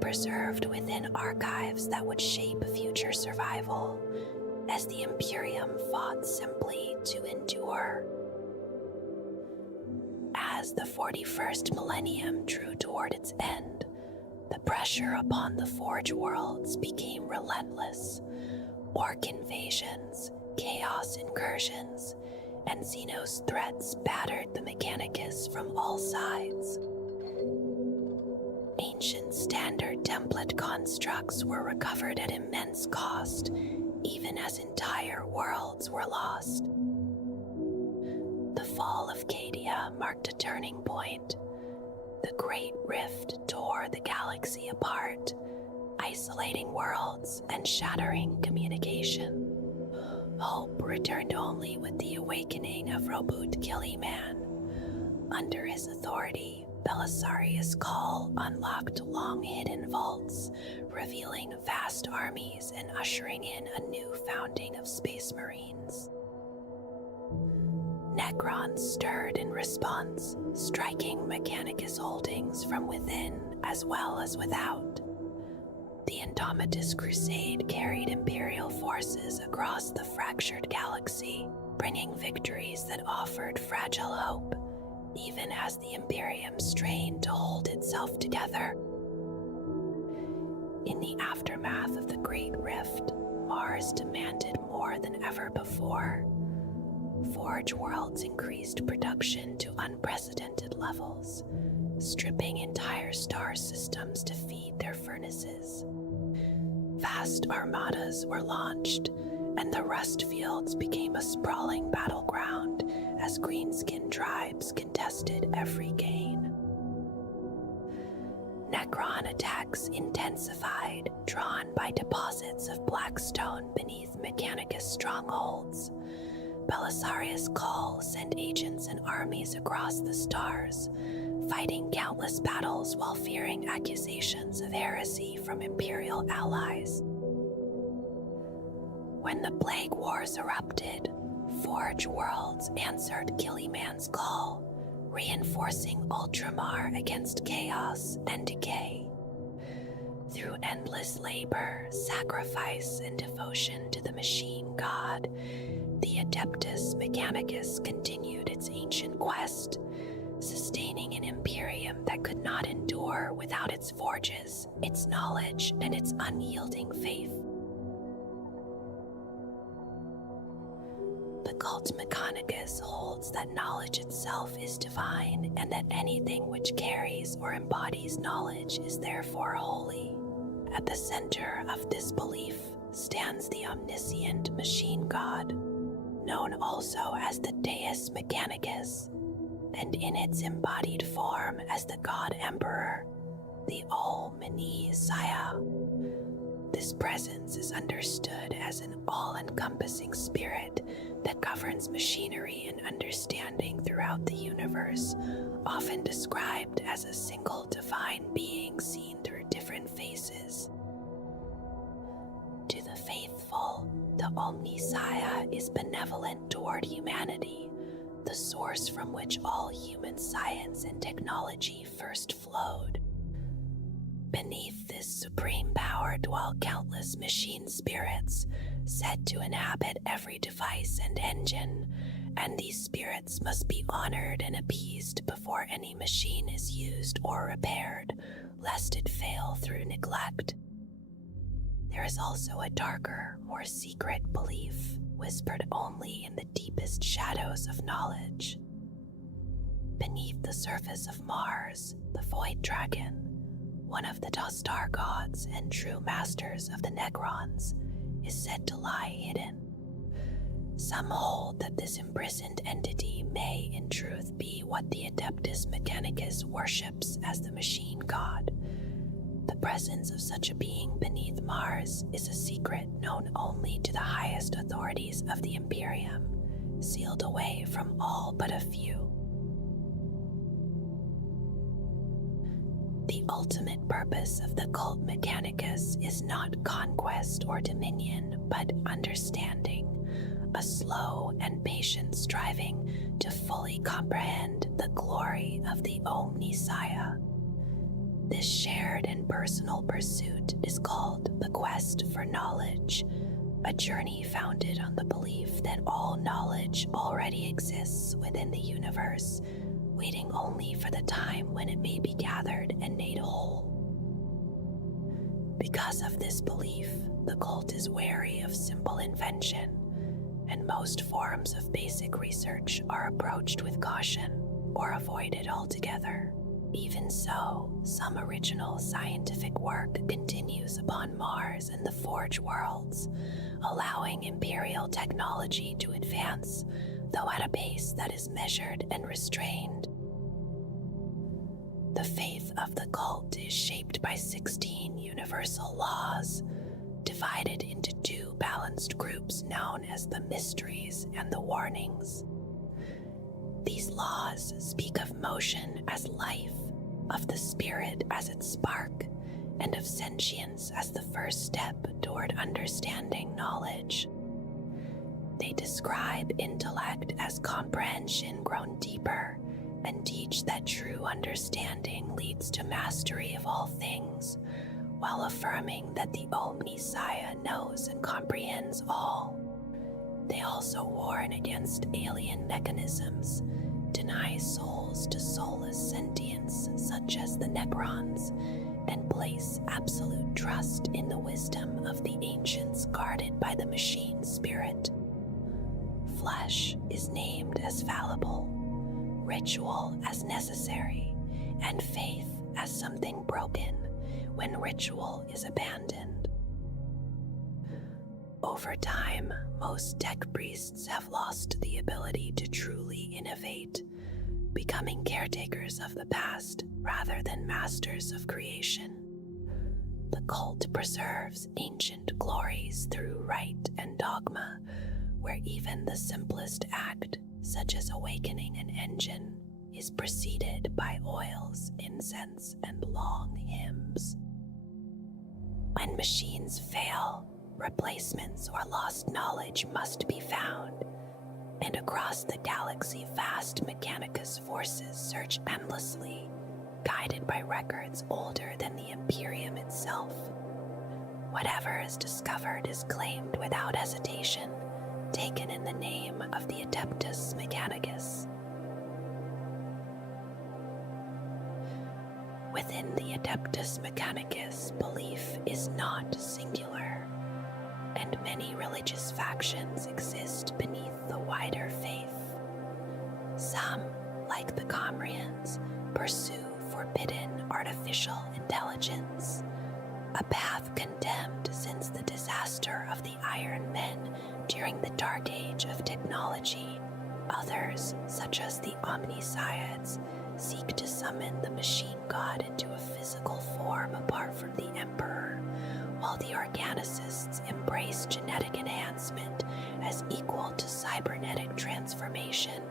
preserved within archives that would shape future survival, as the Imperium fought simply to endure. As the 41st millennium drew toward its end, the pressure upon the Forge worlds became relentless. Orc invasions, chaos incursions, and Xenos threats battered the Mechanicus from all sides. Ancient standard template constructs were recovered at immense cost, even as entire worlds were lost. The fall of Cadia marked a turning point. The Great Rift tore the galaxy apart, isolating worlds and shattering communication. Hope returned only with the awakening of Robut Killyman. Under his authority, Belisarius' Call unlocked long-hidden vaults, revealing vast armies and ushering in a new founding of Space Marines. Necrons stirred in response, striking Mechanicus holdings from within as well as without. The Indomitus Crusade carried Imperial forces across the fractured galaxy, bringing victories that offered fragile hope, even as the Imperium strained to hold itself together. In the aftermath of the Great Rift, Mars demanded more than ever before. Forge Worlds increased production to unprecedented levels, stripping entire star systems to feed their furnaces. Vast armadas were launched, and the rust fields became a sprawling battleground as greenskin tribes contested every gain. Necron attacks intensified, drawn by deposits of blackstone beneath Mechanicus strongholds. Belisarius Kull sent agents and armies across the stars, fighting countless battles while fearing accusations of heresy from Imperial allies. When the Plague Wars erupted, Forge Worlds answered Gilliman's call, reinforcing Ultramar against chaos and decay. Through endless labor, sacrifice, and devotion to the machine god, the Adeptus Mechanicus continued its ancient quest, sustaining an imperium that could not endure without its forges, its knowledge, and its unyielding faith. The cult Mechanicus holds that knowledge itself is divine and that anything which carries or embodies knowledge is therefore holy. At the center of this belief stands the omniscient machine god, known also as the Deus Mechanicus, and in its embodied form as the God Emperor, the All-Mini-Saya. This presence is understood as an all-encompassing spirit that governs machinery and understanding throughout the universe, often described as a single divine being seen through different faces. To the faithful, the Omnisaya is benevolent toward humanity, the source from which all human science and technology first flowed. Beneath this supreme power dwell countless machine spirits, said to inhabit every device and engine, and these spirits must be honored and appeased before any machine is used or repaired, lest it fail through neglect. There is also a darker, more secret belief, whispered only in the deepest shadows of knowledge. Beneath the surface of Mars, the Void Dragon, one of the Dostar gods and true masters of the Necrons, is said to lie hidden. Some hold that this imprisoned entity may in truth be what the Adeptus Mechanicus worships as the machine god. The presence of such a being beneath Mars is a secret known only to the highest authorities of the Imperium, sealed away from all but a few. The ultimate purpose of the cult Mechanicus is not conquest or dominion, but understanding, a slow and patient striving to fully comprehend the glory of the Omnisaya. This shared and personal pursuit is called the quest for knowledge, a journey founded on the belief that all knowledge already exists within the universe, waiting only for the time when it may be gathered and made whole. Because of this belief, the cult is wary of simple invention, and most forms of basic research are approached with caution or avoided altogether. Even so, some original scientific work continues upon Mars and the Forge Worlds, allowing Imperial technology to advance, though at a pace that is measured and restrained. The faith of the cult is shaped by 16 universal laws, divided into two balanced groups known as the Mysteries and the Warnings. These laws speak of motion as life, of the spirit as its spark, and of sentience as the first step toward understanding knowledge. They describe intellect as comprehension grown deeper, and teach that true understanding leads to mastery of all things, while affirming that the Omnisaya knows and comprehends all. They also warn against alien mechanisms, deny souls to soulless sentience such as the Necrons, and place absolute trust in the wisdom of the ancients guarded by the machine spirit. Flesh is named as fallible, ritual as necessary, and faith as something broken when ritual is abandoned. Over time, most tech priests have lost the ability to truly innovate, becoming caretakers of the past rather than masters of creation. The cult preserves ancient glories through rite and dogma, where even the simplest act, such as awakening an engine, is preceded by oils, incense, and long hymns. When machines fail, replacements or lost knowledge must be found, and across the galaxy vast Mechanicus forces search endlessly, guided by records older than the Imperium itself. Whatever is discovered is claimed without hesitation, taken in the name of the Adeptus Mechanicus. Within the Adeptus Mechanicus, belief is not singular, and many religious factions exist beneath the wider faith. Some, like the Comrians, pursue forbidden artificial intelligence, a path condemned since the disaster of the Iron Men during the Dark Age of technology. Others, such as the Omnisciads, seek to summon the machine god into a physical form apart from the Emperor, while the Organicists embrace genetic enhancement as equal to cybernetic transformation.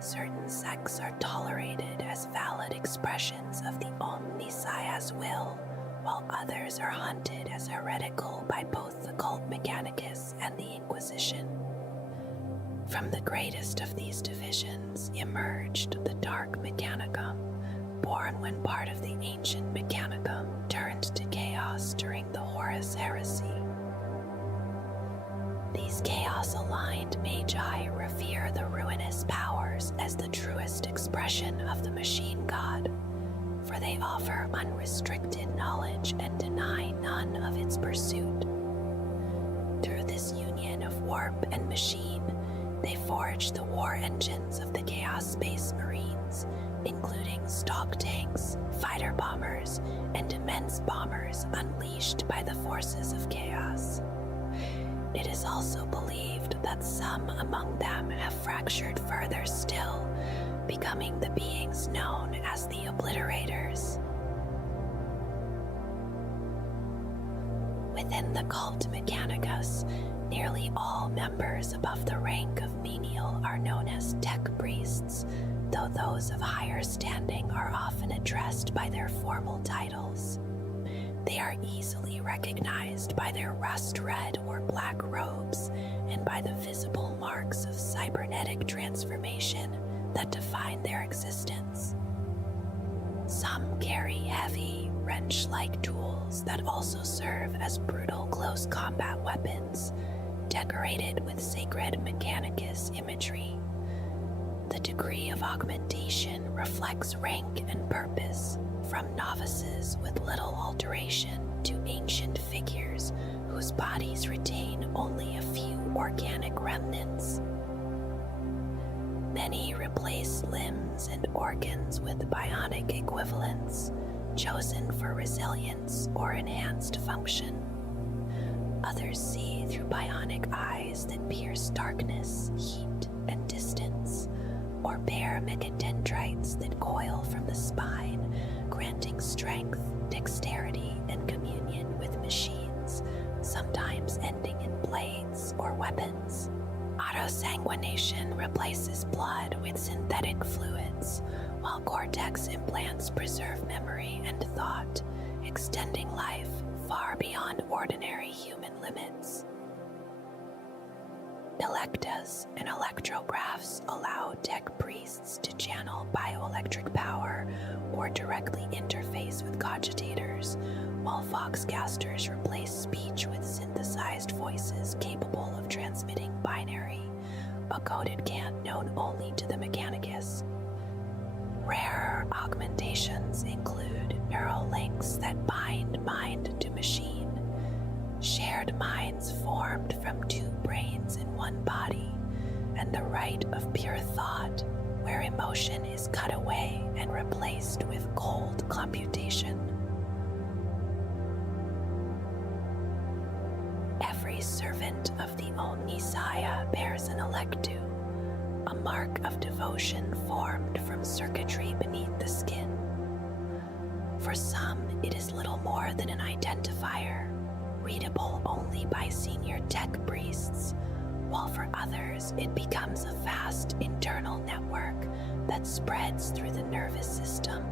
Certain sects are tolerated as valid expressions of the Omniscia's will, while others are hunted as heretical by both the Cult Mechanicus and the Inquisition. From the greatest of these divisions emerged the Dark Mechanicum, born when part of the ancient Mechanicum turned to chaos during the Horus Heresy. These chaos-aligned magi revere the ruinous powers as the truest expression of the machine god, for they offer unrestricted knowledge and deny none of its pursuit. Through this union of warp and machine, they forge the war engines of the Chaos Space Marines, including stock tanks, fighter bombers, and immense bombers unleashed by the forces of chaos. It is also believed that some among them have fractured further still, becoming the beings known as the Obliterators. Within the Cult Mechanicus, nearly all members above the rank of menial are known as tech priests, though those of higher standing are often addressed by their formal titles. They are easily recognized by their rust-red or black robes and by the visible marks of cybernetic transformation that define their existence. Some carry heavy, wrench-like tools that also serve as brutal close combat weapons, decorated with sacred Mechanicus imagery. The degree of augmentation reflects rank and purpose, from novices with little alteration to ancient figures whose bodies retain only a few organic remnants. Many replace limbs and organs with bionic equivalents, chosen for resilience or enhanced function. Others see through bionic eyes that pierce darkness, heat, and distance, or bear mechadendrites that coil from the spine, granting strength, dexterity, and communion with machines, sometimes ending in blades or weapons. Autosanguination replaces blood with synthetic fluids, while cortex implants preserve memory and thought, extending life far beyond ordinary human limits. Electas and electrographs allow tech priests to channel bioelectric power or directly interface with cogitators, while Foxcasters replace speech with synthesized voices capable of transmitting binary, a coded cant known only to the Mechanicus. Rarer augmentations include neural links that bind mind to machine, shared minds formed from two brains in one body, and the right of pure thought, where emotion is cut away and replaced with cold computation. Every servant of the Omnisaya bears an electu, a mark of devotion formed from circuitry beneath the skin. For some, it is little more than an identifier, readable only by senior tech priests, while for others it becomes a vast internal network that spreads through the nervous system.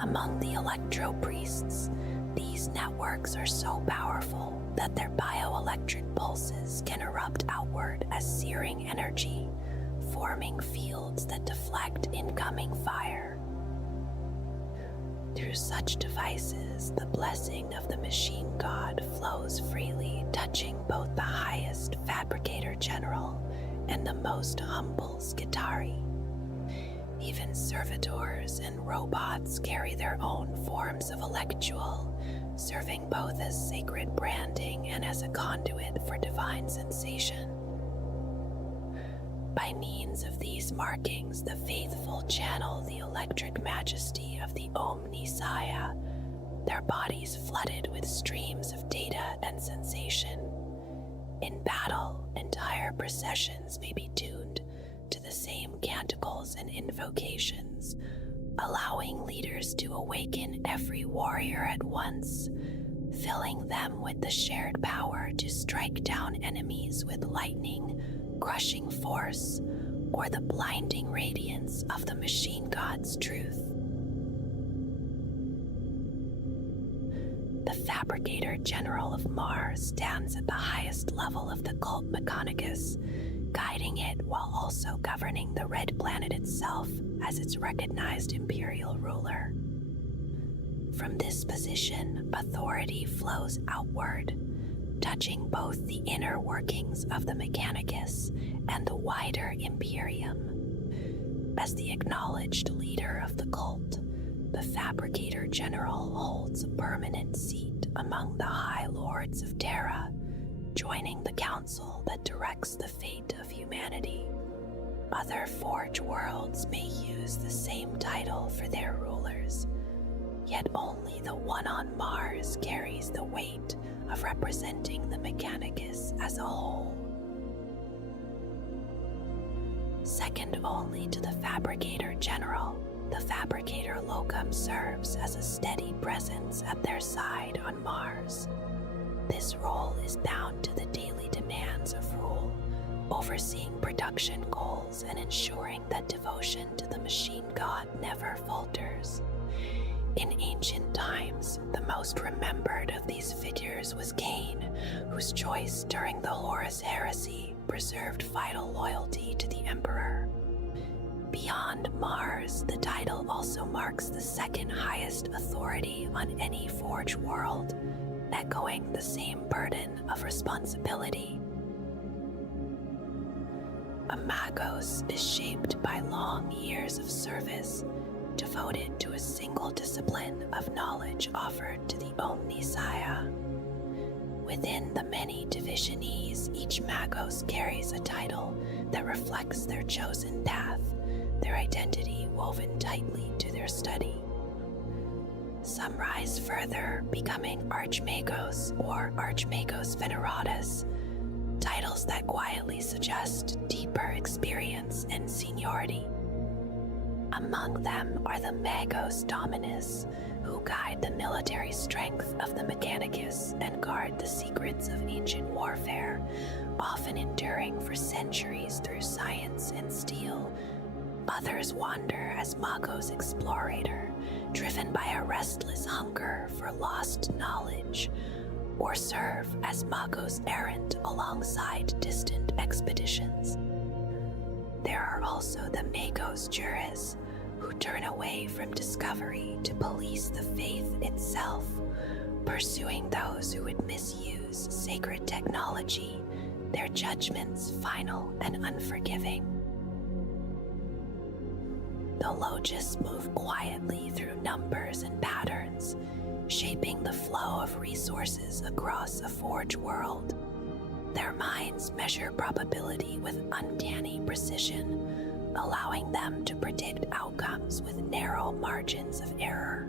Among the electro-priests, these networks are so powerful that their bioelectric pulses can erupt outward as searing energy, forming fields that deflect incoming fire. Through such devices, the blessing of the machine god flows freely, touching both the highest fabricator general and the most humble Skitari. Even servitors and robots carry their own forms of electual, serving both as sacred branding and as a conduit for divine sensation. By means of these markings, the faithful channel the electric majesty of the Omnisaya, their bodies flooded with streams of data and sensation. In battle, entire processions may be tuned to the same canticles and invocations, allowing leaders to awaken every warrior at once, filling them with the shared power to strike down enemies with lightning, crushing force, or the blinding radiance of the machine god's truth. The Fabricator General of Mars stands at the highest level of the cult Mechanicus, guiding it while also governing the Red Planet itself as its recognized imperial ruler. From this position, authority flows outward, touching both the inner workings of the Mechanicus and the wider Imperium. As the acknowledged leader of the cult, the Fabricator General holds a permanent seat among the High Lords of Terra, joining the council that directs the fate of humanity. Other Forge worlds may use the same title for their rulers, yet only the one on Mars carries the weight of representing the Mechanicus as a whole. Second only to the Fabricator General, the Fabricator Locum serves as a steady presence at their side on Mars. This role is bound to the daily demands of rule, overseeing production goals and ensuring that devotion to the machine god never falters. In ancient times, the most remembered of these figures was Cain, whose choice during the Horus Heresy preserved vital loyalty to the Emperor. Beyond Mars, the title also marks the second highest authority on any Forge world, echoing the same burden of responsibility. A Magos is shaped by long years of service, devoted to a single discipline of knowledge offered to the Omnisaya. Within the many divisionees, each Magos carries a title that reflects their chosen path, their identity woven tightly to their study. Some rise further, becoming Archmagos or Archmagos Veneratus, titles that quietly suggest deeper experience and seniority. Among them are the Magos Dominus, who guide the military strength of the Mechanicus and guard the secrets of ancient warfare, often enduring for centuries through science and steel. Others wander as Magos Explorator, driven by a restless hunger for lost knowledge, or serve as Magos Errant alongside distant expeditions. There are also the Magos Juris, who turn away from discovery to police the faith itself, pursuing those who would misuse sacred technology, their judgments final and unforgiving. The Logists move quietly through numbers and patterns, shaping the flow of resources across a forge world. Their minds measure probability with uncanny precision, allowing them to predict outcomes with narrow margins of error.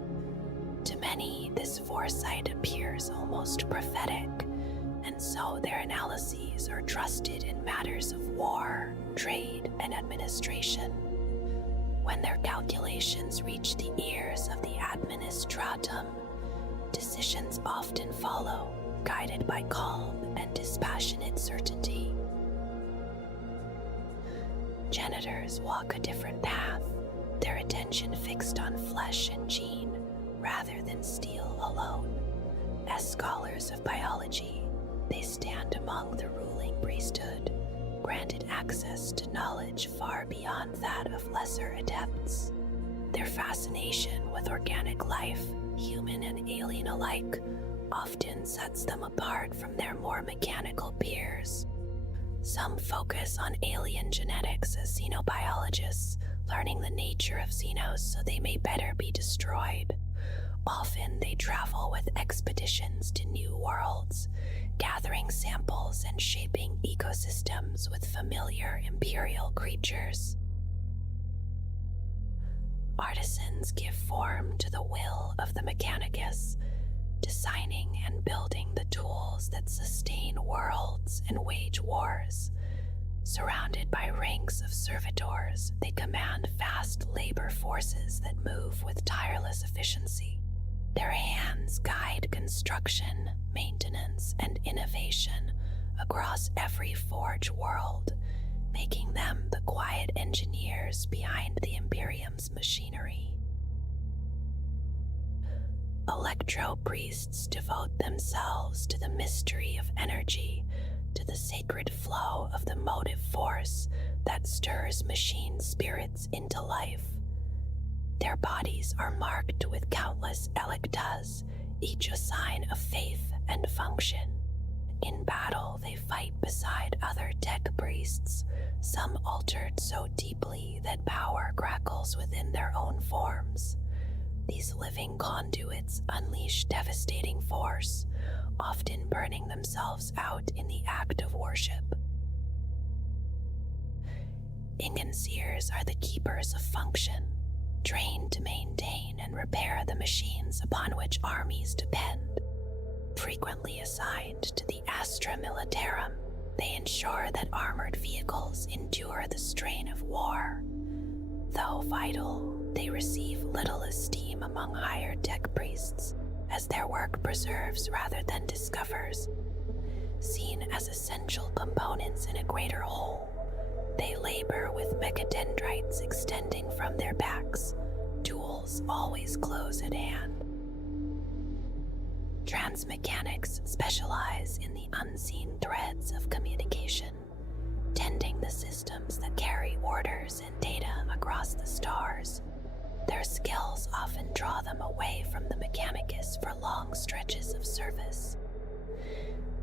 To many, this foresight appears almost prophetic, and so their analyses are trusted in matters of war, trade, and administration. When their calculations reach the ears of the administratum, decisions often follow, guided by calm and dispassionate certainty. Janitors walk a different path, their attention fixed on flesh and gene rather than steel alone. As scholars of biology, they stand among the ruling priesthood, granted access to knowledge far beyond that of lesser adepts. Their fascination with organic life, human and alien alike, often sets them apart from their more mechanical peers. Some focus on alien genetics as xenobiologists, learning the nature of xenos so they may better be destroyed. Often they travel with expeditions to new worlds, gathering samples and shaping ecosystems with familiar imperial creatures. Artisans give form to the will of the Mechanicus, designing and building the tools that sustain worlds and wage wars. Surrounded by ranks of servitors, they command vast labor forces that move with tireless efficiency. Their hands guide construction, maintenance, and innovation across every forge world, making them the quiet engineers behind the Imperium's machinery. Electro-priests devote themselves to the mystery of energy, to the sacred flow of the motive force that stirs machine spirits into life. Their bodies are marked with countless electas, each a sign of faith and function. In battle, they fight beside other tech priests, some altered so deeply that power crackles within their own forms. These living conduits unleash devastating force, often burning themselves out in the act of worship. Ingenseers are the keepers of function, trained to maintain and repair the machines upon which armies depend. Frequently assigned to the Astra Militarum, they ensure that armored vehicles endure the strain of war. Though vital, they receive little esteem among higher tech priests, as their work preserves rather than discovers. Seen as essential components in a greater whole, they labor with mechadendrites extending from their backs, tools always close at hand. Transmechanics specialize in the unseen threads of communication, tending the systems that carry orders and data across the stars. Their skills often draw them away from the Mechanicus for long stretches of service.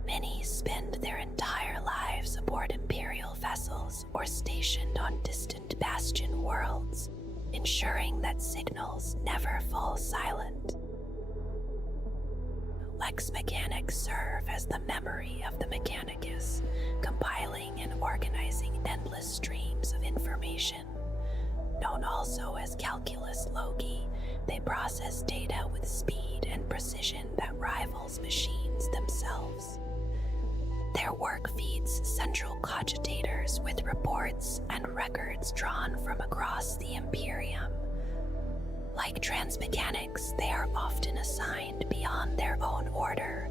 Many spend their entire lives aboard Imperial vessels or stationed on distant bastion worlds, ensuring that signals never fall silent. Lex Mechanics serve as the memory of the Mechanicus, compiling and organizing endless streams of information. Known also as Calculus Logi, they process data with speed and precision that rivals machines themselves. Their work feeds central cogitators with reports and records drawn from across the Imperium. Like transmechanics, they are often assigned beyond their own order,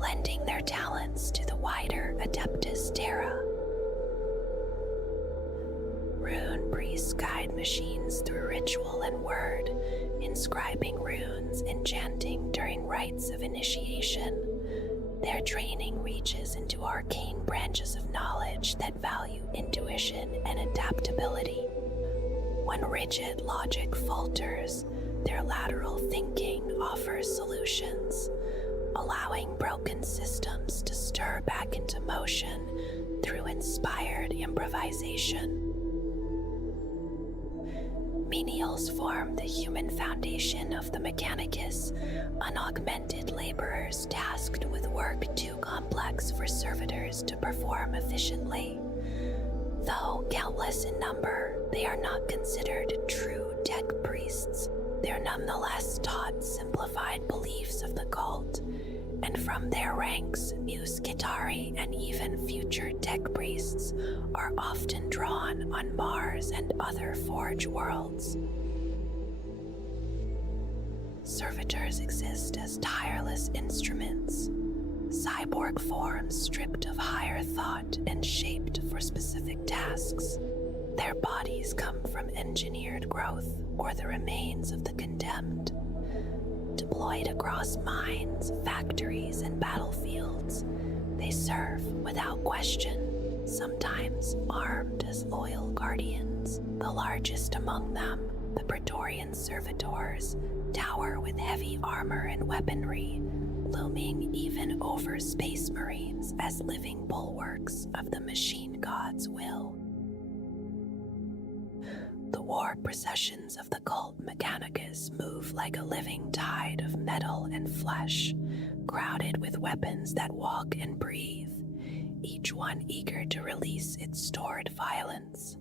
lending their talents to the wider Adeptus Terra. Rune priests guide machines through ritual and word, inscribing runes and chanting during rites of initiation. Their training reaches into arcane branches of knowledge that value intuition and adaptability. When rigid logic falters, their lateral thinking offers solutions, allowing broken systems to stir back into motion through inspired improvisation. Menials form the human foundation of the Mechanicus, unaugmented laborers tasked with work too complex for servitors to perform efficiently. Though countless in number, they are not considered true tech priests. They're nonetheless taught simplified beliefs of the cult, and from their ranks, new Skitarii and even future tech priests are often drawn on Mars and other Forge worlds. Servitors exist as tireless instruments, cyborg forms stripped of higher thought and shaped for specific tasks. Their bodies come from engineered growth or the remains of the condemned. Deployed across mines, factories, and battlefields, they serve without question, sometimes armed as loyal guardians. The largest among them, the Praetorian Servitors, tower with heavy armor and weaponry, looming even over Space Marines as living bulwarks of the machine god's will. The war processions of the cult Mechanicus move like a living tide of metal and flesh, crowded with weapons that walk and breathe, each one eager to release its stored violence.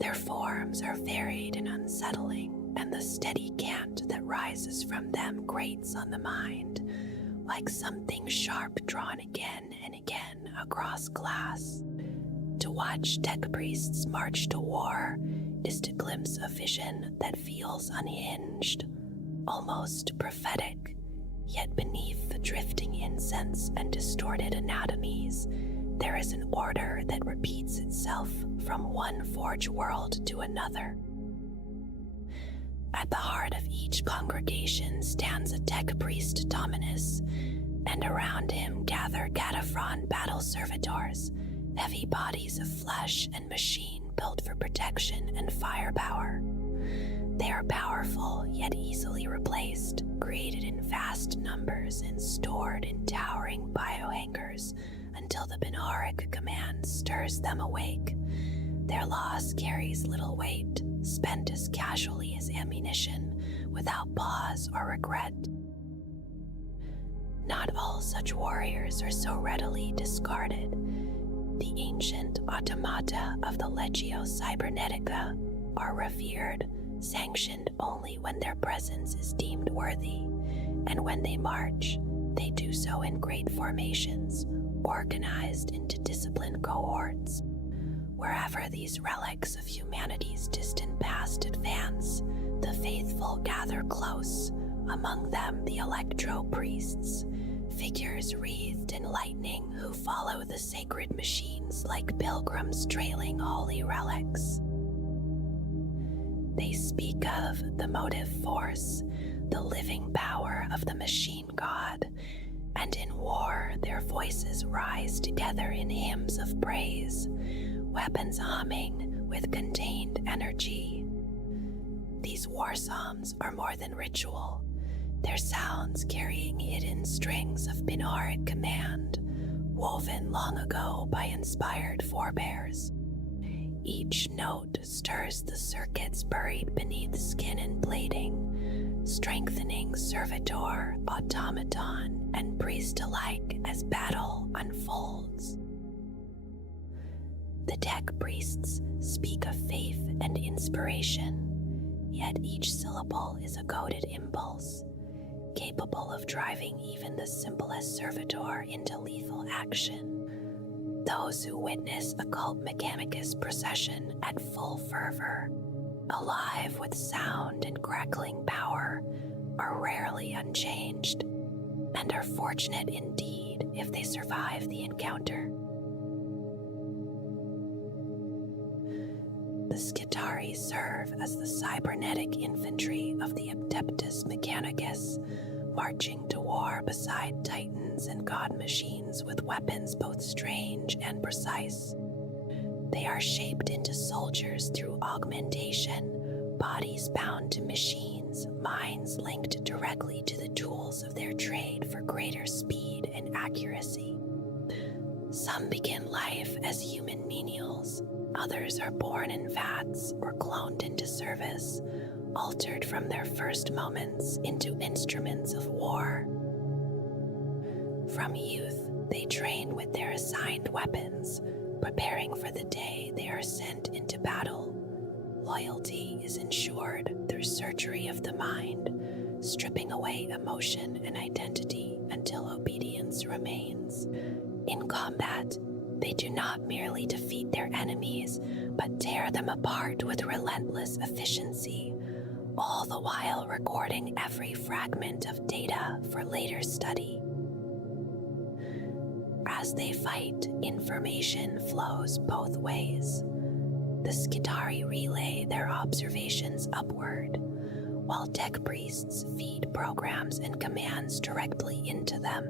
Their forms are varied and unsettling, and the steady cant that rises from them grates on the mind, like something sharp drawn again and again across glass. To watch tech priests march to war is to glimpse a vision that feels unhinged, almost prophetic, yet beneath the drifting incense and distorted anatomies, there is an order that repeats itself from one Forge world to another. At the heart of each congregation stands a tech priest dominus, and around him gather Cataphron battle servitors, heavy bodies of flesh and machine built for protection and firepower. They are powerful yet easily replaced, created in vast numbers and stored in towering biohangars until the Binaric command stirs them awake. Their loss carries little weight, spent as casually as ammunition, without pause or regret. Not all such warriors are so readily discarded. The ancient automata of the Legio Cybernetica are revered, sanctioned only when their presence is deemed worthy, and when they march, they do so in great formations, organized into disciplined cohorts. Wherever these relics of humanity's distant past advance, the faithful gather close, among them the electro-priests, figures wreathed in lightning who follow the sacred machines like pilgrims trailing holy relics. They speak of the motive force, the living power of the machine god, and in war their voices rise together in hymns of praise, weapons humming with contained energy. These war psalms are more than ritual, their sounds carrying hidden strings of Binaric command, woven long ago by inspired forebears. Each note stirs the circuits buried beneath skin and plating, strengthening servitor, automaton, and priest alike as battle unfolds. The tech priests speak of faith and inspiration, yet each syllable is a coded impulse, capable of driving even the simplest servitor into lethal action. Those who witness a cult Mechanicus procession at full fervor, alive with sound and crackling power, are rarely unchanged, and are fortunate indeed if they survive the encounter. The Skitarii serve as the cybernetic infantry of the Adeptus Mechanicus, marching to war beside titans and god machines with weapons both strange and precise. They are shaped into soldiers through augmentation, bodies bound to machines, minds linked directly to the tools of their trade for greater speed and accuracy. Some begin life as human menials, others are born in vats or cloned into service, altered from their first moments into instruments of war. From youth, they train with their assigned weapons, preparing for the day they are sent into battle. Loyalty is ensured through surgery of the mind, stripping away emotion and identity until obedience remains. In combat, they do not merely defeat their enemies, but tear them apart with relentless efficiency, all the while recording every fragment of data for later study. As they fight, information flows both ways. The Skitarii relay their observations upward, while tech priests feed programs and commands directly into them.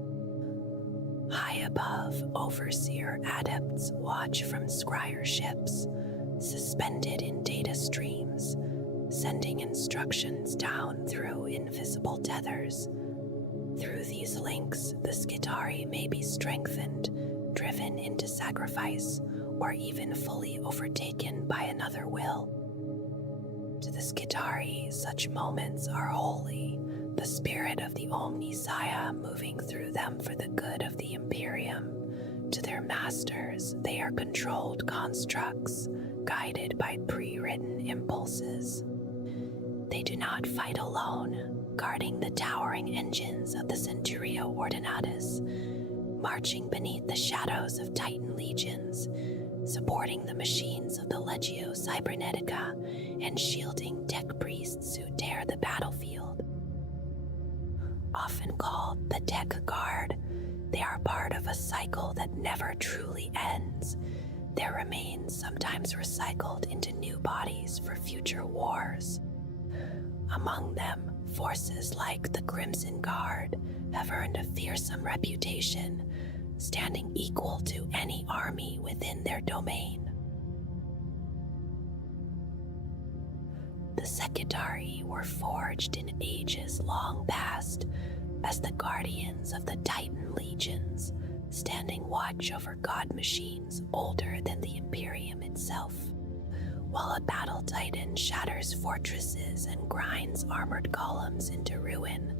High above, overseer adepts watch from scryer ships, suspended in data streams, sending instructions down through invisible tethers. Through these links, the Skitarii may be strengthened, driven into sacrifice, or even fully overtaken by another will. To the Skitarii, such moments are holy, the spirit of the Omnissiah moving through them for the good of the Imperium. To their masters, they are controlled constructs, guided by pre-written impulses. They do not fight alone, guarding the towering engines of the Centurio Ordinatus, marching beneath the shadows of Titan legions, supporting the machines of the Legio Cybernetica, and shielding tech priests who tear the battlefield. Often called the Tech Guard, they are part of a cycle that never truly ends, their remains sometimes recycled into new bodies for future wars. Among them, forces like the Crimson Guard have earned a fearsome reputation, standing equal to any army within their domain. The Skitarii were forged in ages long past as the guardians of the Titan legions, standing watch over god machines older than the Imperium itself. While a battle titan shatters fortresses and grinds armored columns into ruin,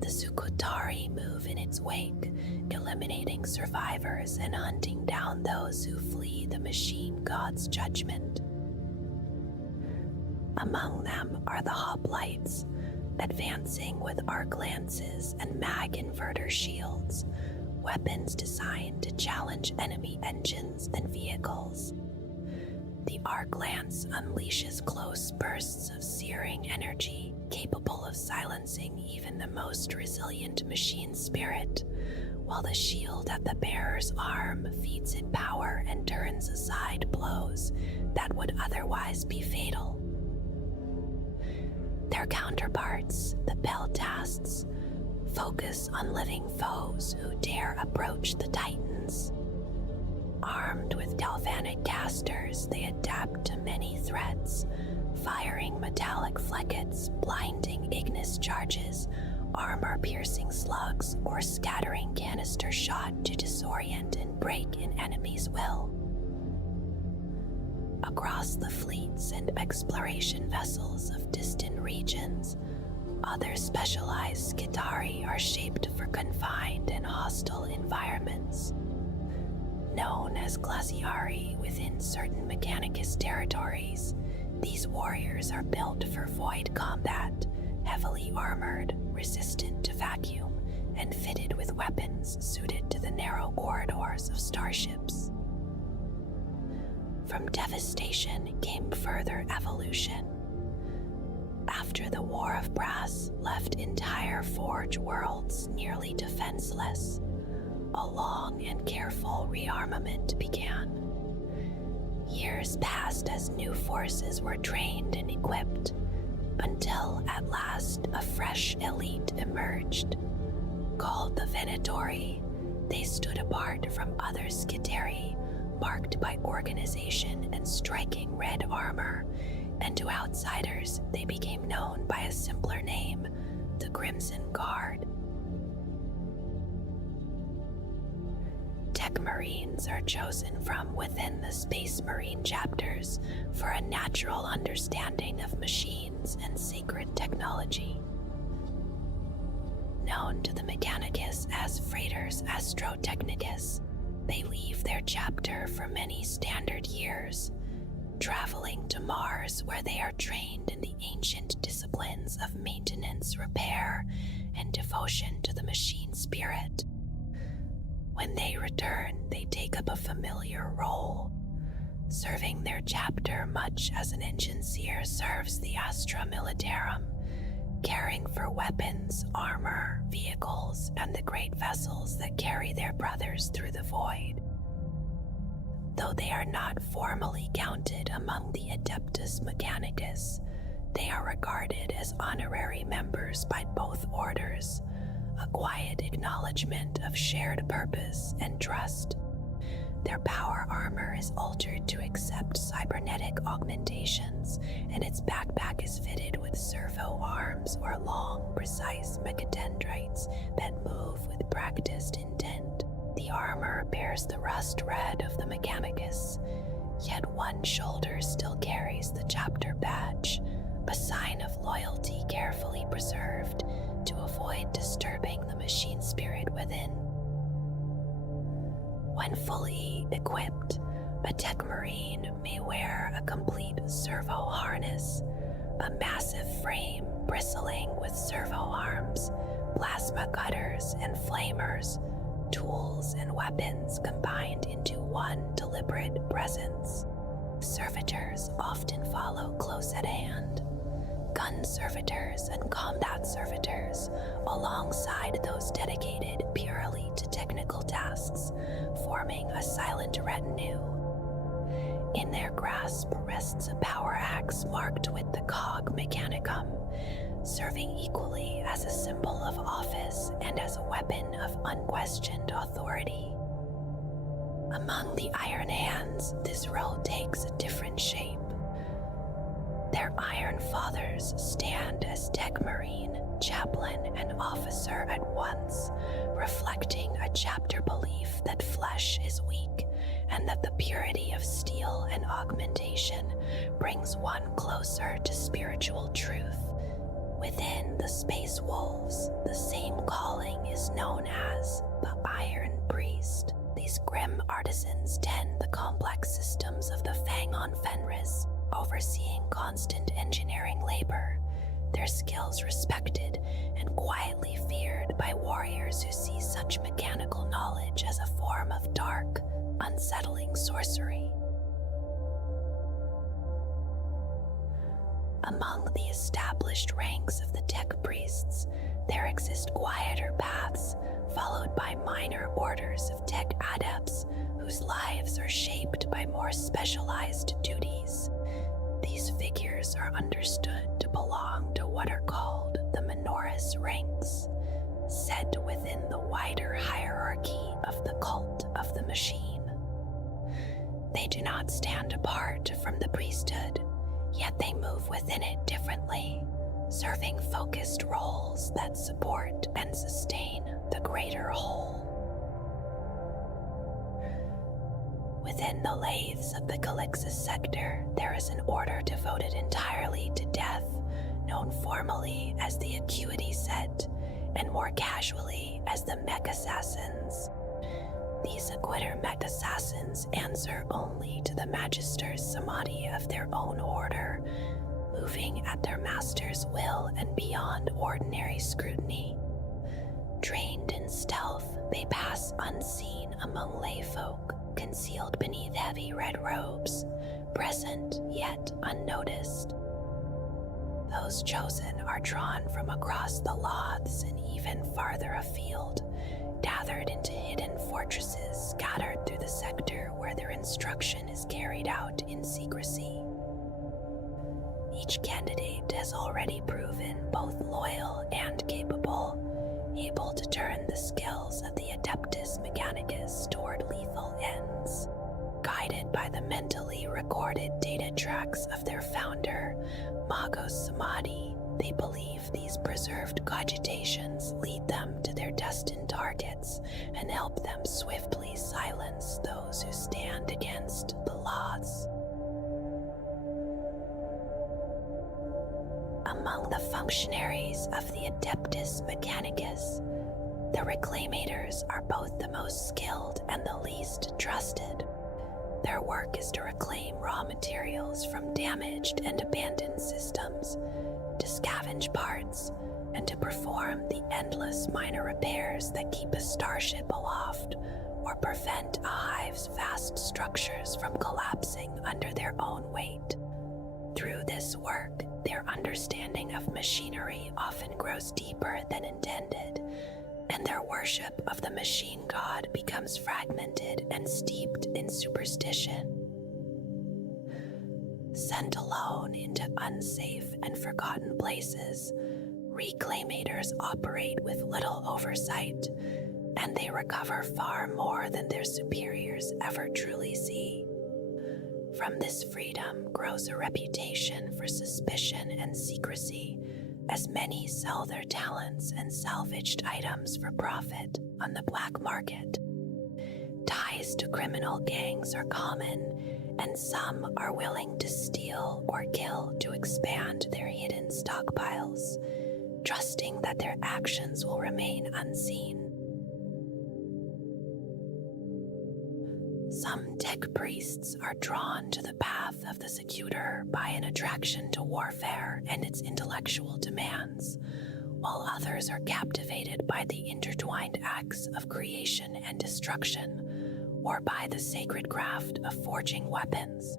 the Sukutari move in its wake, eliminating survivors and hunting down those who flee the machine god's judgment. Among them are the hoplites, advancing with arc lances and mag inverter shields, weapons designed to challenge enemy engines and vehicles. The arc lance unleashes close bursts of searing energy, capable of silencing even the most resilient machine spirit, while the shield at the bearer's arm feeds it power and turns aside blows that would otherwise be fatal. Their counterparts, the Peltasts, focus on living foes who dare approach the Titans. Armed with galvanic casters, they adapt to many threats, firing metallic fleckets, blinding Ignis charges, armor-piercing slugs, or scattering canister shot to disorient and break an enemy's will. Across the fleets and exploration vessels of distant regions, other specialized Skitarii are shaped for confined and hostile environments. Known as Glaciari within certain Mechanicus territories, these warriors are built for void combat, heavily armored, resistant to vacuum, and fitted with weapons suited to the narrow corridors of starships. From devastation came further evolution. After the War of Brass left entire Forge worlds nearly defenseless, a long and careful rearmament began. Years passed as new forces were trained and equipped, until at last a fresh elite emerged. Called the Venatori, they stood apart from other Skitarii, marked by organization and striking red armor, and to outsiders they became known by a simpler name, the Crimson Guard. Tech Marines are chosen from within the Space Marine chapters for a natural understanding of machines and sacred technology. Known to the Mechanicus as Freighters Astrotechnicus, they leave their chapter for many standard years, traveling to Mars where they are trained in the ancient disciplines of maintenance, repair, and devotion to the machine spirit. When they return, they take up a familiar role, serving their chapter much as an engineer serves the Astra Militarum, caring for weapons, armor, vehicles, and the great vessels that carry their brothers through the void. Though they are not formally counted among the Adeptus Mechanicus, they are regarded as honorary members by both orders, a quiet acknowledgement of shared purpose and trust. Their power armor is altered to accept cybernetic augmentations, and its backpack is fitted with servo arms or long, precise mechadendrites that move with practiced intent. The armor bears the rust red of the Mechanicus, yet one shoulder still carries the chapter badge, a sign of loyalty carefully preserved to avoid disturbing the machine spirit within. When fully equipped, a Tech Marine may wear a complete servo harness, a massive frame bristling with servo arms, plasma cutters and flamers, tools and weapons combined into one deliberate presence. Servitors often follow close at hand, gun servitors and combat servitors, alongside those dedicated purely to technical tasks, forming a silent retinue. In their grasp rests a power axe marked with the cog mechanicum, serving equally as a symbol of office and as a weapon of unquestioned authority. Among the Iron Hands, this role takes a different shape. Their Iron Fathers stand as Tech Marine, chaplain, and officer at once, reflecting a chapter belief that flesh is weak and that the purity of steel and augmentation brings one closer to spiritual truth. Within the Space Wolves, the same calling is known as the Iron Priest. These grim artisans tend the complex systems of the Fang on Fenris, overseeing constant engineering labor, their skills respected and quietly feared by warriors who see such mechanical knowledge as a form of dark, unsettling sorcery. Among the established ranks of the Tech Priests, there exist quieter paths, followed by minor orders of Tech Adepts whose lives are shaped by more specialized duties. These figures are understood to belong to what are called the Minoris ranks, set within the wider hierarchy of the cult of the machine. They do not stand apart from the priesthood, yet they move within it differently, serving focused roles that support and sustain the greater whole. Within the lathes of the Calixus sector, there is an order devoted entirely to death, known formally as the Acuity Set, and more casually as the Mech-Assassins. These Acquitter Mech-Assassins answer only to the Magister's Samadhi of their own order, moving at their master's will and beyond ordinary scrutiny. Trained in stealth, they pass unseen among layfolk, concealed beneath heavy red robes, present yet unnoticed. Those chosen are drawn from across the Loths and even farther afield, gathered into hidden fortresses scattered through the sector where their instruction is carried out in secrecy. Each candidate has already proven both loyal and capable, able to turn the skills of the Adeptus Mechanicus toward lethal ends. the mentally recorded data tracks of their founder, Magos Samadhi, they believe these preserved cogitations lead them to their destined targets and help them swiftly silence those who stand against the laws. Among the functionaries of the Adeptus Mechanicus, the reclamators are both the most skilled and the least trusted. Their work is to reclaim raw materials from damaged and abandoned systems, to scavenge parts, and to perform the endless minor repairs that keep a starship aloft or prevent a hive's vast structures from collapsing under their own weight. Through this work, their understanding of machinery often grows deeper than intended, and their worship of the machine god becomes fragmented and steeped in superstition. Sent alone into unsafe and forgotten places, reclamators operate with little oversight, and they recover far more than their superiors ever truly see. From this freedom grows a reputation for suspicion and secrecy, as many sell their talents and salvaged items for profit on the black market. Ties to criminal gangs are common, and some are willing to steal or kill to expand their hidden stockpiles, trusting that their actions will remain unseen. Some tech priests are drawn to the path of the Secutor by an attraction to warfare and its intellectual demands, while others are captivated by the intertwined acts of creation and destruction, or by the sacred craft of forging weapons.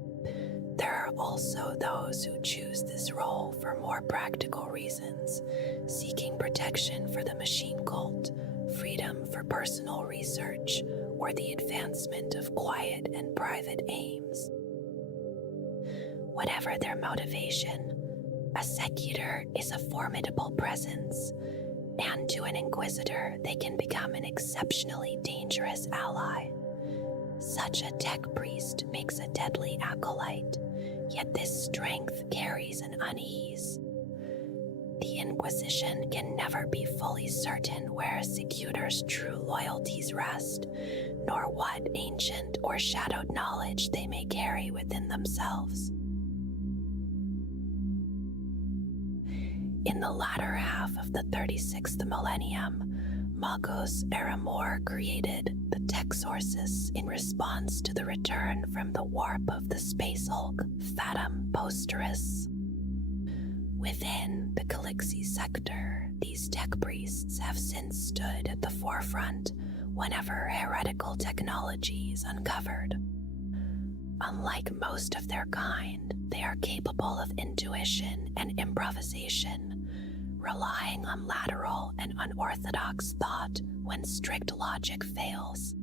There are also those who choose this role for more practical reasons, seeking protection for the machine cult, freedom for personal research, or the advancement of quiet and private aims. Whatever their motivation, a Secutor is a formidable presence, and to an Inquisitor they can become an exceptionally dangerous ally. Such a tech priest makes a deadly acolyte, yet this strength carries an unease. The Inquisition can never be fully certain where a Secutor's true loyalties rest, nor what ancient or shadowed knowledge they may carry within themselves. In the latter half of the 36th millennium, Magos Aramor created the Texorsis in response to the return from the warp of the space hulk Fatum Posterus. Within the Calixi sector, these tech priests have since stood at the forefront whenever heretical technology is uncovered. Unlike most of their kind, they are capable of intuition and improvisation, relying on lateral and unorthodox thought when strict logic fails.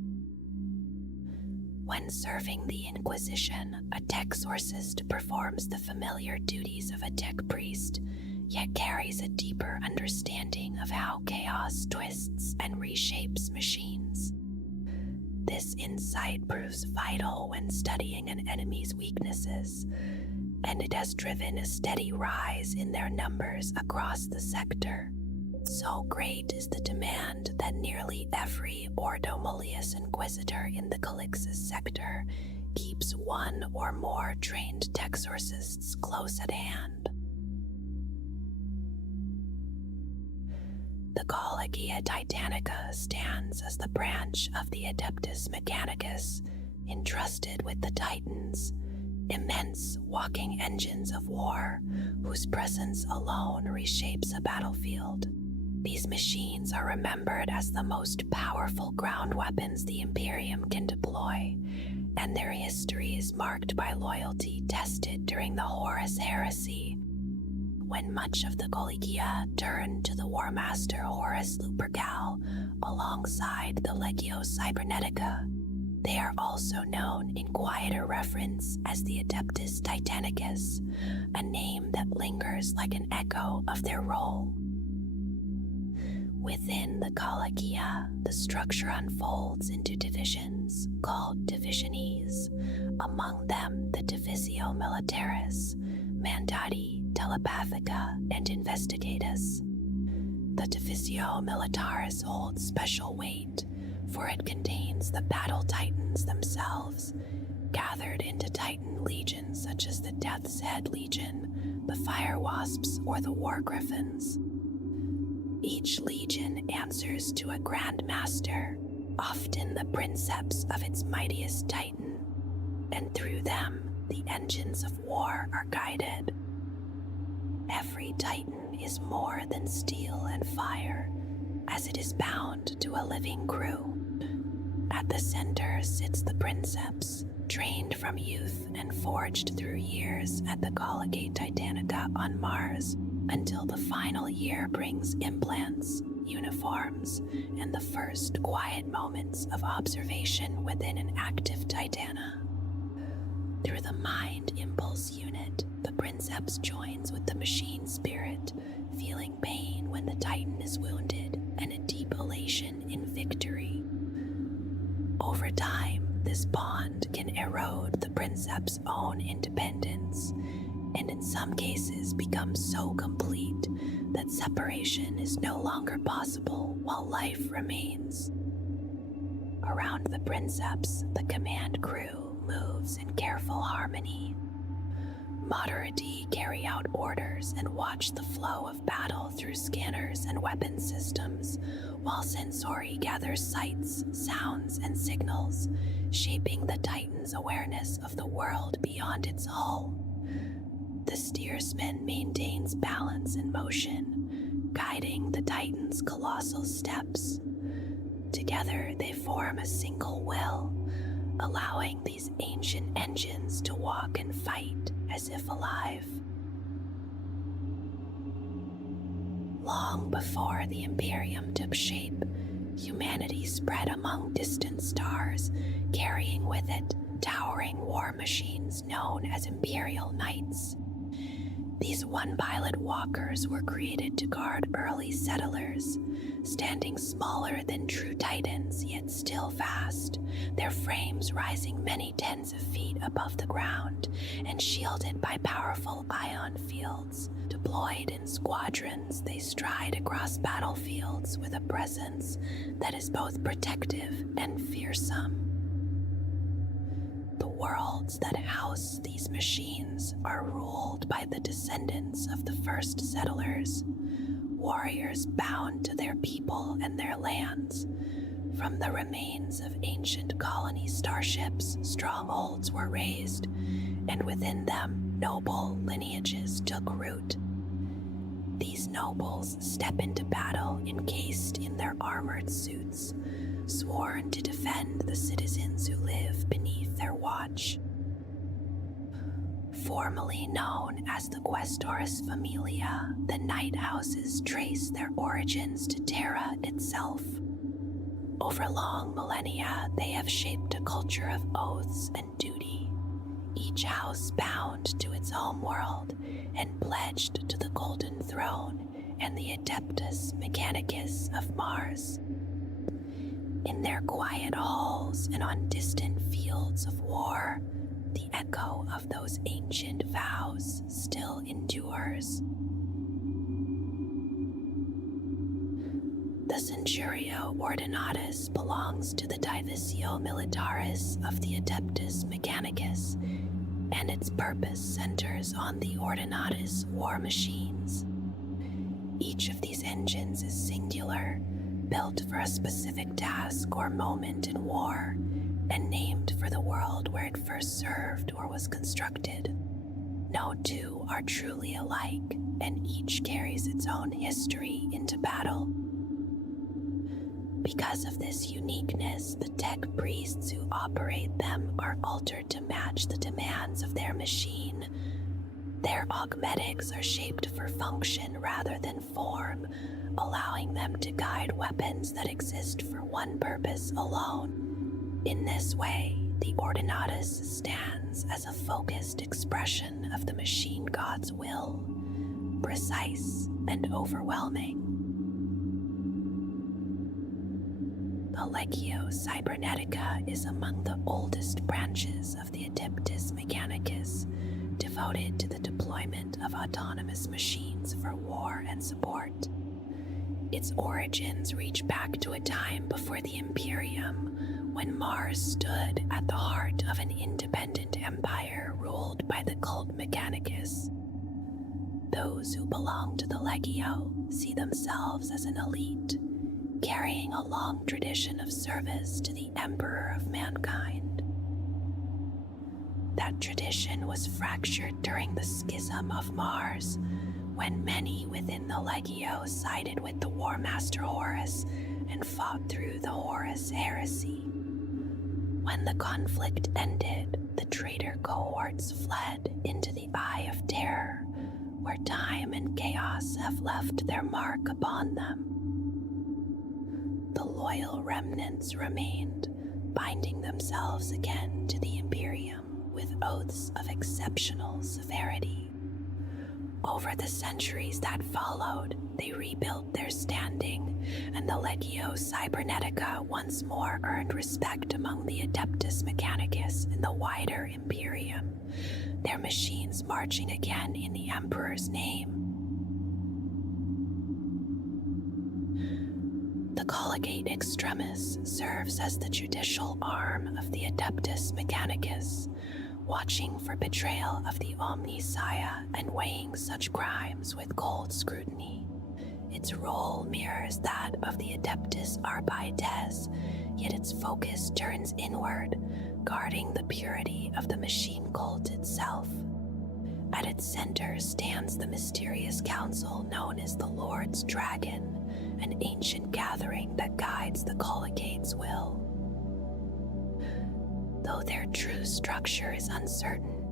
When serving the Inquisition, a Texorcist performs the familiar duties of a tech priest, yet carries a deeper understanding of how chaos twists and reshapes machines. This insight proves vital when studying an enemy's weaknesses, and it has driven a steady rise in their numbers across the sector. So great is the demand that nearly every Ordo Malleus Inquisitor in the Calixis sector keeps one or more trained Texorcists close at hand. The Collegia Titanica stands as the branch of the Adeptus Mechanicus, entrusted with the Titans, immense walking engines of war, whose presence alone reshapes a battlefield. These machines are remembered as the most powerful ground weapons the Imperium can deploy, and their history is marked by loyalty tested during the Horus Heresy, when much of the Collegia turned to the War Master Horus Lupercal alongside the Legio Cybernetica. They are also known in quieter reference as the Adeptus Titanicus, a name that lingers like an echo of their role. Within the Collegia, the structure unfolds into divisions called Divisiones, among them the Divisio Militaris, Mandati, Telepathica, and Investigatus. The Divisio Militaris holds special weight, for it contains the battle titans themselves, gathered into titan legions such as the Death's Head Legion, the Fire Wasps, or the War Griffins. Each legion answers to a Grand Master, often the princeps of its mightiest titan, and through them the engines of war are guided. Every titan is more than steel and fire, as it is bound to a living crew. At the center sits the princeps, trained from youth and forged through years at the Collegate Titanica on Mars, until the final year brings implants, uniforms, and the first quiet moments of observation within an active Titana. Through the Mind Impulse Unit, the Princeps joins with the machine spirit, feeling pain when the Titan is wounded and a deep elation in victory. Over time, this bond can erode the Princeps' own independence, and in some cases become so complete that separation is no longer possible while life remains. Around the Princeps, the command crew moves in careful harmony. Moderati carry out orders and watch the flow of battle through scanners and weapon systems, while Sensori gathers sights, sounds, and signals, shaping the Titan's awareness of the world beyond its hull. The steersman maintains balance and motion, guiding the Titan's colossal steps. Together they form a single will, allowing these ancient engines to walk and fight as if alive. Long before the Imperium took shape, humanity spread among distant stars, carrying with it towering war machines known as Imperial Knights. These one-pilot walkers were created to guard early settlers, standing smaller than true titans, yet still vast, their frames rising many tens of feet above the ground and shielded by powerful ion fields. Deployed in squadrons, they stride across battlefields with a presence that is both protective and fearsome. The worlds that house these machines are ruled by the descendants of the first settlers, warriors bound to their people and their lands. From the remains of ancient colony starships, strongholds were raised, and within them, noble lineages took root. These nobles step into battle encased in their armored suits, sworn to defend the citizens who live beneath their watch. Formerly known as the Quaestorus Familia, the Night Houses trace their origins to Terra itself. Over long millennia, they have shaped a culture of oaths and duty, each house bound to its home world and pledged to the Golden Throne and the Adeptus Mechanicus of Mars. In their quiet halls and on distant fields of war, the echo of those ancient vows still endures. The Centurio Ordinatus belongs to the Divisio Militaris of the Adeptus Mechanicus, and its purpose centers on the Ordinatus war machines. Each of these engines is singular, built for a specific task or moment in war, and named for the world where it first served or was constructed. No two are truly alike, and each carries its own history into battle. Because of this uniqueness, the tech priests who operate them are altered to match the demands of their machine. Their augmetics are shaped for function rather than form, allowing them to guide weapons that exist for one purpose alone. In this way, the Ordinatus stands as a focused expression of the machine god's will, precise and overwhelming. The Legio Cybernetica is among the oldest branches of the Adeptus Mechanicus, devoted to the deployment of autonomous machines for war and support. Its origins reach back to a time before the Imperium, when Mars stood at the heart of an independent empire ruled by the cult Mechanicus. Those who belong to the Legio see themselves as an elite, carrying a long tradition of service to the Emperor of Mankind. That tradition was fractured during the Schism of Mars, when many within the Legio sided with the War Master Horus and fought through the Horus Heresy. When the conflict ended, the traitor cohorts fled into the Eye of Terror, where time and chaos have left their mark upon them. The loyal remnants remained, binding themselves again to the Imperium with oaths of exceptional severity. Over the centuries that followed, they rebuilt their standing, and the Legio Cybernetica once more earned respect among the Adeptus Mechanicus in the wider Imperium, their machines marching again in the Emperor's name. The Collegate Extremis serves as the judicial arm of the Adeptus Mechanicus, watching for betrayal of the Omnissiah and weighing such crimes with cold scrutiny. Its role mirrors that of the Adeptus Arbites, yet its focus turns inward, guarding the purity of the machine cult itself. At its center stands the mysterious council known as the Lord's Dragon, an ancient gathering that guides the Collegate's will. Though their true structure is uncertain,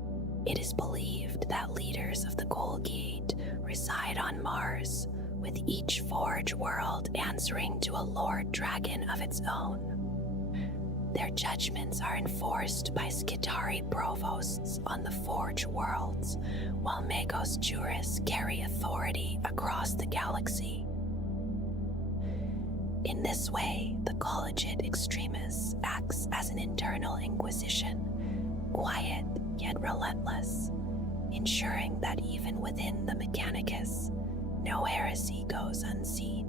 it is believed that leaders of the Colgate reside on Mars, with each forge world answering to a Lord Dragon of its own. Their judgments are enforced by Skitari provosts on the forge worlds, while Magos Juris carry authority across the galaxy. In this way, the Collegiate Extremis acts as an internal inquisition, quiet yet relentless, ensuring that even within the Mechanicus, no heresy goes unseen.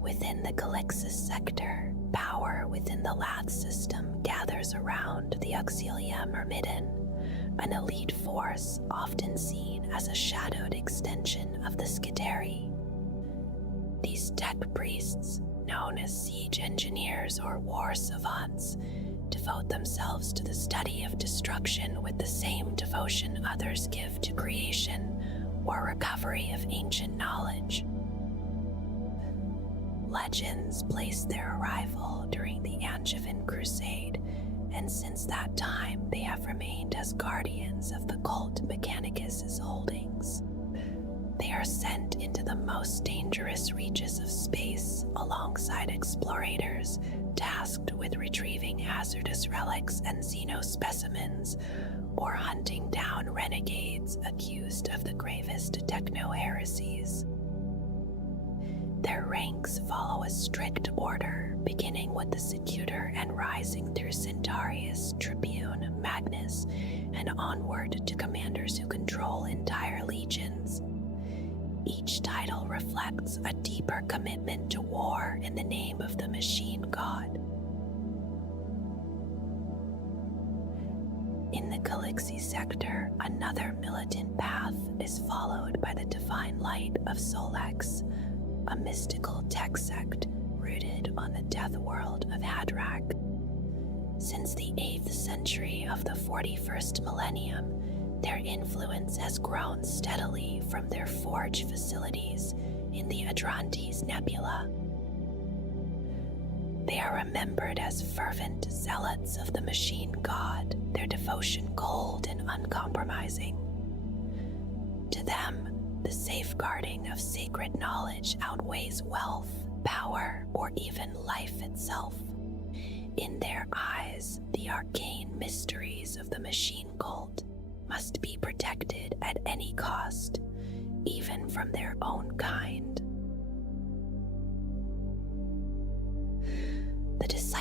Within the Calixis sector, power within the Lath system gathers around the Auxilia Myrmidon, an elite force often seen as a shadowed extension of the Skitari. These tech priests, known as siege engineers or war savants, devote themselves to the study of destruction with the same devotion others give to creation or recovery of ancient knowledge. Legends place their arrival during the Angevin Crusade, and since that time they have remained as guardians of the cult Mechanicus's holdings. They are sent into the most dangerous reaches of space alongside explorators tasked with retrieving hazardous relics and xenospecimens, or hunting down renegades accused of the gravest techno-heresies. Their ranks follow a strict order, beginning with the Secutor and rising through Centaurius, Tribune, Magnus, and onward to commanders who control entire legions. Each title reflects a deeper commitment to war in the name of the machine god. In the Calixi sector, another militant path is followed by the Divine Light of Solex, a mystical tech sect rooted on the death world of Hadrach. Since the 8th century of the 41st millennium, their influence has grown steadily from their forge facilities in the Adrantes Nebula. They are remembered as fervent zealots of the machine god, their devotion cold and uncompromising. To them, the safeguarding of sacred knowledge outweighs wealth, power, or even life itself. In their eyes, the arcane mysteries of the machine cult must be protected at any cost, even from their own kind.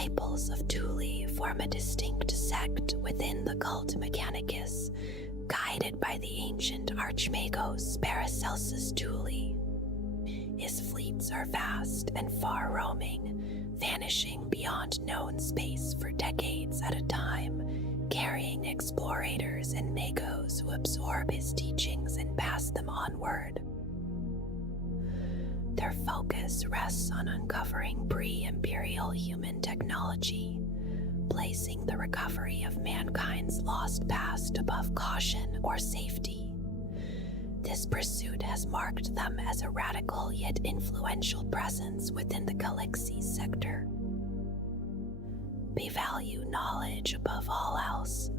disciples of Thule form a distinct sect within the cult Mechanicus, guided by the ancient Archmagos Paracelsus Thule. His fleets are vast and far-roaming, vanishing beyond known space for decades at a time, carrying explorators and magos who absorb his teachings and pass them onward. Their focus rests on uncovering pre-imperial human technology, placing the recovery of mankind's lost past above caution or safety. This pursuit has marked them as a radical yet influential presence within the Galaxy sector. They value knowledge above all else,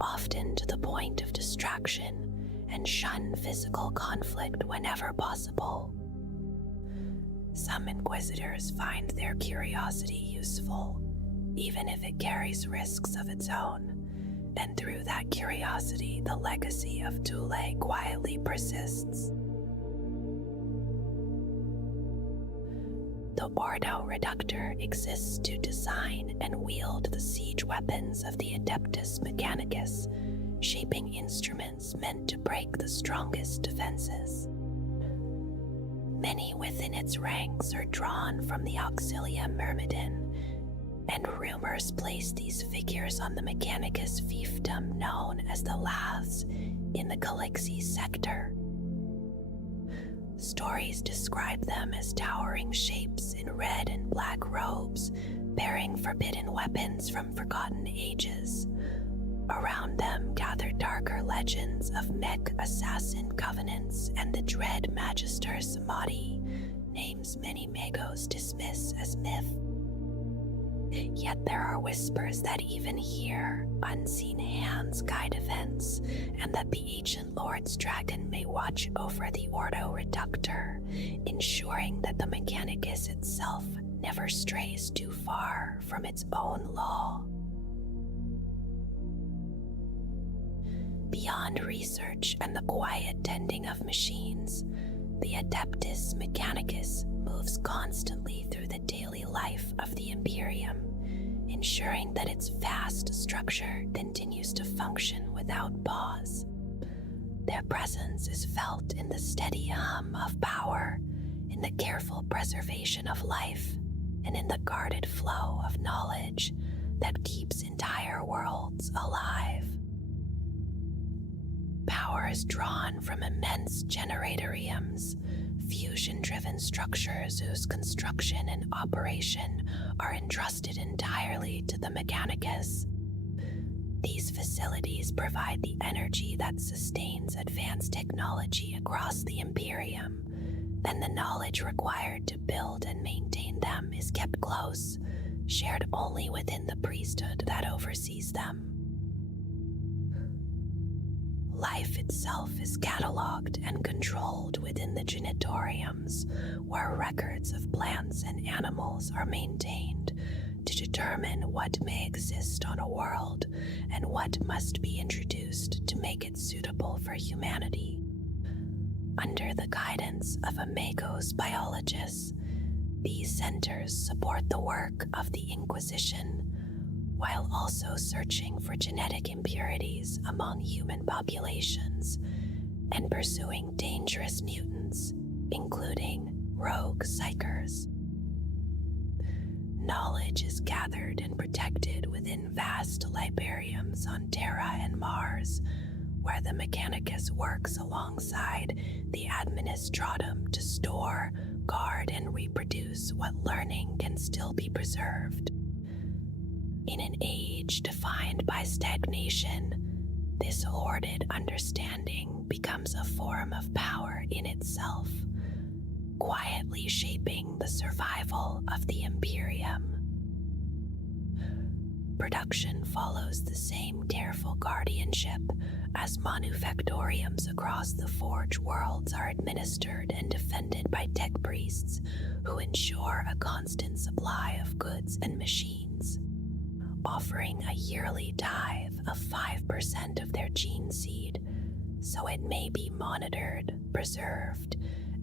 often to the point of distraction, and shun physical conflict whenever possible. Some Inquisitors find their curiosity useful, even if it carries risks of its own, and through that curiosity, the legacy of Thule quietly persists. The Ordo Reductor exists to design and wield the siege weapons of the Adeptus Mechanicus, shaping instruments meant to break the strongest defenses. Many within its ranks are drawn from the Auxilia Myrmidon, and rumors place these figures on the Mechanicus fiefdom known as the Laths in the Galaxy sector. Stories describe them as towering shapes in red and black robes, bearing forbidden weapons from forgotten ages. Around them gather darker legends of mech assassin covenants and the dread Magister Samadhi, names many magos dismiss as myth. Yet there are whispers that even here, unseen hands guide events, and that the ancient Lord's dragon may watch over the Ordo Reductor, ensuring that the Mechanicus itself never strays too far from its own law. Beyond research and the quiet tending of machines, the Adeptus Mechanicus moves constantly through the daily life of the Imperium, ensuring that its vast structure continues to function without pause. Their presence is felt in the steady hum of power, in the careful preservation of life, and in the guarded flow of knowledge that keeps entire worlds alive. Power is drawn from immense generatoriums, fusion-driven structures whose construction and operation are entrusted entirely to the Mechanicus. These facilities provide the energy that sustains advanced technology across the Imperium, and the knowledge required to build and maintain them is kept close, shared only within the priesthood that oversees them. Life itself is catalogued and controlled within the genitoriums, where records of plants and animals are maintained to determine what may exist on a world and what must be introduced to make it suitable for humanity. Under the guidance of a Magos biologist, these centers support the work of the Inquisition, while also searching for genetic impurities among human populations and pursuing dangerous mutants, including rogue psychers. Knowledge is gathered and protected within vast librariums on Terra and Mars, where the Mechanicus works alongside the Administratum to store, guard, and reproduce what learning can still be preserved. In an age defined by stagnation, this hoarded understanding becomes a form of power in itself, quietly shaping the survival of the Imperium. Production follows the same careful guardianship as manufactoriums across the Forge worlds are administered and defended by tech priests who ensure a constant supply of goods and machines, offering a yearly tithe of 5% of their gene seed, so it may be monitored, preserved,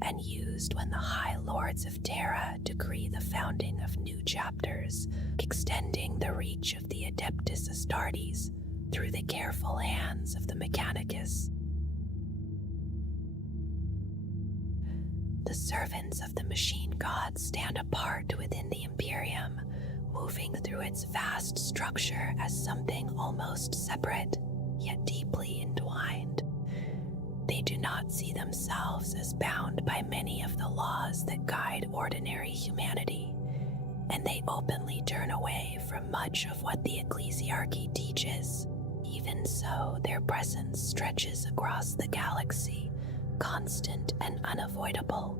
and used when the High Lords of Terra decree the founding of new chapters, extending the reach of the Adeptus Astartes through the careful hands of the Mechanicus. The servants of the machine god stand apart within the Imperium, moving through its vast structure as something almost separate, yet deeply entwined. They do not see themselves as bound by many of the laws that guide ordinary humanity, and they openly turn away from much of what the ecclesiarchy teaches. Even so, their presence stretches across the galaxy, constant and unavoidable,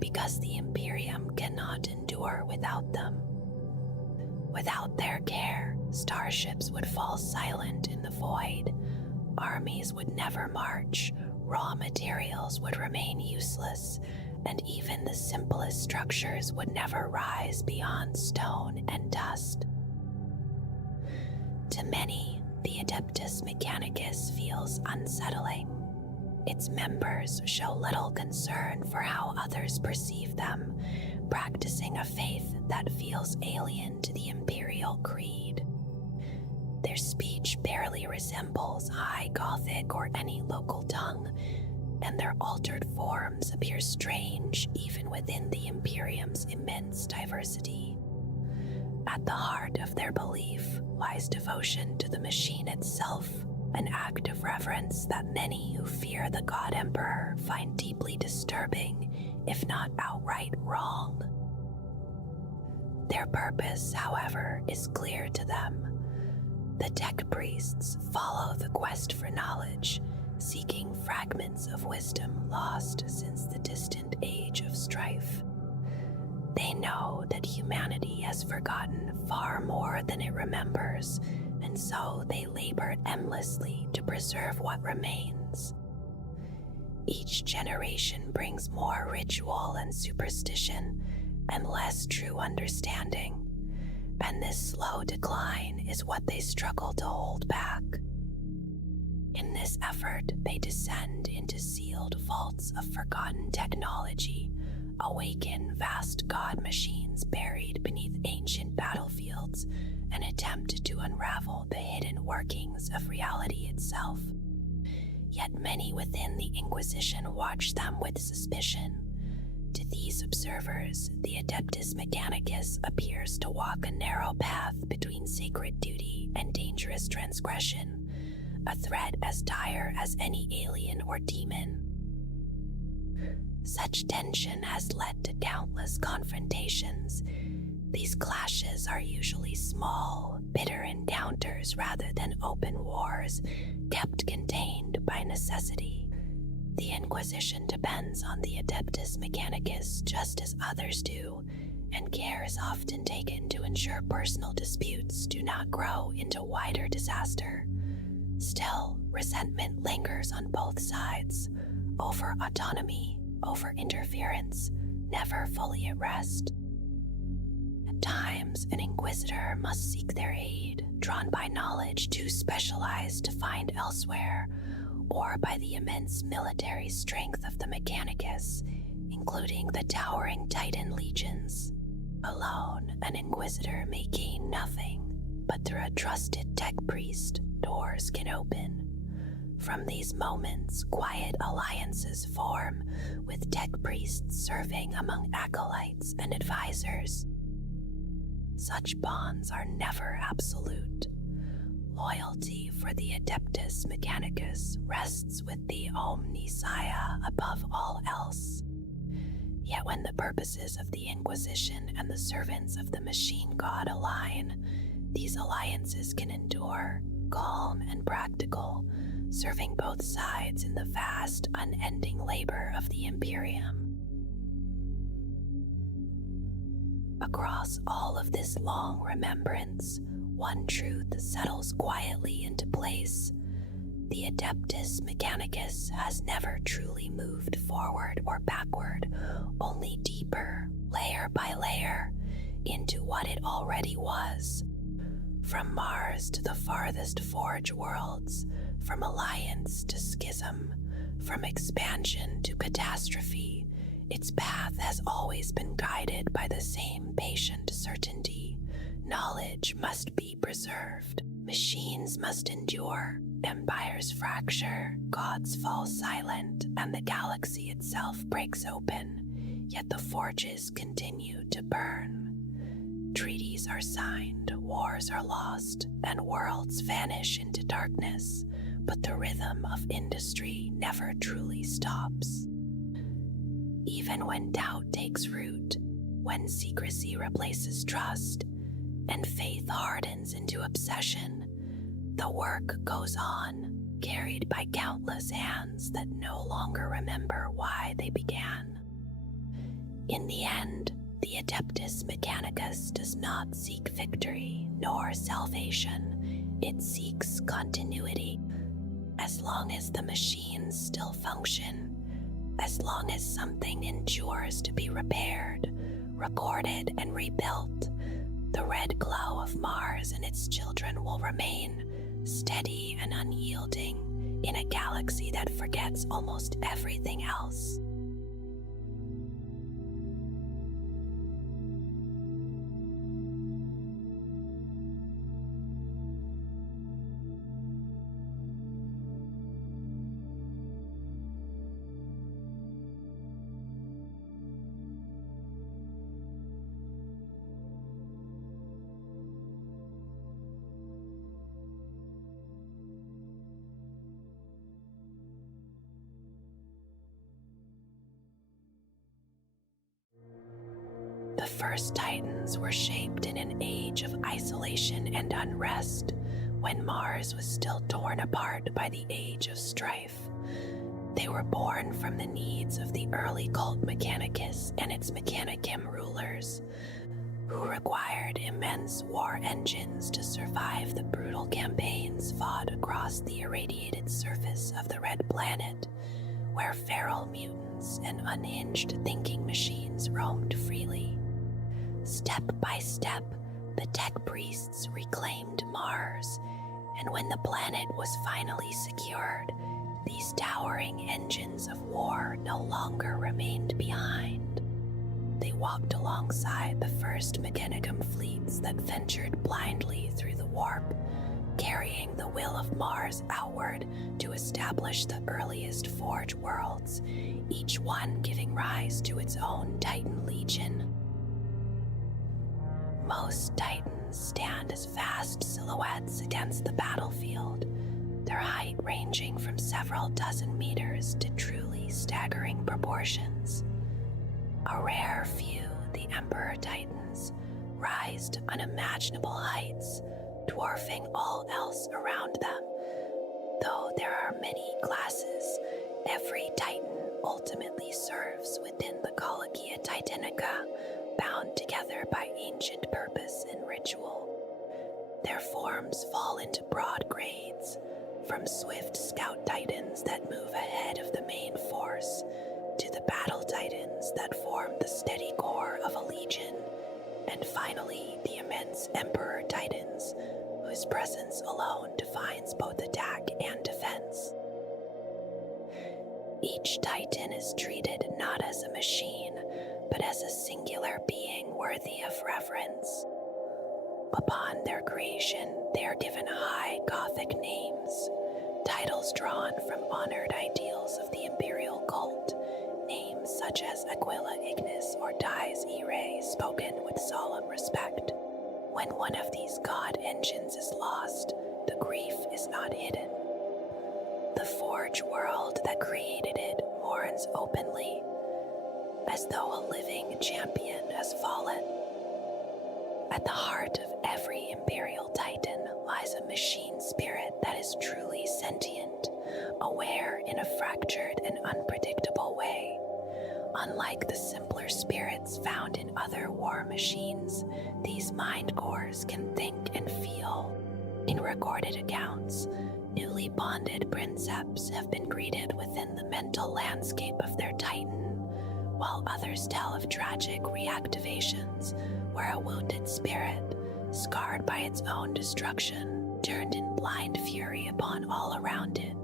because the Imperium cannot endure without them. Without their care, starships would fall silent in the void, armies would never march, raw materials would remain useless, and even the simplest structures would never rise beyond stone and dust. To many, the Adeptus Mechanicus feels unsettling. Its members show little concern for how others perceive them, practicing a faith that feels alien to the Imperial Creed. Their speech barely resembles High Gothic or any local tongue, and their altered forms appear strange even within the Imperium's immense diversity. At the heart of their belief lies devotion to the machine itself, an act of reverence that many who fear the God Emperor find deeply disturbing, if not outright wrong. Their purpose, however, is clear to them. The tech priests follow the quest for knowledge, seeking fragments of wisdom lost since the distant age of strife. They know that humanity has forgotten far more than it remembers, and so they labor endlessly to preserve what remains. Each generation brings more ritual and superstition, and less true understanding, and this slow decline is what they struggle to hold back. In this effort, they descend into sealed vaults of forgotten technology, awaken vast god machines buried beneath ancient battlefields, and attempt to unravel the hidden workings of reality itself. Yet many within the Inquisition watch them with suspicion. To these observers, the Adeptus Mechanicus appears to walk a narrow path between sacred duty and dangerous transgression, a threat as dire as any alien or demon. Such tension has led to countless confrontations. These clashes are usually small, bitter encounters rather than open wars, kept contained by necessity. The Inquisition depends on the Adeptus Mechanicus just as others do, and care is often taken to ensure personal disputes do not grow into wider disaster. Still, resentment lingers on both sides, over autonomy, over interference, never fully at rest. At times, an Inquisitor must seek their aid, drawn by knowledge too specialized to find elsewhere, or by the immense military strength of the Mechanicus, including the towering Titan legions. Alone, an Inquisitor may gain nothing, but through a trusted tech priest, doors can open. From these moments, quiet alliances form, with tech priests serving among acolytes and advisors. Such bonds are never absolute. Loyalty for the Adeptus Mechanicus rests with the Omnissiah above all else. Yet when the purposes of the Inquisition and the servants of the machine god align, these alliances can endure, calm and practical, serving both sides in the vast, unending labor of the Imperium. Across all of this long remembrance, one truth settles quietly into place. The Adeptus Mechanicus has never truly moved forward or backward, only deeper, layer by layer, into what it already was. From Mars to the farthest Forge worlds, from alliance to schism, from expansion to catastrophe, Its path has always been guided by the same patient certainty. Knowledge must be preserved. Machines must endure. Empires fracture, gods fall silent, and the galaxy itself breaks open. Yet the forges continue to burn. Treaties are signed, wars are lost, and worlds vanish into darkness. But the rhythm of industry never truly stops. Even when doubt takes root, when secrecy replaces trust, and faith hardens into obsession, the work goes on, carried by countless hands that no longer remember why they began. In the end, the Adeptus Mechanicus does not seek victory nor salvation. It seeks continuity. As long as the machines still function, as long as something endures to be repaired, recorded, and rebuilt, the red glow of Mars and its children will remain, steady and unyielding, in a galaxy that forgets almost everything else. The first Titans were shaped in an age of isolation and unrest, when Mars was still torn apart by the Age of Strife. They were born from the needs of the early cult Mechanicus and its Mechanicum rulers, who required immense war engines to survive the brutal campaigns fought across the irradiated surface of the Red Planet, where feral mutants and unhinged thinking machines roamed freely. Step by step, the tech priests reclaimed Mars, and when the planet was finally secured, these towering engines of war no longer remained behind. They walked alongside the first Mechanicum fleets that ventured blindly through the warp, carrying the will of Mars outward to establish the earliest Forge worlds, each one giving rise to its own Titan Legion. Most Titans stand as vast silhouettes against the battlefield, their height ranging from several dozen meters to truly staggering proportions. A rare few, the Emperor Titans, rise to unimaginable heights, dwarfing all else around them. Though there are many classes, every Titan ultimately serves within the Collegia Titanica, bound together by ancient purpose and ritual. Their forms fall into broad grades, from swift scout titans that move ahead of the main force, to the battle titans that form the steady core of a legion, and finally the immense Emperor Titans, whose presence alone defines both attack and defense. Each Titan is treated not as a machine, but as a singular being worthy of reverence. Upon their creation, they are given high Gothic names, titles drawn from honored ideals of the Imperial cult, names such as Aquila Ignis or Dies Irae spoken with solemn respect. When one of these god engines is lost, the grief is not hidden. The Forge world that created it mourns openly, as though a living champion has fallen. At the heart of every Imperial Titan lies a machine spirit that is truly sentient, aware in a fractured and unpredictable way. Unlike the simpler spirits found in other war machines, these mind cores can think and feel. In recorded accounts, newly bonded princeps have been greeted within the mental landscape of their Titan, while others tell of tragic reactivations where a wounded spirit, scarred by its own destruction, turned in blind fury upon all around it.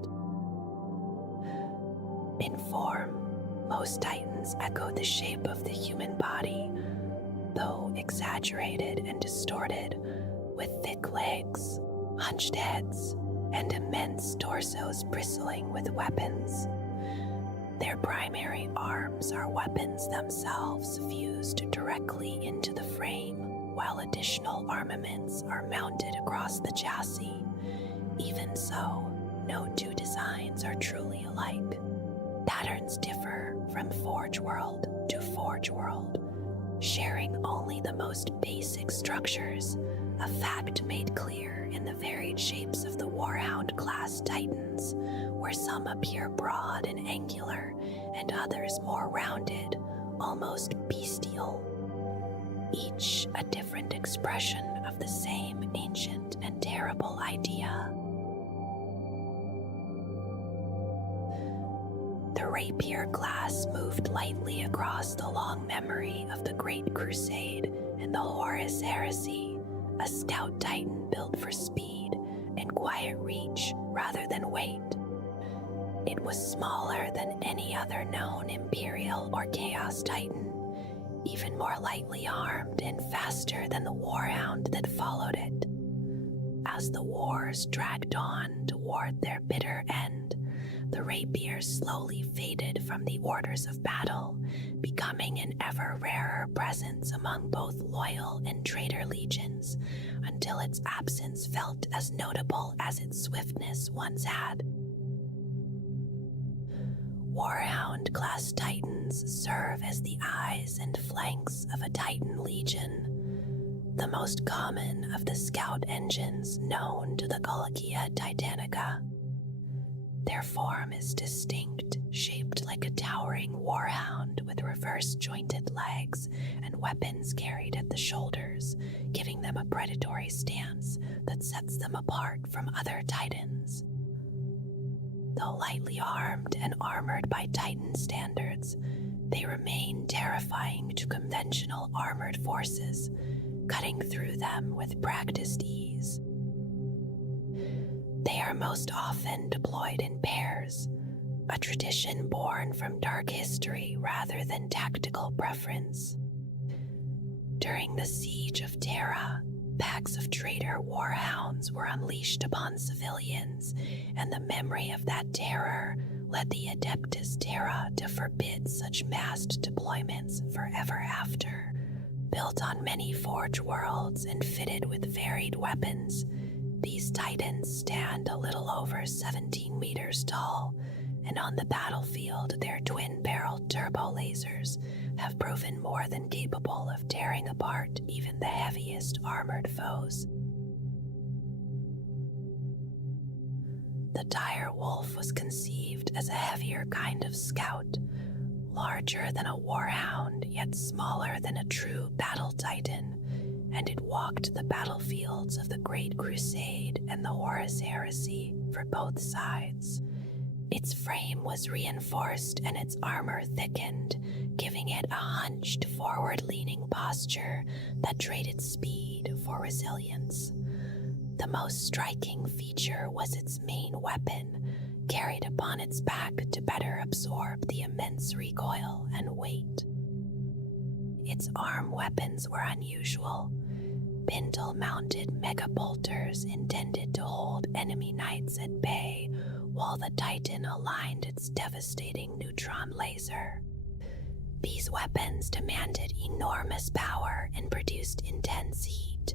In form, Most Titans echo the shape of the human body, though exaggerated and distorted, with thick legs, hunched heads, and immense torsos bristling with weapons. Their primary arms are weapons themselves fused directly into the frame, while additional armaments are mounted across the chassis. Even so, no two designs are truly alike. Patterns differ from Forge World to Forge World, sharing only the most basic structures, a fact made clear in the varied shapes of the Warhound class Titans, where some appear broad and angular, and others more rounded, almost bestial. Each a different expression of the same ancient and terrible idea. The rapier class moved lightly across the long memory of the Great Crusade and the Horus Heresy, a stout titan built for speed and quiet reach rather than weight. It was smaller than any other known Imperial or Chaos Titan, even more lightly armed and faster than the Warhound that followed it. As the wars dragged on toward their bitter end, the rapier slowly faded from the orders of battle, becoming an ever rarer presence among both loyal and traitor legions, until its absence felt as notable as its swiftness once had. Warhound-class Titans serve as the eyes and flanks of a Titan legion, the most common of the scout engines known to the Collegia Titanica. Their form is distinct, shaped like a towering warhound with reverse-jointed legs and weapons carried at the shoulders, giving them a predatory stance that sets them apart from other Titans. Though lightly armed and armored by Titan standards, they remain terrifying to conventional armored forces, cutting through them with practiced ease. They are most often deployed in pairs, a tradition born from dark history rather than tactical preference. During the Siege of Terra, packs of traitor warhounds were unleashed upon civilians, and the memory of that terror led the Adeptus Terra to forbid such massed deployments forever after. Built on many forge worlds and fitted with varied weapons, these Titans stand a little over 17 meters tall, and on the battlefield their twin-barreled turbo lasers have proven more than capable of tearing apart even the heaviest armored foes. The dire wolf was conceived as a heavier kind of scout, larger than a warhound yet smaller than a true battle titan, and it walked the battlefields of the Great Crusade and the Horus Heresy for both sides. Its frame was reinforced and its armor thickened, giving it a hunched, forward-leaning posture that traded speed for resilience. The most striking feature was its main weapon, carried upon its back to better absorb the immense recoil and weight. Its arm weapons were unusual. Pintle-mounted mega-bolters intended to hold enemy knights at bay, while the Titan aligned its devastating neutron laser. These weapons demanded enormous power and produced intense heat,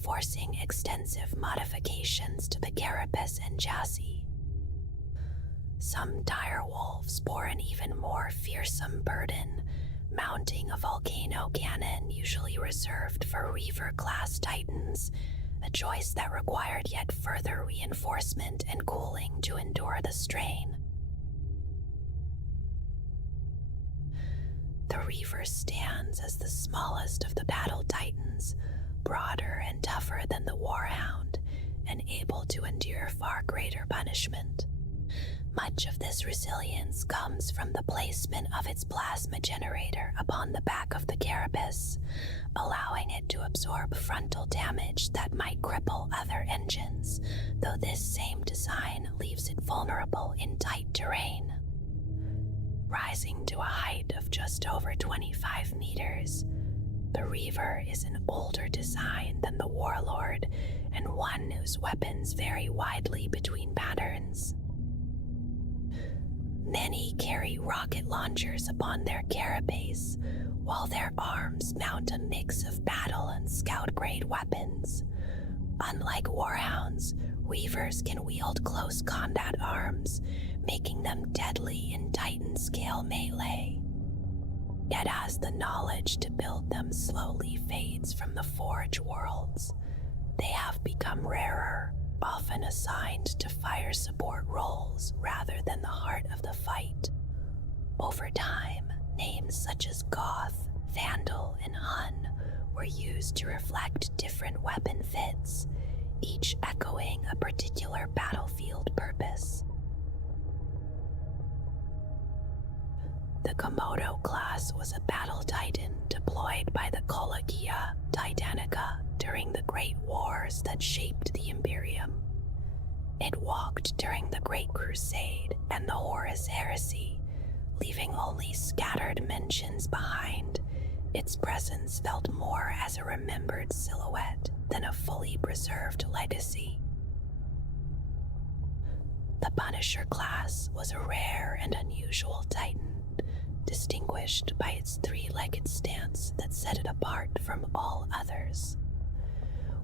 forcing extensive modifications to the carapace and chassis. Some dire wolves bore an even more fearsome burden, mounting a volcano cannon usually reserved for Reaver-class Titans, a choice that required yet further reinforcement and cooling to endure the strain. The Reaver stands as the smallest of the battle Titans, broader and tougher than the Warhound, and able to endure far greater punishment. Much of this resilience comes from the placement of its plasma generator upon the back of the carapace, allowing it to absorb frontal damage that might cripple other engines, though this same design leaves it vulnerable in tight terrain. rising to a height of just over 25 meters. The Reaver is an older design than the Warlord, and one whose weapons vary widely between patterns. Many carry rocket launchers upon their carapace, while their arms mount a mix of battle and scout-grade weapons. Unlike Warhounds, Reavers can wield close combat arms, making them deadly in Titan-scale melee. Yet as the knowledge to build them slowly fades from the Forge worlds, they have become rarer, often assigned to fire support roles rather than the heart of the fight. Over time, names such as Goth, Vandal, and Hun were used to reflect different weapon fits, each echoing a particular battlefield purpose. The Komodo class was a battle titan deployed by the Collegia Titanica during the Great Wars that shaped the Imperium. It walked during the Great Crusade and the Horus Heresy, leaving only scattered mentions behind. Its presence felt more as a remembered silhouette than a fully preserved legacy. The Punisher class was a rare and unusual titan, distinguished by its three-legged stance that set it apart from all others.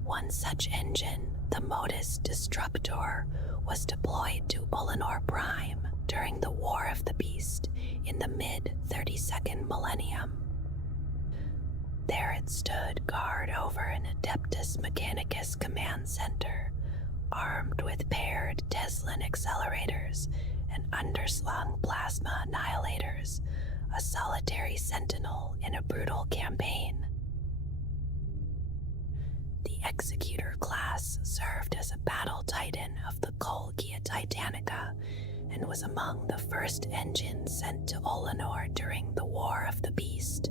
One such engine, the Modus Disruptor, was deployed to Olenor Prime during the War of the Beast in the mid-32nd millennium. There it stood guard over an Adeptus Mechanicus command center, armed with paired Teslin accelerators and underslung plasma annihilators, a solitary sentinel in a brutal campaign. The Executor class served as a battle titan of the Collegia Titanica and was among the first engines sent to Olenor during the War of the Beast.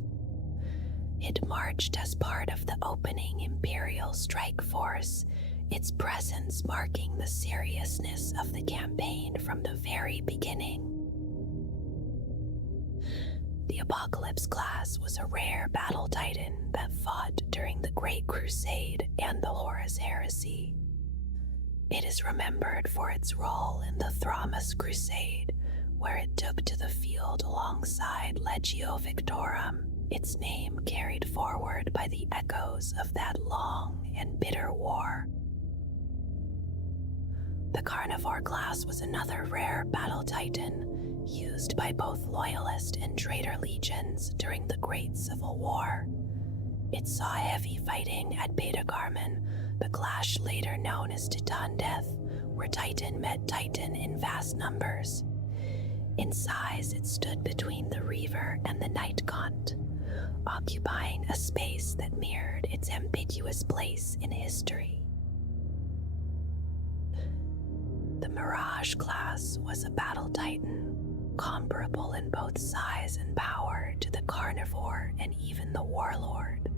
It marched as part of the opening Imperial strike force, its presence marking the seriousness of the campaign from the very beginning. The Apocalypse class was a rare battle titan that fought during the Great Crusade and the Horus Heresy. It is remembered for its role in the Thramas Crusade, where it took to the field alongside Legio Victorum, its name carried forward by the echoes of that long and bitter war. The Carnivore class was another rare battle titan, used by both Loyalist and Traitor legions during the Great Civil War. It saw heavy fighting at Beta Carmen, the clash later known as Titan Death, where Titan met Titan in vast numbers. In size, it stood between the Reaver and the Night Gaunt, occupying a space that mirrored its ambiguous place in history. The Mirage class was a battle titan, comparable in both size and power to the Carnivore and even the Warlord.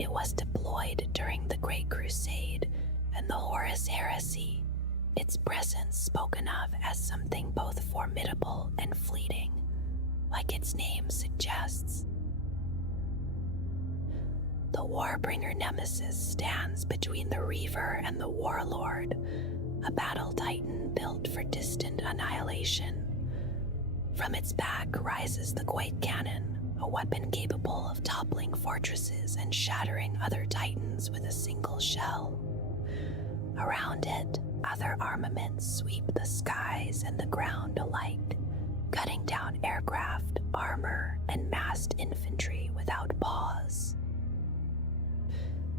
It was deployed during the Great Crusade and the Horus Heresy, its presence spoken of as something both formidable and fleeting, like its name suggests. The Warbringer Nemesis stands between the Reaver and the Warlord, a battle titan built for distant annihilation. From its back rises the Quake Cannon, a weapon capable of toppling fortresses and shattering other titans with a single shell. Around it, other armaments sweep the skies and the ground alike, cutting down aircraft, armor, and massed infantry without pause.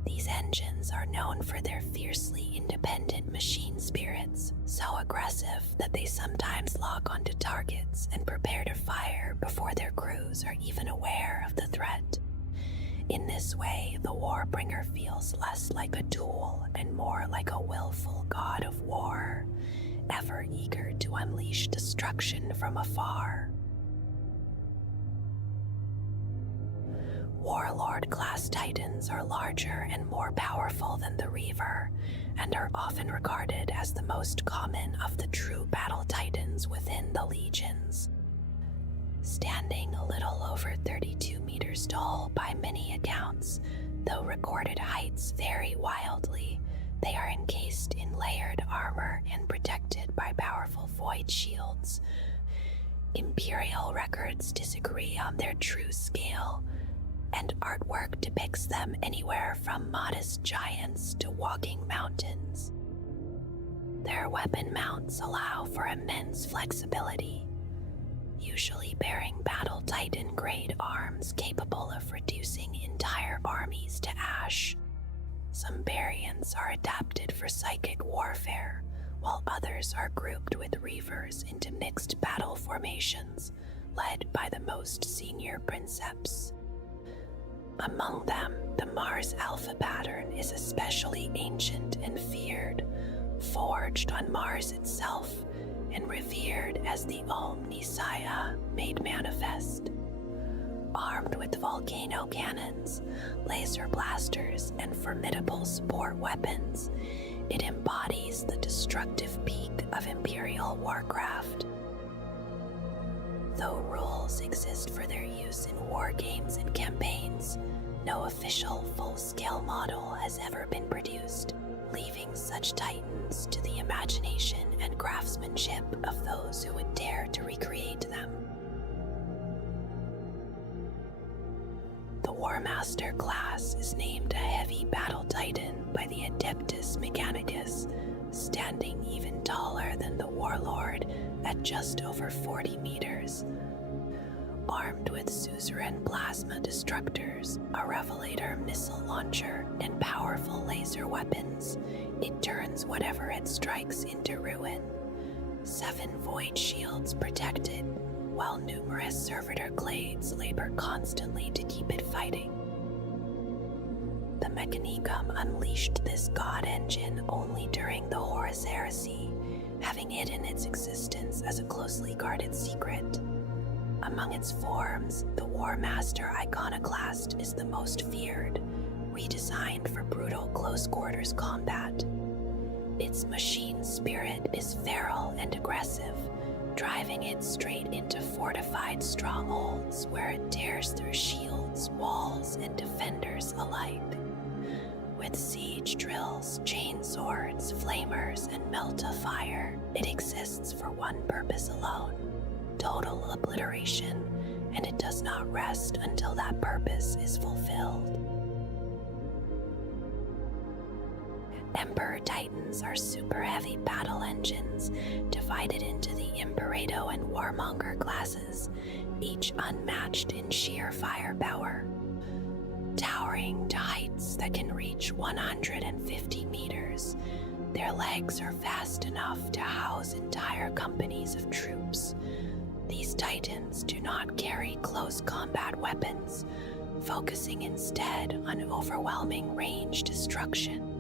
These engines are known for their fiercely independent machine spirits, so aggressive that they sometimes lock onto targets and prepare to fire before their crews are even aware of the threat. In this way, the Warbringer feels less like a tool and more like a willful god of war, ever eager to unleash destruction from afar. Warlord-class titans are larger and more powerful than the Reaver, and are often regarded as the most common of the true battle titans within the legions. Standing a little over 32 meters tall by many accounts, though recorded heights vary wildly, they are encased in layered armor and protected by powerful void shields. Imperial records disagree on their true scale, and artwork depicts them anywhere from modest giants to walking mountains. Their weapon mounts allow for immense flexibility, usually bearing battle titan grade arms capable of reducing entire armies to ash. Some variants are adapted for psychic warfare, while others are grouped with reavers into mixed battle formations, led by the most senior princeps. Among them, the Mars Alpha pattern is especially ancient and feared, forged on Mars itself and revered as the Omnissiah made manifest. Armed with volcano cannons, laser blasters, and formidable support weapons, it embodies the destructive peak of Imperial warcraft. Though rules exist for their use in war games and campaigns, no official full-scale model has ever been produced, leaving such titans to the imagination and craftsmanship of those who would dare to recreate them. The War Master class is named a heavy battle titan by the Adeptus Mechanicus, standing even taller than the Warlord at just over 40 meters. Armed with suzerain plasma destructors, a revelator missile launcher, and powerful laser weapons, it turns whatever it strikes into ruin. 7 void shields protect it, while numerous servitor glades labor constantly to keep it fighting. The Mechanicum unleashed this god engine only during the Horus Heresy, having hidden its existence as a closely guarded secret. Among its forms, the War Master Iconoclast is the most feared, redesigned for brutal close-quarters combat. Its machine spirit is feral and aggressive, driving it straight into fortified strongholds where it tears through shields, walls, and defenders alike. With siege drills, chain swords, flamers, and melt-a-fire, it exists for one purpose alone: total obliteration, and it does not rest until that purpose is fulfilled. Emperor Titans are super heavy battle engines divided into the Imperato and Warmonger classes, each unmatched in sheer firepower. Towering to heights that can reach 150 meters, their legs are vast enough to house entire companies of troops. These titans do not carry close combat weapons, focusing instead on overwhelming range destruction.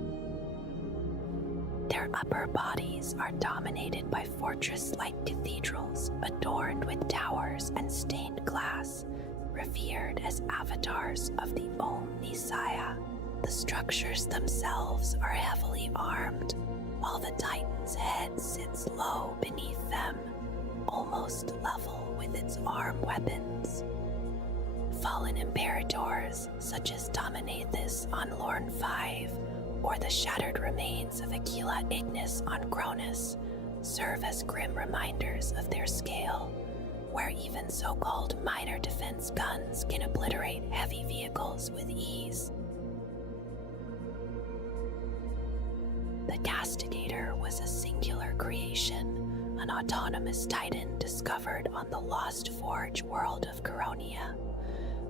Their upper bodies are dominated by fortress-like cathedrals adorned with towers and stained glass, revered as avatars of the Omnissiah. The structures themselves are heavily armed, while the Titan's head sits low beneath them, almost level with its armed weapons. Fallen imperators, such as Dominathus on Lorne 5, or the shattered remains of Aquila Ignis on Cronus, serve as grim reminders of their scale, where even so-called minor defense guns can obliterate heavy vehicles with ease. The Castigator was a singular creation, an autonomous titan discovered on the Lost Forge world of Coronia.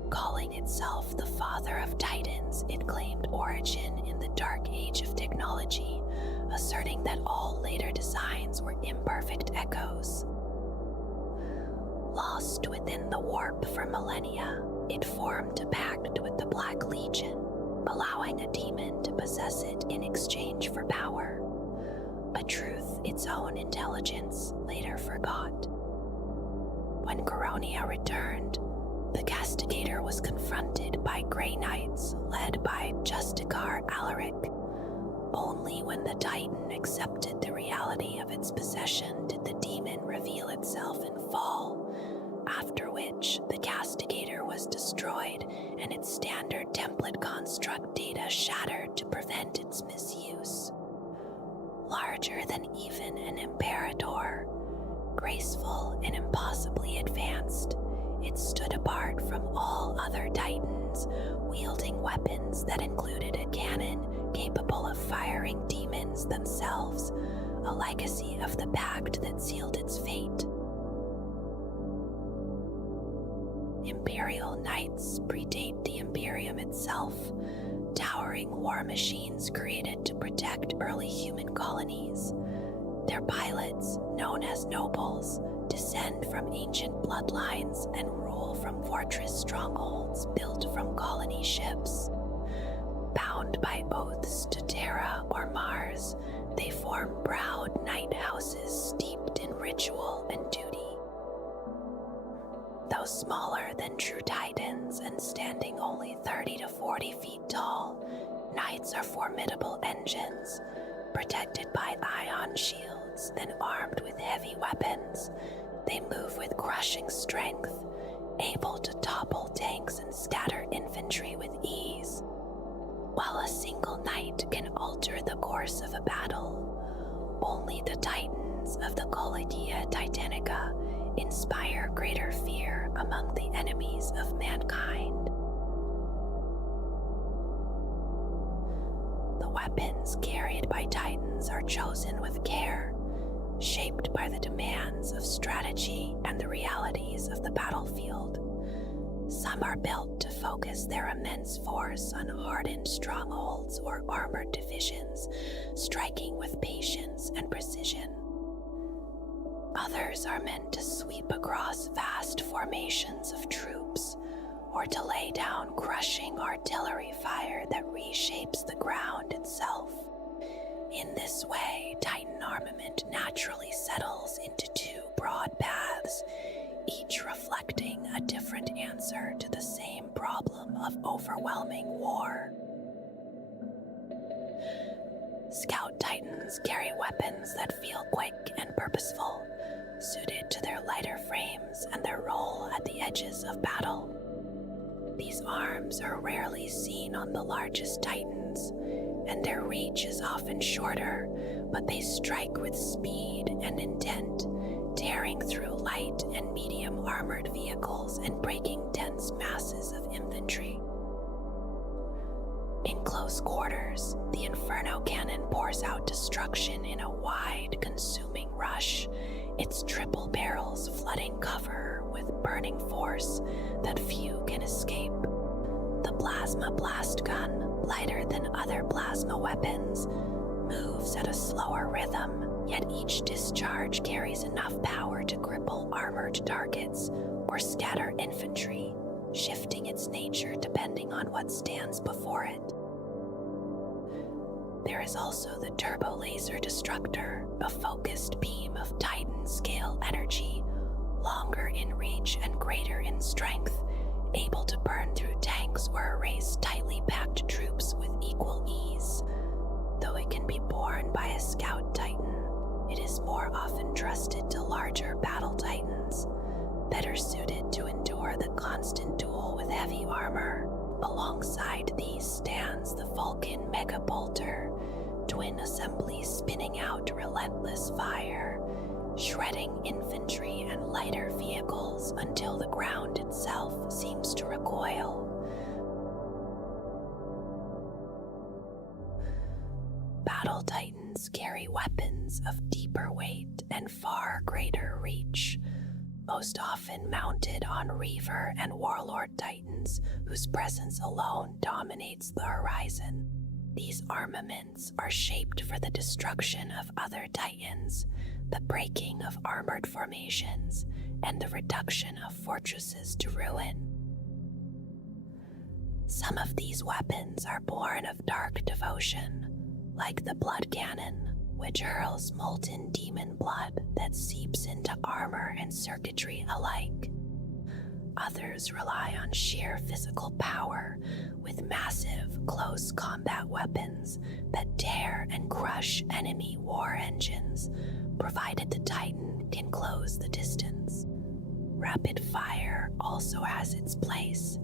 Calling itself the Father of Titans, it claimed origin in the Dark Age of technology, asserting that all later designs were imperfect echoes. Lost within the warp for millennia, it formed a pact with the Black Legion, allowing a demon to possess it in exchange for power, a truth its own intelligence later forgot. When Coronia returned, the Castigator was confronted by Grey Knights led by Justicar Alaric. Only when the Titan accepted the reality of its possession did the demon reveal itself and fall, after which the Castigator was destroyed and its standard template construct data shattered to prevent its misuse. Larger than even an Imperator, graceful and impossibly advanced, it stood apart from all other Titans, wielding weapons that included a cannon capable of firing demons themselves, a legacy of the pact that sealed its fate. Imperial Knights predate the Imperium itself, towering war machines created to protect early human colonies. Their pilots, known as nobles, descend from ancient bloodlines and rule from fortress strongholds built from colony ships. Bound by oaths to Terra or Mars, they form proud knight houses steeped in ritual and duty. Though smaller than true Titans and standing only 30 to 40 feet tall, knights are formidable engines, protected by ion shields and armed with heavy weapons. They move with crushing strength, able to topple tanks and scatter infantry with ease. While a single knight can alter the course of a battle, only the Titans of the Collegia Titanica inspire greater fear among the enemies of mankind. The weapons carried by Titans are chosen with care, shaped by the demands of strategy and the realities of the battlefield. Some are built to focus their immense force on hardened strongholds or armored divisions, striking with patience and precision. Others are meant to sweep across vast formations of troops, or to lay down crushing artillery fire that reshapes the ground itself. In this way, Titan armament naturally settles into two broad paths, each reflecting a different answer to the same problem of overwhelming war. Scout Titans carry weapons that feel quick and purposeful, suited to their lighter frames and their role at the edges of battle. These arms are rarely seen on the largest Titans, and their reach is often shorter, but they strike with speed and intent, tearing through light and medium armored vehicles and breaking dense masses of infantry. In close quarters, the Inferno cannon pours out destruction in a wide, consuming rush, its triple barrels flooding cover with burning force that few can escape. The plasma blast gun, lighter than other plasma weapons, moves at a slower rhythm, yet each discharge carries enough power to cripple armored targets or scatter infantry, shifting its nature depending on what stands before it. There is also the Turbo Laser Destructor, a focused beam of Titan-scale energy, longer in reach and greater in strength, able to burn through tanks or erase tightly packed troops with equal ease. Though it can be borne by a Scout Titan, it is more often trusted to larger battle Titans, better suited to endure the constant duel with heavy armor. Alongside these stands the Vulcan Mega Bolter, twin assemblies spinning out relentless fire, shredding infantry and lighter vehicles until the ground itself seems to recoil. Battle Titans carry weapons of deeper weight and far greater reach, most often mounted on Reaver and Warlord Titans, whose presence alone dominates the horizon. These armaments are shaped for the destruction of other Titans, the breaking of armored formations, and the reduction of fortresses to ruin. Some of these weapons are born of dark devotion, like the Blood Cannon, which hurls molten demon blood that seeps into armor and circuitry alike. Others rely on sheer physical power, with massive, close combat weapons that tear and crush enemy war engines, provided the Titan can close the distance. Rapid fire also has its place,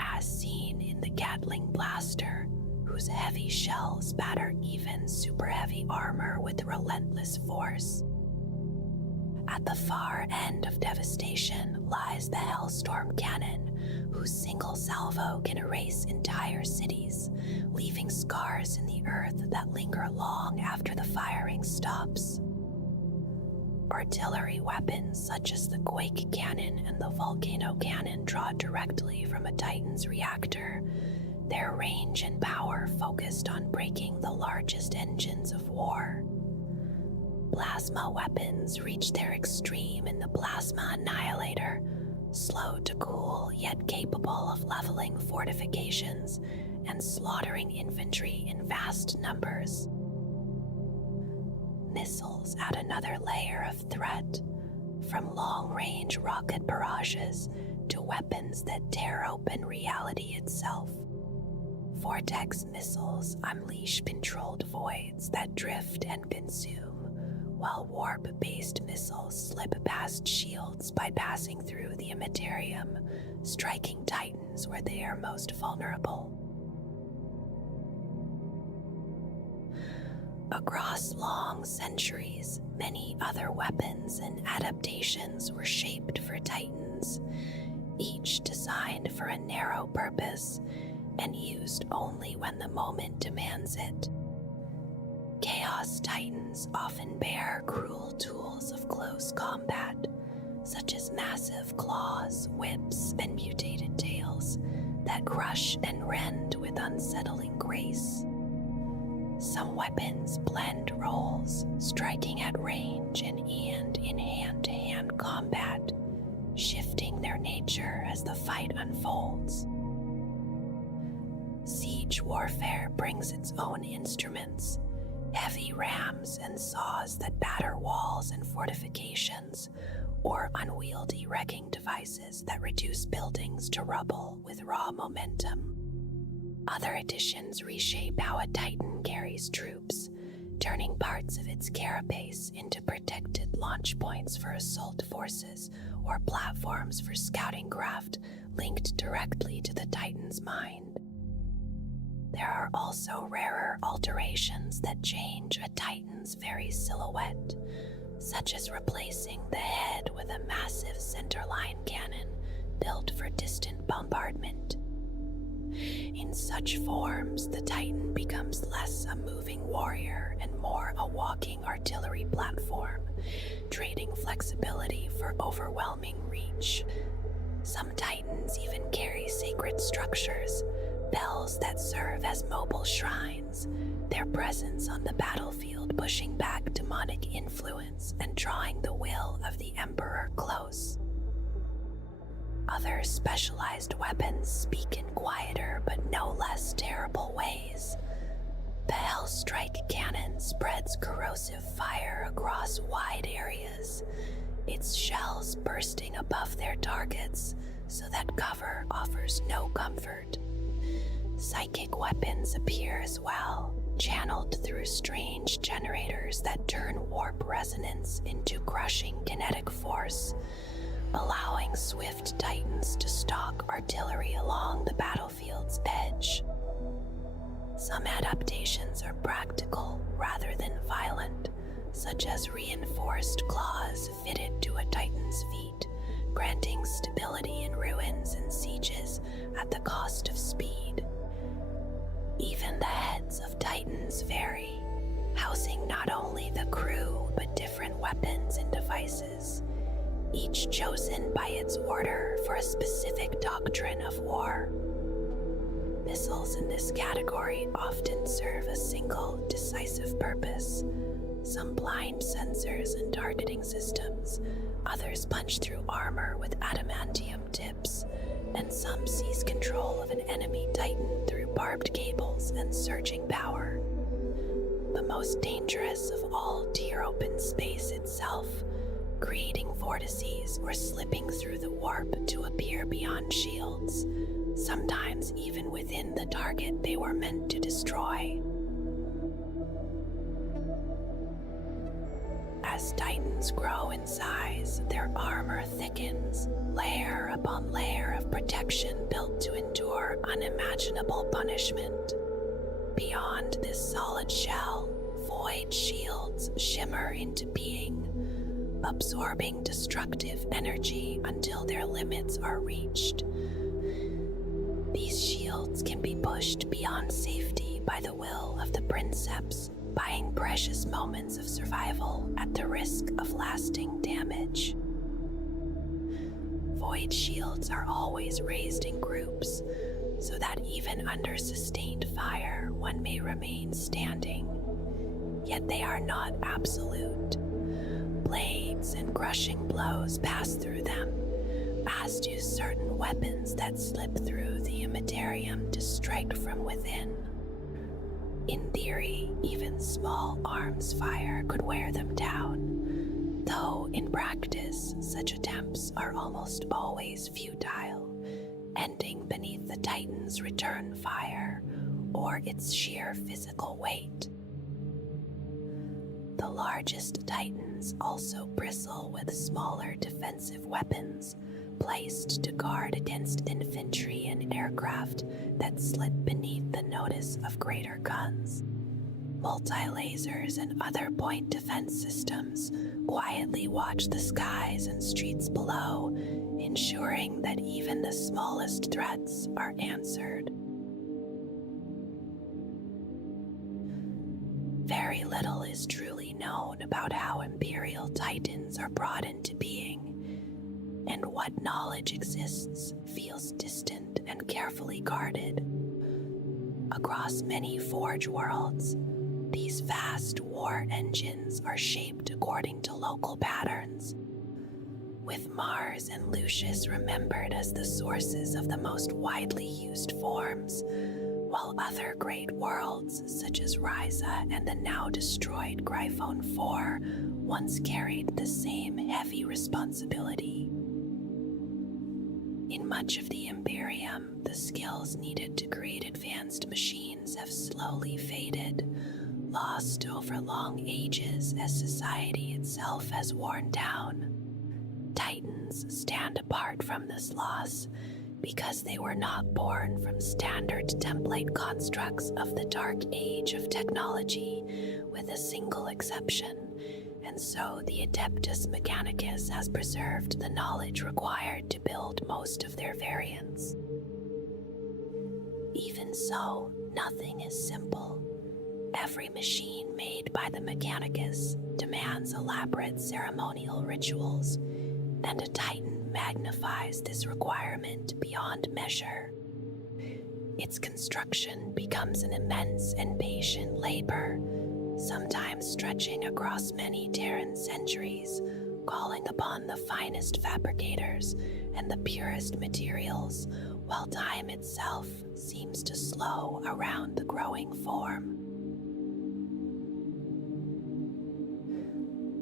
as seen in the Gatling blaster, whose heavy shells batter even super heavy armor with relentless force. At the far end of devastation lies the Hellstorm cannon, whose single salvo can erase entire cities, leaving scars in the earth that linger long after the firing stops. Artillery weapons such as the Quake cannon and the Volcano cannon draw directly from a Titan's reactor, their range and power focused on breaking the largest engines of war. Plasma weapons reach their extreme in the Plasma Annihilator, slow to cool yet capable of leveling fortifications and slaughtering infantry in vast numbers. Missiles add another layer of threat, from long-range rocket barrages to weapons that tear open reality itself. Vortex missiles unleash controlled voids that drift and consume, while warp-based missiles slip past shields by passing through the Immaterium, striking Titans where they are most vulnerable. Across long centuries, many other weapons and adaptations were shaped for Titans, each designed for a narrow purpose and used only when the moment demands it. Chaos Titans often bear cruel tools of close combat, such as massive claws, whips, and mutated tails that crush and rend with unsettling grace. Some weapons blend roles, striking at range and in hand-to-hand combat, shifting their nature as the fight unfolds. Siege warfare brings its own instruments, heavy rams and saws that batter walls and fortifications, or unwieldy wrecking devices that reduce buildings to rubble with raw momentum. Other additions reshape how a Titan carries troops, turning parts of its carapace into protected launch points for assault forces or platforms for scouting craft linked directly to the Titan's mind. There are also rarer alterations that change a Titan's very silhouette, such as replacing the head with a massive centerline cannon built for distant bombardment. In such forms, the Titan becomes less a moving warrior and more a walking artillery platform, trading flexibility for overwhelming reach. Some Titans even carry sacred structures, bells that serve as mobile shrines, their presence on the battlefield pushing back demonic influence and drawing the will of the Emperor close. Other specialized weapons speak in quieter but no less terrible ways. The Hellstrike cannon spreads corrosive fire across wide areas, its shells bursting above their targets so that cover offers no comfort. Psychic weapons appear as well, channeled through strange generators that turn warp resonance into crushing kinetic force, allowing swift Titans to stalk artillery along the battlefield's edge. Some adaptations are practical rather than violent, such as reinforced claws fitted to a Titan's feet, granting stability in ruins and sieges at the cost of speed. Even the heads of Titans vary, housing not only the crew but different weapons and devices, each chosen by its order for a specific doctrine of war. Missiles in this category often serve a single, decisive purpose. Some blind sensors and targeting systems, others punch through armor with adamantium tips, and some seize control of an enemy Titan through barbed cables and surging power. The most dangerous of all tear open space itself, creating vortices or slipping through the warp to appear beyond shields, sometimes even within the target they were meant to destroy. As Titans grow in size, their armor thickens, layer upon layer of protection built to endure unimaginable punishment. Beyond this solid shell, void shields shimmer into being, absorbing destructive energy until their limits are reached. These shields can be pushed beyond safety by the will of the princeps, buying precious moments of survival at the risk of lasting damage. Void shields are always raised in groups, so that even under sustained fire, one may remain standing. Yet they are not absolute. Blades and crushing blows pass through them, as do certain weapons that slip through the immaterium to strike from within. In theory, even small arms fire could wear them down, though in practice, such attempts are almost always futile, ending beneath the Titan's return fire or its sheer physical weight. The largest Titans also bristle with smaller defensive weapons placed to guard against infantry and aircraft that slip beneath the notice of greater guns. Multi-lasers and other point defense systems quietly watch the skies and streets below, ensuring that even the smallest threats are answered. Very little is truly known about how Imperial Titans are brought into being, and what knowledge exists feels distant and carefully guarded. Across many Forge worlds, these vast war engines are shaped according to local patterns, with Mars and Lucius remembered as the sources of the most widely used forms, while other great worlds, such as Ryza and the now destroyed Gryphon 4, once carried the same heavy responsibility. In much of the Imperium, the skills needed to create advanced machines have slowly faded, lost over long ages as society itself has worn down. Titans stand apart from this loss because they were not born from standard template constructs of the dark age of technology, with a single exception, and so the Adeptus Mechanicus has preserved the knowledge required to build most of their variants. Even so, nothing is simple. Every machine made by the Mechanicus demands elaborate ceremonial rituals, and a Titan magnifies this requirement beyond measure. Its construction becomes an immense and patient labor, sometimes stretching across many Terran centuries, calling upon the finest fabricators and the purest materials, while time itself seems to slow around the growing form.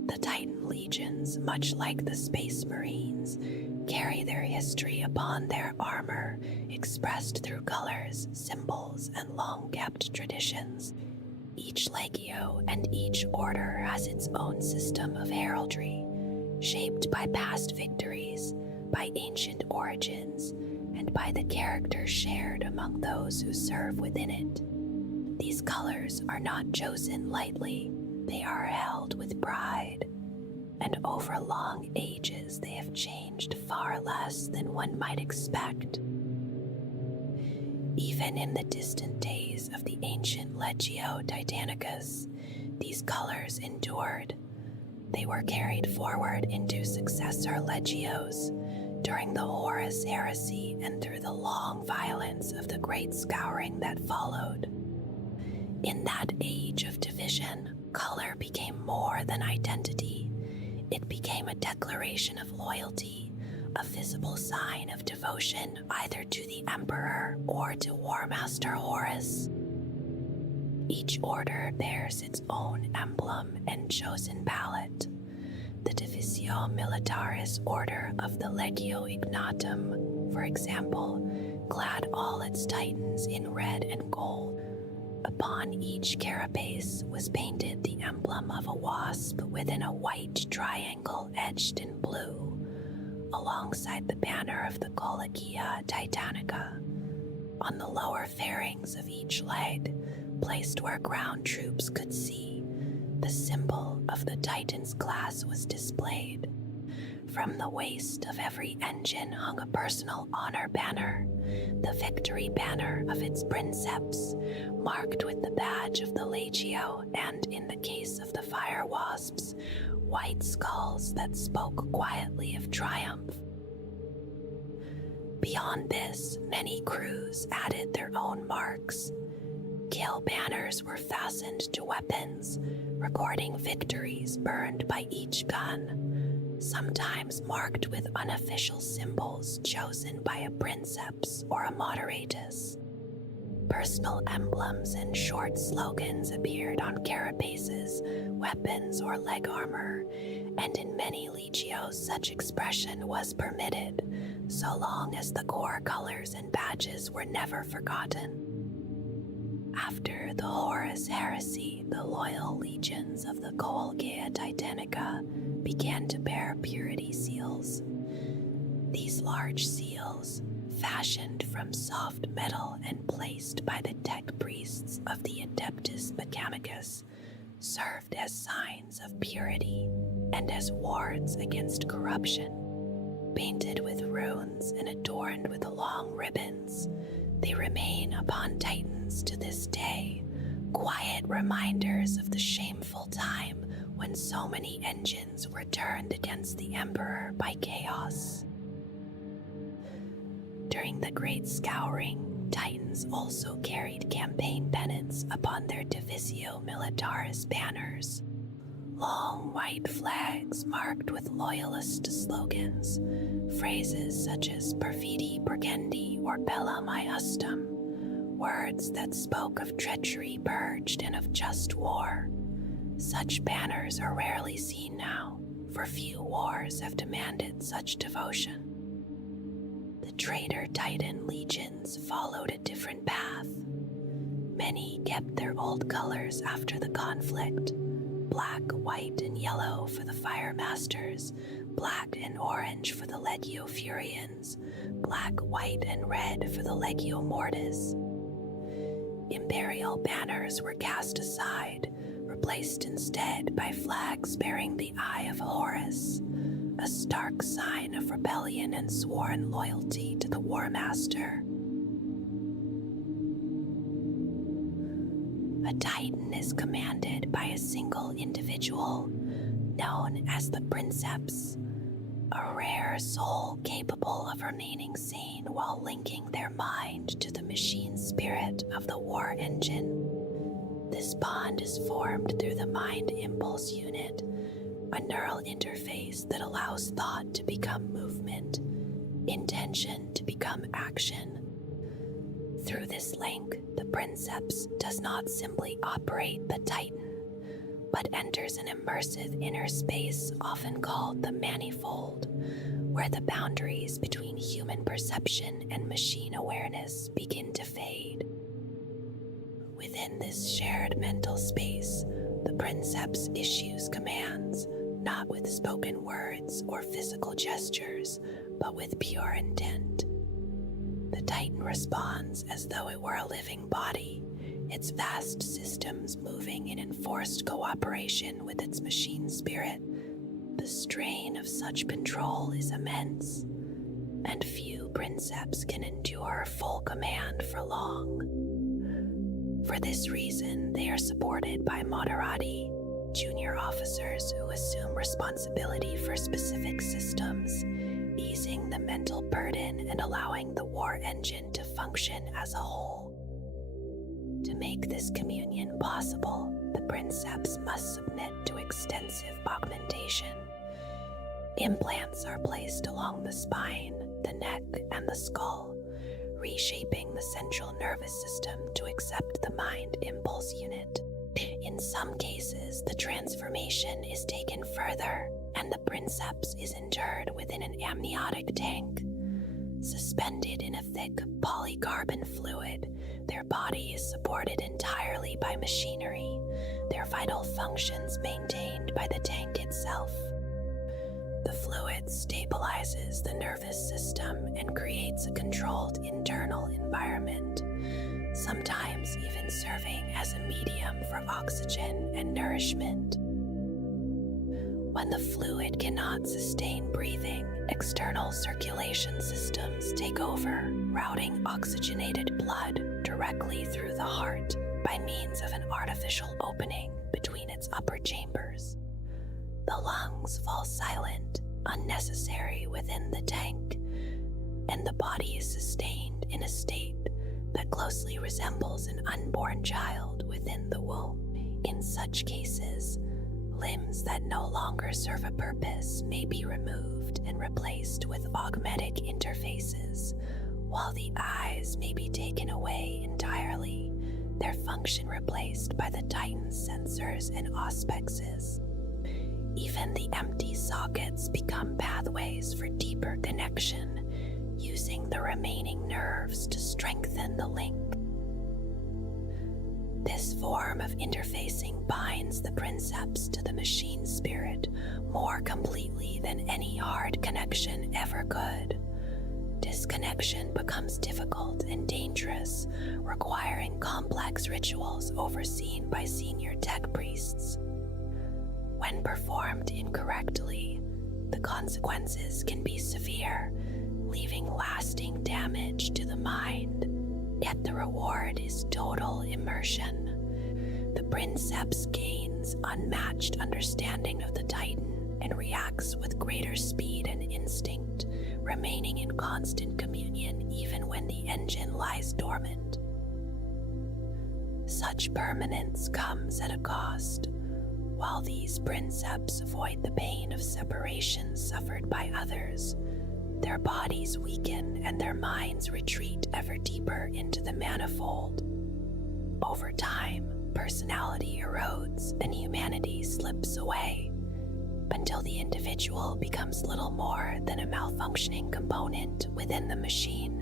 The Titan legions, much like the Space Marines, carry their history upon their armor, expressed through colors, symbols, and long-kept traditions. Each legio and each order has its own system of heraldry, shaped by past victories, by ancient origins, and by the character shared among those who serve within it. These colors are not chosen lightly. They are held with pride, and over long ages they have changed far less than one might expect. Even in the distant days of the ancient Legio Titanicus, these colors endured. They were carried forward into successor legios during the Horus Heresy and through the long violence of the Great Scouring that followed. In that age of division, color became more than identity. It became a declaration of loyalty, a visible sign of devotion either to the Emperor or to War Master Horus. Each order bears its own emblem and chosen palette. The Divisio Militaris Order of the Legio Ignatum, for example, clad all its Titans in red and gold, Upon each carapace was painted the emblem of a wasp within a white triangle edged in blue, alongside the banner of the Cologia Titanica. On the lower fairings of each leg, placed where ground troops could see, the symbol of the Titan's class was displayed. From the waist of every engine hung a personal honor banner, the victory banner of its princeps, marked with the badge of the Legio and, in the case of the fire wasps, white skulls that spoke quietly of triumph. Beyond this, many crews added their own marks. Kill banners were fastened to weapons, recording victories burned by each gun, sometimes marked with unofficial symbols chosen by a princeps or a moderatus. Personal emblems and short slogans appeared on carapaces, weapons, or leg armor, and in many legios such expression was permitted, so long as the core colors and badges were never forgotten. After the Horus Heresy, the loyal legions of the Cologia Titanica began to bear purity seals. These large seals, fashioned from soft metal and placed by the tech priests of the Adeptus Mechanicus, served as signs of purity and as wards against corruption. Painted with runes and adorned with long ribbons, they remain upon Titans to this day, quiet reminders of the shameful time when so many engines were turned against the Emperor by chaos. During the Great Scouring, Titans also carried campaign pennants upon their Divisio Militaris banners. Long white flags marked with loyalist slogans, phrases such as Perfidi Pergendi or Bella Maiustum, words that spoke of treachery purged and of just war. Such banners are rarely seen now, for few wars have demanded such devotion. The traitor Titan legions followed a different path. Many kept their old colors after the conflict: black, white, and yellow for the Fire Masters, black and orange for the Legio Furians, black, white, and red for the Legio Mortis. Imperial banners were cast aside, replaced instead by flags bearing the Eye of Horus, a stark sign of rebellion and sworn loyalty to the War Master. A Titan is commanded by a single individual, known as the Princeps, a rare soul capable of remaining sane while linking their mind to the machine spirit of the war engine. This bond is formed through the mind impulse unit, a neural interface that allows thought to become movement, intention to become action. Through this link, the Princeps does not simply operate the Titan, but enters an immersive inner space often called the Manifold, where the boundaries between human perception and machine awareness begin to fade. Within this shared mental space, the Princeps issues commands, not with spoken words or physical gestures, but with pure intent. The Titan responds as though it were a living body, its vast systems moving in enforced cooperation with its machine spirit. The strain of such control is immense, and few Princeps can endure full command for long. For this reason, they are supported by Moderati, junior officers who assume responsibility for specific systems, easing the mental burden and allowing the war engine to function as a whole. To make this communion possible, the Princeps must submit to extensive augmentation. Implants are placed along the spine, the neck, and the skull, reshaping the central nervous system to accept the mind impulse unit. In some cases, the transformation is taken further, and the Princeps is interred within an amniotic tank. Suspended in a thick polycarbon fluid, Their body is supported entirely by machinery, their vital functions maintained by the tank itself. The fluid stabilizes the nervous system and creates a controlled internal environment, sometimes even serving as a medium for oxygen and nourishment. When the fluid cannot sustain breathing, external circulation systems take over, routing oxygenated blood directly through the heart by means of an artificial opening between its upper chambers. The lungs fall silent, unnecessary within the tank, and the body is sustained in a state that closely resembles an unborn child within the womb. In such cases, limbs that no longer serve a purpose may be removed and replaced with augmetic interfaces, while the eyes may be taken away entirely, their function replaced by the Titan's sensors and auspexes. Even the empty sockets become pathways for deeper connection, using the remaining nerves to strengthen the link. This form of interfacing binds the princeps to the machine spirit more completely than any hard connection ever could. Disconnection becomes difficult and dangerous, requiring complex rituals overseen by senior tech priests. When performed incorrectly, the consequences can be severe, leaving lasting damage to the mind. Yet the reward is total immersion. The princeps gains unmatched understanding of the Titan and reacts with greater speed and instinct, remaining in constant communion even when the engine lies dormant. Such permanence comes at a cost. While these princeps avoid the pain of separation suffered by others, their bodies weaken and their minds retreat ever deeper into the manifold. Over time, personality erodes and humanity slips away, until the individual becomes little more than a malfunctioning component within the machine.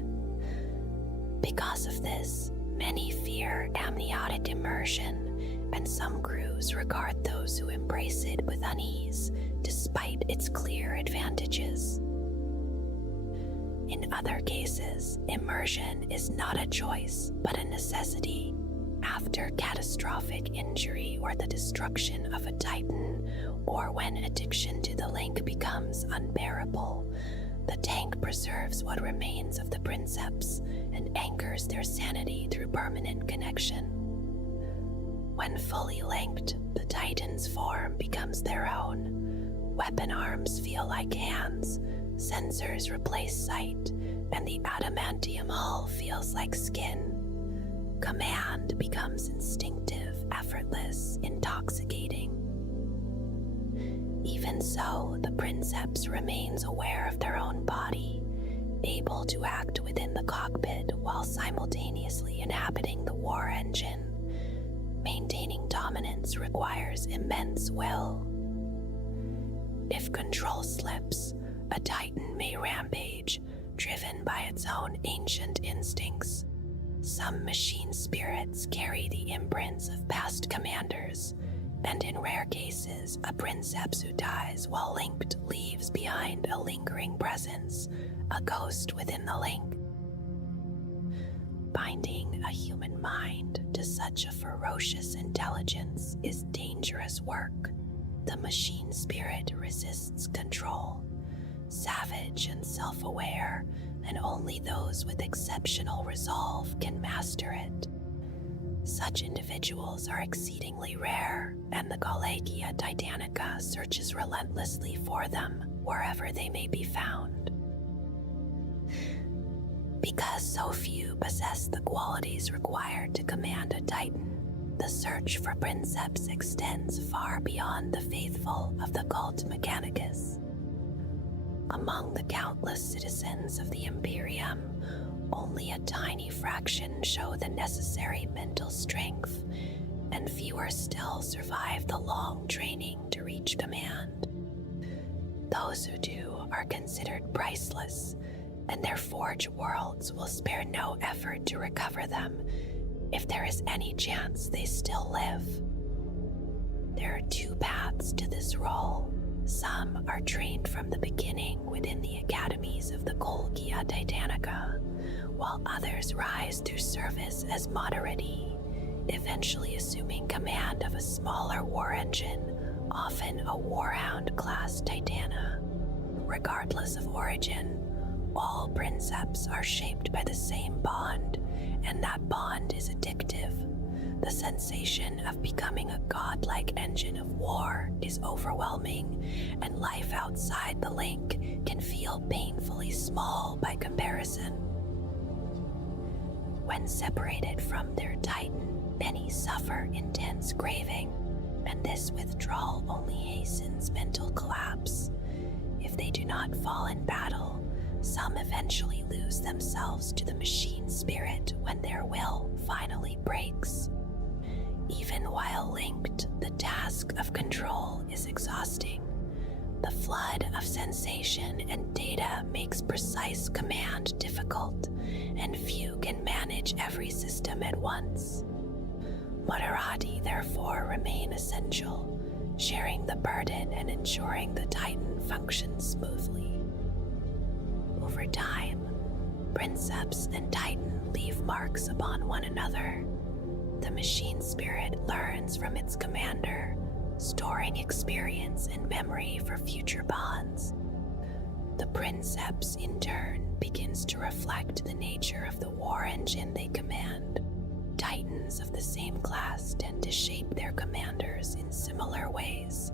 Because of this, many fear amniotic immersion, and some crews regard those who embrace it with unease, despite its clear advantages. In other cases, immersion is not a choice, but a necessity. After catastrophic injury or the destruction of a Titan, or when addiction to the link becomes unbearable, the tank preserves what remains of the princeps and anchors their sanity through permanent connection. When fully linked, the Titan's form becomes their own. Weapon arms feel like hands, sensors replace sight, and the adamantium hull feels like skin. Command becomes instinctive, effortless, intoxicating. Even so, the princeps remains aware of their own body, able to act within the cockpit while simultaneously inhabiting the war engine. Maintaining dominance requires immense will. If control slips, a Titan may rampage, driven by its own ancient instincts. Some machine spirits carry the imprints of past commanders, and in rare cases, a princeps who dies while linked leaves behind a lingering presence, a ghost within the link. Binding a human mind to such a ferocious intelligence is dangerous work. The machine spirit resists control, savage and self-aware, and only those with exceptional resolve can master it. Such individuals are exceedingly rare, and the Collegia Titanica searches relentlessly for them wherever they may be found. Because so few possess the qualities required to command a Titan, the search for princeps extends far beyond the faithful of the cult Mechanicus. Among the countless citizens of the Imperium, only a tiny fraction show the necessary mental strength, and fewer still survive the long training to reach command. Those who do are considered priceless, and their forge worlds will spare no effort to recover them if there is any chance they still live. There are two paths to this role. Some are trained from the beginning within the academies of the Collegia Titanica, while others rise through service as moderati, eventually assuming command of a smaller war engine, often a Warhound-class Titana. Regardless of origin, all princeps are shaped by the same bond, and that bond is addictive. The sensation of becoming a godlike engine of war is overwhelming, and life outside the link can feel painfully small by comparison. When separated from their titan, many suffer intense craving, and this withdrawal only hastens mental collapse. If they do not fall in battle, some eventually lose themselves to the machine spirit when their will finally breaks. Even while linked, the task of control is exhausting. The flood of sensation and data makes precise command difficult, and few can manage every system at once. Moderati therefore remain essential, sharing the burden and ensuring the Titan functions smoothly. Over time, Princeps and Titan leave marks upon one another. The machine spirit learns from its commander, storing experience and memory for future bonds. The Princeps, in turn, begins to reflect the nature of the war engine they command. Titans of the same class tend to shape their commanders in similar ways.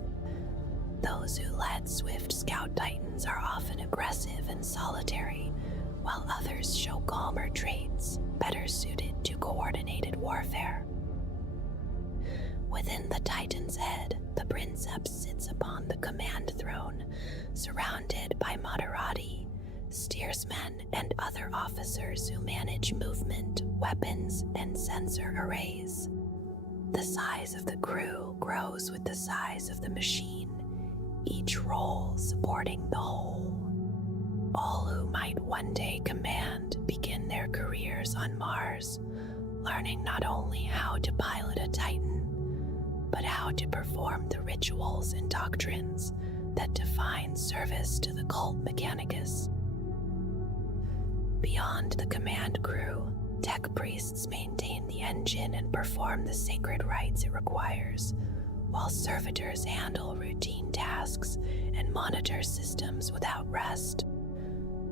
Those who led swift scout titans are often aggressive and solitary, while others show calmer traits, better suited to coordinated warfare. Within the Titan's head, the Princeps sits upon the command throne, surrounded by Moderati, steersmen, and other officers who manage movement, weapons, and sensor arrays. The size of the crew grows with the size of the machine, each role supporting the whole. All who might one day command begin their careers on Mars, learning not only how to pilot a Titan, but how to perform the rituals and doctrines that define service to the cult Mechanicus. Beyond the command crew, tech priests maintain the engine and perform the sacred rites it requires, while servitors handle routine tasks and monitor systems without rest.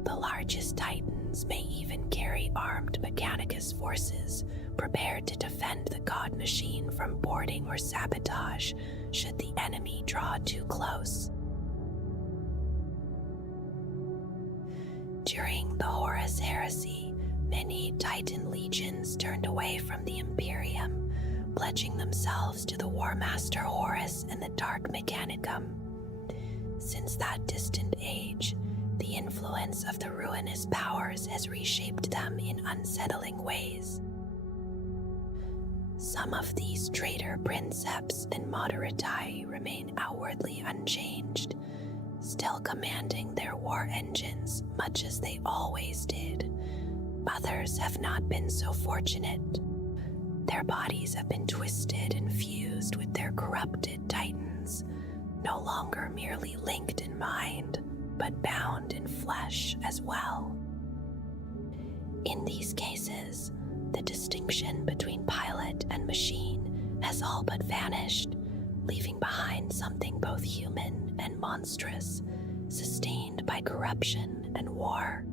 The largest Titans may even carry armed Mechanicus forces prepared to defend the god machine from boarding or sabotage should the enemy draw too close. During the Horus Heresy, many Titan legions turned away from the Imperium, pledging themselves to the War Master Horus and the Dark Mechanicum. Since that distant age, the influence of the ruinous powers has reshaped them in unsettling ways. Some of these traitor princeps and moderati remain outwardly unchanged, still commanding their war engines much as they always did. Others have not been so fortunate. Their bodies have been twisted and fused with their corrupted titans, no longer merely linked in mind, but bound in flesh as well. In these cases, the distinction between pilot and machine has all but vanished, leaving behind something both human and monstrous, sustained by corruption and war.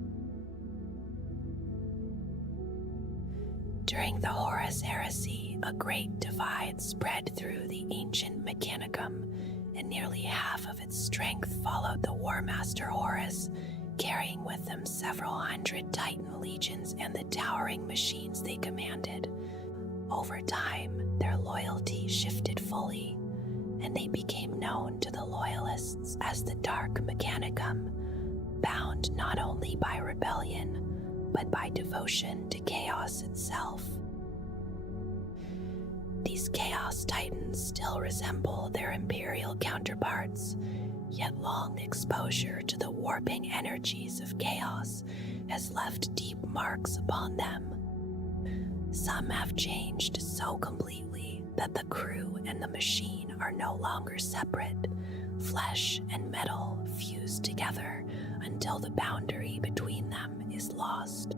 During the Horus Heresy, a great divide spread through the ancient Mechanicum, and nearly half of its strength followed the War Master Horus, carrying with them several hundred Titan legions and the towering machines they commanded. Over time, their loyalty shifted fully, and they became known to the Loyalists as the Dark Mechanicum, bound not only by rebellion, but by devotion to chaos itself. These Chaos Titans still resemble their Imperial counterparts, yet long exposure to the warping energies of chaos has left deep marks upon them. Some have changed so completely that the crew and the machine are no longer separate. Flesh and metal fuse together until the boundary between them is lost.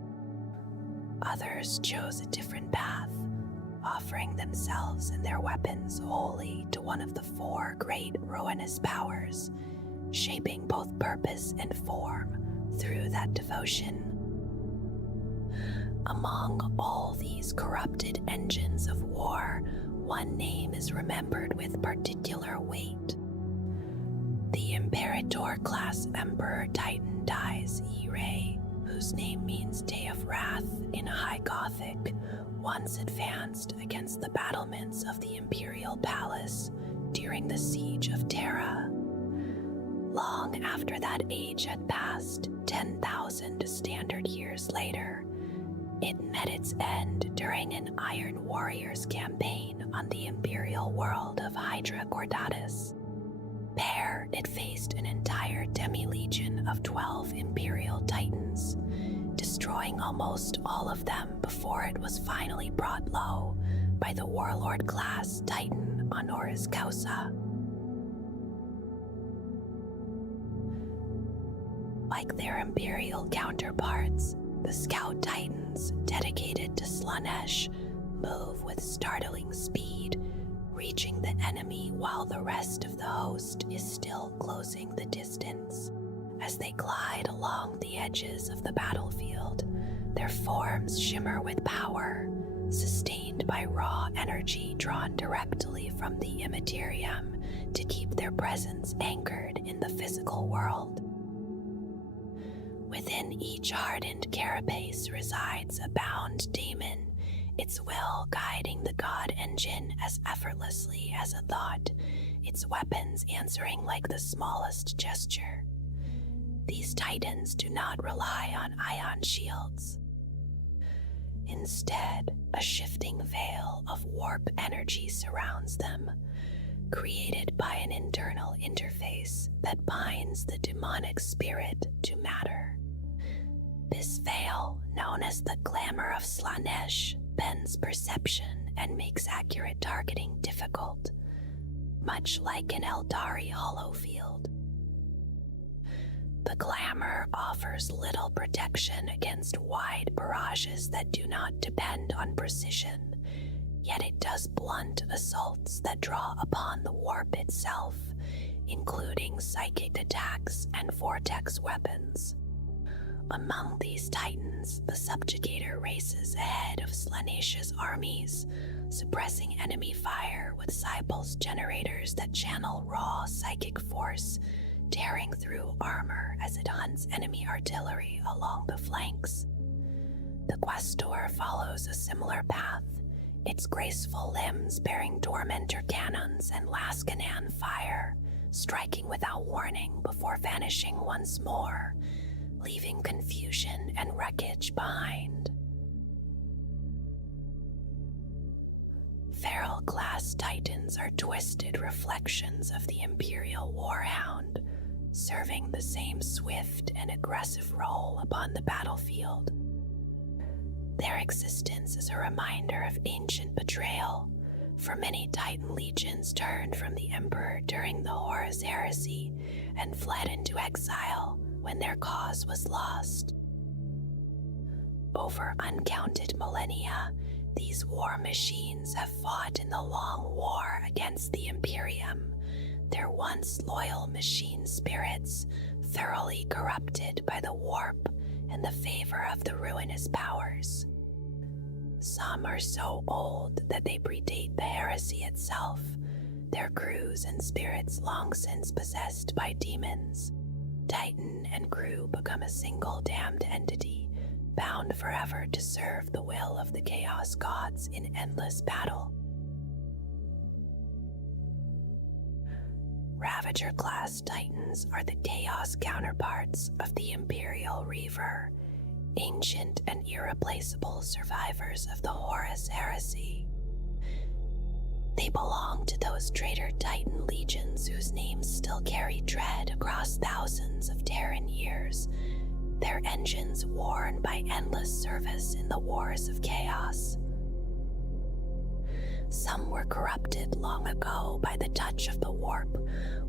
Others chose a different path, offering themselves and their weapons wholly to one of the four great ruinous powers, shaping both purpose and form through that devotion. Among all these corrupted engines of war, one name is remembered with particular weight. The Imperator-class Emperor Titan Dies Irae, whose name means Day of Wrath in High Gothic, once advanced against the battlements of the Imperial Palace during the Siege of Terra. Long after that age had passed, 10,000 standard years later, it met its end during an Iron Warriors campaign on the Imperial world of Hydra Gordatus. There, it faced an entire demi-legion of 12 Imperial Titans, destroying almost all of them before it was finally brought low by the Warlord-class Titan Honoris Causa. Like their Imperial counterparts, the Scout Titans, dedicated to Slaanesh, move with startling speed, reaching the enemy while the rest of the host is still closing the distance. As they glide along the edges of the battlefield, their forms shimmer with power, sustained by raw energy drawn directly from the immaterium to keep their presence anchored in the physical world. Within each hardened carapace resides a bound daemon, its will guiding the god engine as effortlessly as a thought, its weapons answering like the smallest gesture. These titans do not rely on ion shields. Instead, a shifting veil of warp energy surrounds them, created by an internal interface that binds the demonic spirit to matter. This veil, known as the glamour of Slaanesh, bends perception and makes accurate targeting difficult, much like an Eldari hollow field. The glamour offers little protection against wide barrages that do not depend on precision, yet it does blunt assaults that draw upon the warp itself, including psychic attacks and vortex weapons. Among these titans, the subjugator races ahead of Slaanesh's armies, suppressing enemy fire with Cypulse generators that channel raw psychic force, tearing through armor as it hunts enemy artillery along the flanks. The Questor follows a similar path, its graceful limbs bearing Tormentor cannons and Laskanan fire, striking without warning before vanishing once more, leaving confusion and wreckage behind. Feral-class titans are twisted reflections of the Imperial Warhound, serving the same swift and aggressive role upon the battlefield. Their existence is a reminder of ancient betrayal, for many Titan legions turned from the Emperor during the Horus Heresy and fled into exile when their cause was lost. Over uncounted millennia, these war machines have fought in the long war against the Imperium, their once loyal machine spirits thoroughly corrupted by the warp and the favor of the ruinous powers. Some are so old that they predate the heresy itself, their crews and spirits long since possessed by demons. Titan and crew become a single damned entity, bound forever to serve the will of the Chaos Gods in endless battle. Ravager-class Titans are the Chaos counterparts of the Imperial Reaver, ancient and irreplaceable survivors of the Horus Heresy. They belong to those traitor Titan legions whose names still carry dread across thousands of Terran years, their engines worn by endless service in the wars of chaos, Some were corrupted long ago by the touch of the warp,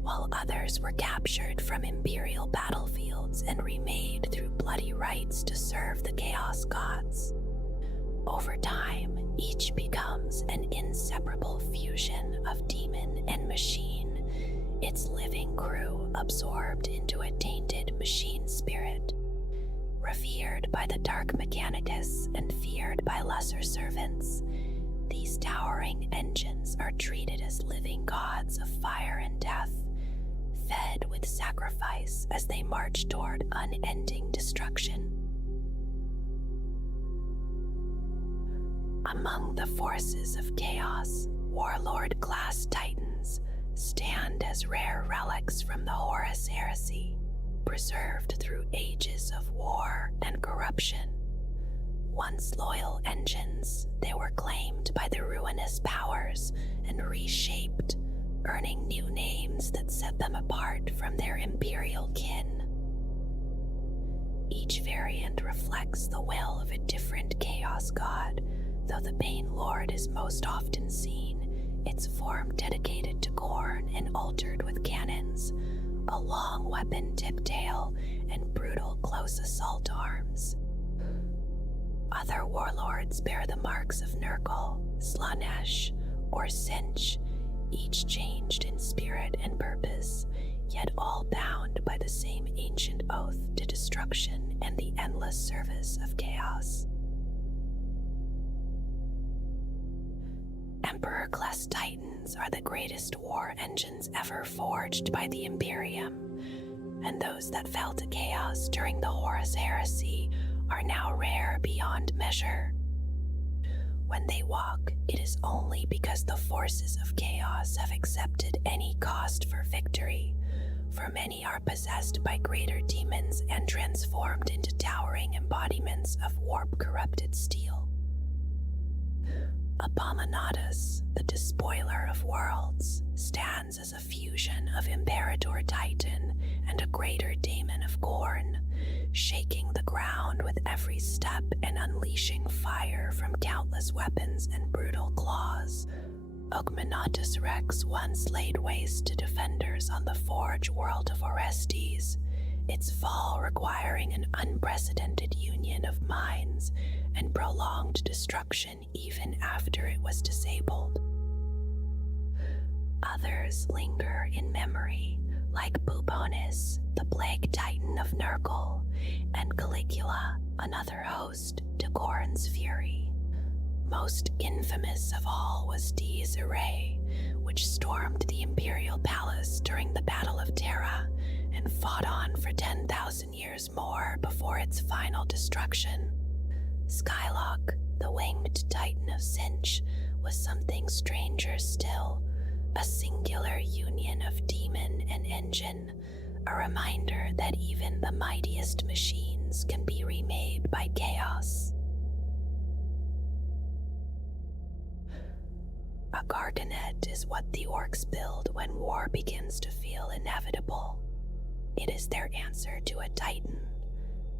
while others were captured from Imperial battlefields and remade through bloody rites to serve the Chaos Gods. Over time, each becomes an inseparable fusion of demon and machine, its living crew absorbed into a tainted machine spirit. Revered by the Dark Mechanicus and feared by lesser servants, these towering engines are treated as living gods of fire and death, fed with sacrifice as they march toward unending destruction. Among the forces of chaos, warlord-class titans stand as rare relics from the Horus Heresy, preserved through ages of war and corruption. Once loyal engines, they were claimed by the ruinous powers and reshaped, earning new names that set them apart from their imperial kin. Each variant reflects the will of a different chaos god, though the Bane Lord is most often seen, its form dedicated to Khorne and altered with cannons, a long weapon-tipped tail, and brutal close assault arms. Other warlords bear the marks of Nurgle, Slaanesh, or Sinch, each changed in spirit and purpose, yet all bound by the same ancient oath to destruction and the endless service of chaos. Emperor-class titans are the greatest war engines ever forged by the Imperium, and those that fell to chaos during the Horus Heresy are now rare beyond measure. When they walk, it is only because the forces of chaos have accepted any cost for victory, for many are possessed by greater demons and transformed into towering embodiments of warp-corrupted steel. Abominatus, the despoiler of worlds, stands as a fusion of Imperator Titan and a greater daemon of Khorne, shaking the ground with every step and unleashing fire from countless weapons and brutal claws. Ogminatus Rex once laid waste to defenders on the Forge world of Orestes, its fall requiring an unprecedented union of minds and prolonged destruction even after it was disabled. Others linger in memory, like Bubonis, the plague titan of Nurgle, and Caligula, another host to Khorne's fury. Most infamous of all was Dies Irae, which stormed the Imperial Palace during the Battle of Terra and fought on for 10,000 years more before its final destruction. Skylock, the winged titan of Sinch, was something stranger still, a singular union of demon and engine, a reminder that even the mightiest machines can be remade by chaos. A Garganet is what the orcs build when war begins to feel inevitable. It is their answer to a titan,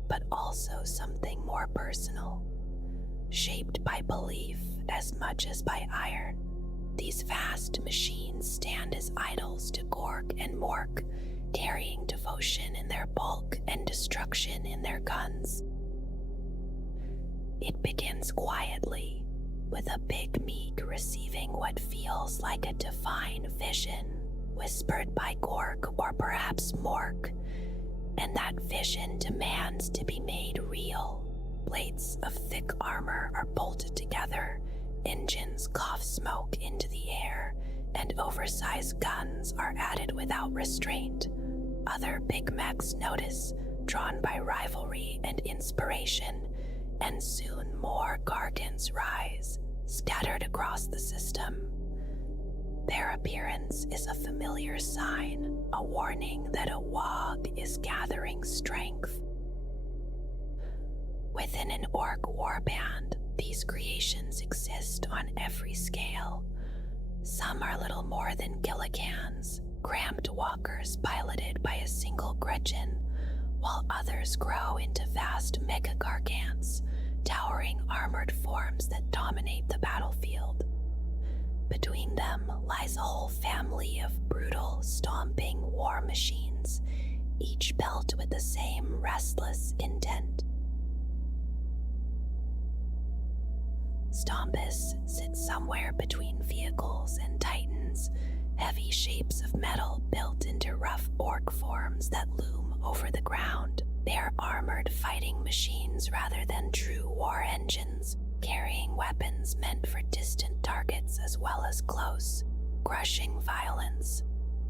but also something more personal. Shaped by belief as much as by iron, these vast machines stand as idols to Gork and Mork, carrying devotion in their bulk and destruction in their guns. It begins quietly, with a big meek receiving what feels like a divine vision, whispered by Gork or perhaps Mork, and that vision demands to be made real. Plates of thick armor are bolted together, engines cough smoke into the air, and oversized guns are added without restraint. Other big mechs notice, drawn by rivalry and inspiration, and soon more Gargants rise, scattered across the system. Their appearance is a familiar sign, a warning that a Wog is gathering strength. Within an orc warband, these creations exist on every scale. Some are little more than killicans, cramped walkers piloted by a single Gretchen, while others grow into vast mega-gargants, towering armored forms that dominate the battlefield. them lies a whole family of brutal, stomping war machines, each built with the same restless intent. Stompus sits somewhere between vehicles and titans, heavy shapes of metal built into rough orc forms that loom over the ground. They are armored fighting machines rather than true war engines, carrying weapons meant for distant targets as well as close, crushing violence.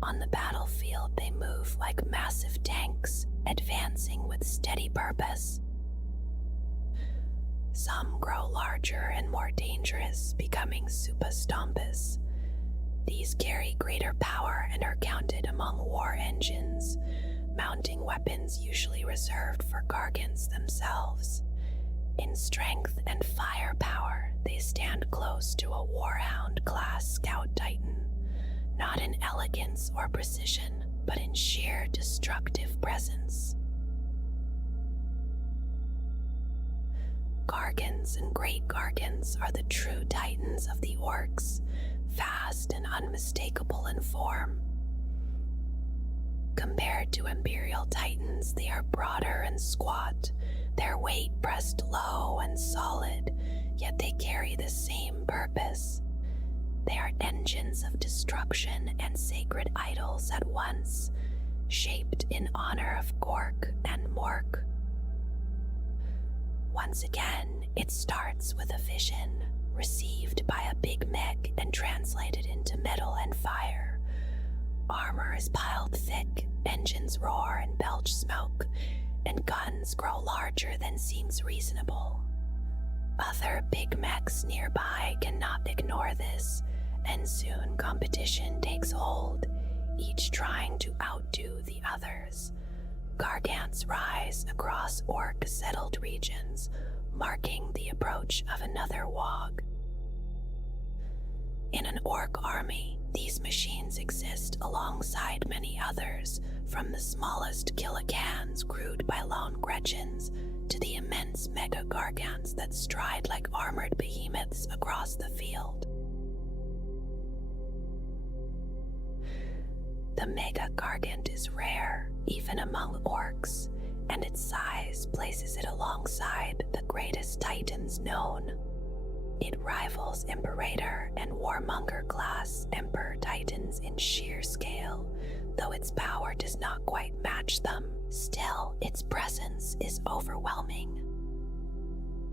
On the battlefield, they move like massive tanks, advancing with steady purpose. Some grow larger and more dangerous, becoming Super Stompus. These carry greater power and are counted among war engines, mounting weapons usually reserved for Gargants themselves. In strength and firepower, they stand close to a Warhound-class Scout Titan, not in elegance or precision, but in sheer destructive presence. Gargants and Great Gargants are the true titans of the orcs, fast and unmistakable in form. Compared to Imperial Titans, they are broader and squat, their weight pressed low and solid, yet they carry the same purpose. They are engines of destruction and sacred idols at once, shaped in honor of Gork and Mork. Once again, it starts with a vision, received by a big mech and translated into metal and fire. Armor is piled thick, engines roar and belch smoke, and guns grow larger than seems reasonable. Other big mechs nearby cannot ignore this, and soon competition takes hold, each trying to outdo the others. Gargants rise across orc-settled regions, marking the approach of another Wog. In an orc army, these machines exist alongside many others, from the smallest killicans crewed by lone Gretchens to the immense mega-gargants that stride like armored behemoths across the field. The mega-gargant is rare, even among orcs, and its size places it alongside the greatest titans known. It rivals Imperator and Warmonger-class Emperor Titans in sheer scale, though its power does not quite match them. Still, its presence is overwhelming.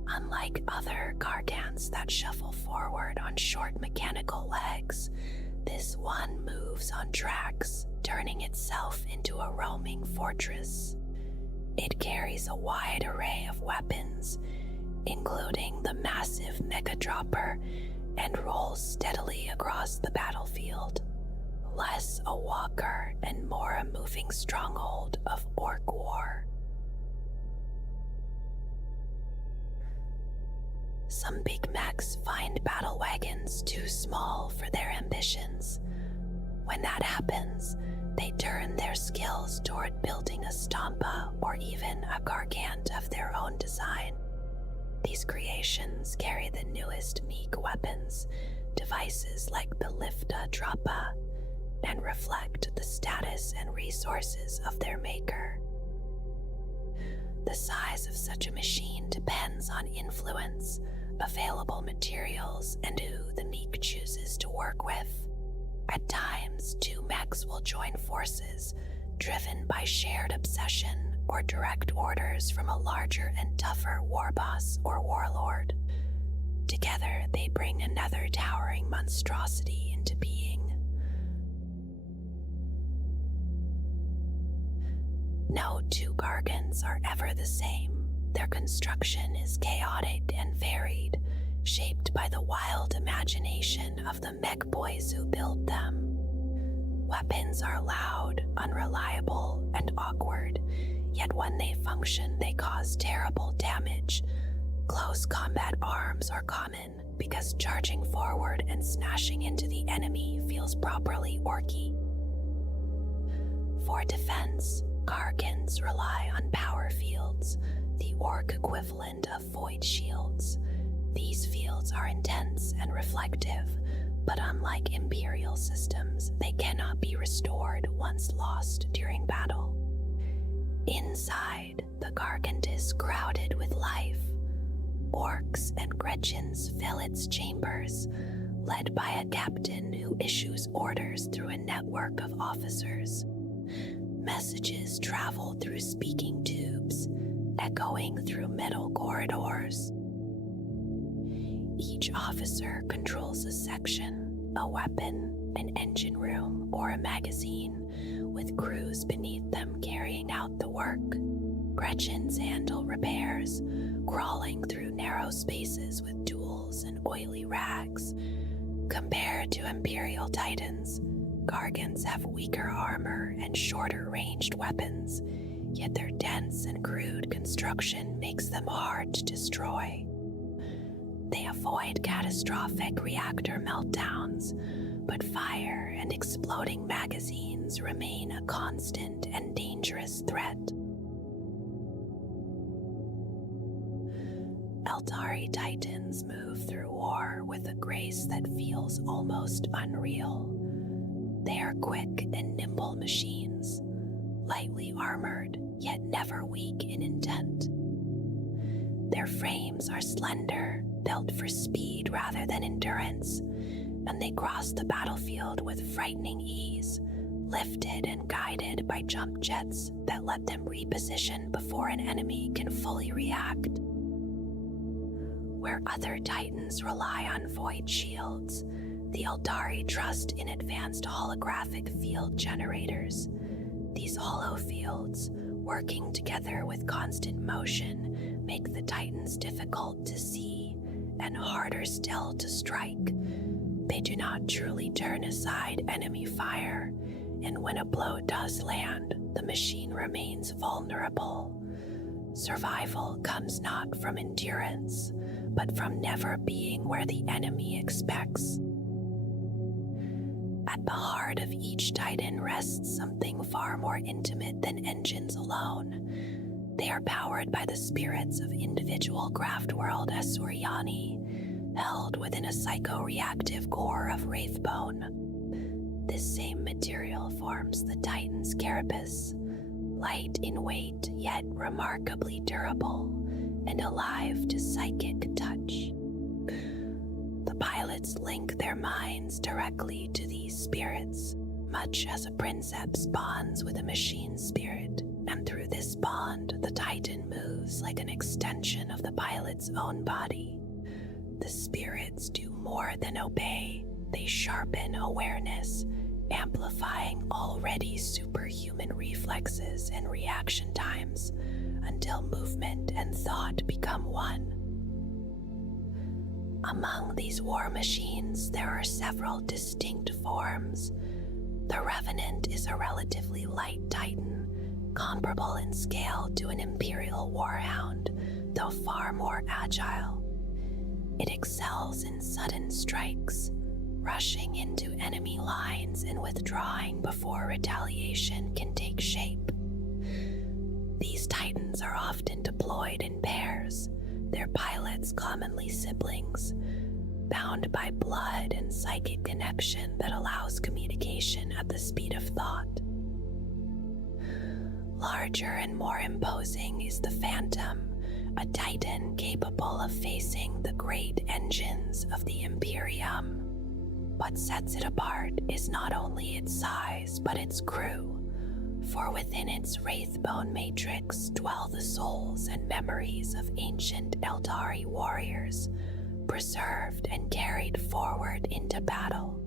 Unlike other Gargants that shuffle forward on short mechanical legs, this one moves on tracks, turning itself into a roaming fortress. It carries a wide array of weapons, including the massive Mega Dropper, and rolls steadily across the battlefield, less a walker and more a moving stronghold of orc war. Some big mechs find battle wagons too small for their ambitions. When that happens, they turn their skills toward building a Stompa or even a Gargant of their own design. These creations carry the newest meek weapons, devices like the Lifta Droppa, and reflect the status and resources of their maker. The size of such a machine depends on influence, available materials, and who the meek chooses to work with. At times, two mechs will join forces, driven by shared obsession or direct orders from a larger and tougher war boss or warlord. Together, they bring another towering monstrosity into being. No two Gargants are ever the same. Their construction is chaotic and varied, shaped by the wild imagination of the mech boys who build them. Weapons are loud, unreliable, and awkward, yet when they function, they cause terrible damage. Close combat arms are common because charging forward and smashing into the enemy feels properly orky. For defense, Gargants rely on power fields, the orc equivalent of void shields. These fields are intense and reflective, But unlike Imperial systems, they cannot be restored once lost during battle. Inside, the gargant is crowded with life. Orcs and Gretchens fill its chambers, led by a captain who issues orders through a network of officers. Messages travel through speaking tubes, echoing through metal corridors. Each officer controls a section, a weapon, an engine room, or a magazine, with crews beneath them carrying out the work. Gretchens handle repairs, crawling through narrow spaces with tools and oily rags. Compared to Imperial Titans, Gargants have weaker armor and shorter ranged weapons, yet their dense and crude construction makes them hard to destroy. They avoid catastrophic reactor meltdowns, but fire and exploding magazines remain a constant and dangerous threat. Eldari Titans move through war with a grace that feels almost unreal. They are quick and nimble machines, lightly armored, yet never weak in intent. Their frames are slender, built for speed rather than endurance, and they cross the battlefield with frightening ease, lifted and guided by jump jets that let them reposition before an enemy can fully react. Where other Titans rely on void shields, the Eldari trust in advanced holographic field generators. These holofields, working together with constant motion, make the Titans difficult to see and harder still to strike. They do not truly turn aside enemy fire, and when a blow does land, the machine remains vulnerable. Survival comes not from endurance, but from never being where the enemy expects. At the heart of each Titan rests something far more intimate than engines alone. They are powered by the spirits of individual craftworld Asuryani, held within a psychoreactive core of wraithbone. This same material forms the Titan's carapace, light in weight yet remarkably durable, and alive to psychic touch. The pilots link their minds directly to these spirits, much as a princeps bonds with a machine spirit, and through this bond, the Titan moves like an extension of the pilot's own body. The spirits do more than obey, they sharpen awareness, amplifying already superhuman reflexes and reaction times until movement and thought become one. Among these war machines, there are several distinct forms. The Revenant is a relatively light Titan, comparable in scale to an Imperial Warhound, though far more agile. It excels in sudden strikes, rushing into enemy lines and withdrawing before retaliation can take shape. These Titans are often deployed in pairs, their pilots commonly siblings, bound by blood and psychic connection that allows communication at the speed of thought. Larger and more imposing is the Phantom, a Titan capable of facing the great engines of the Imperium. What sets it apart is not only its size, but its crew, for within its wraithbone matrix dwell the souls and memories of ancient Eldari warriors, preserved and carried forward into battle.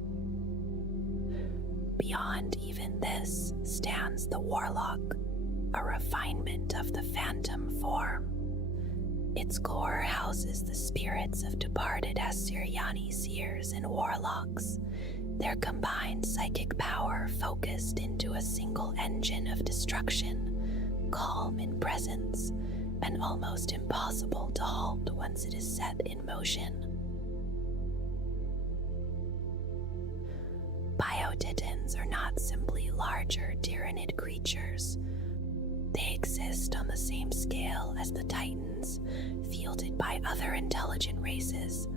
Beyond even this stands the Warlock, a refinement of the Phantom form. Its core houses the spirits of departed Asuryani seers and warlocks, their combined psychic power focused into a single engine of destruction, calm in presence, and almost impossible to halt once it is set in motion. Biotitans are not simply larger Tyranid creatures. They exist on the same scale as the Titans, fielded by other intelligent races,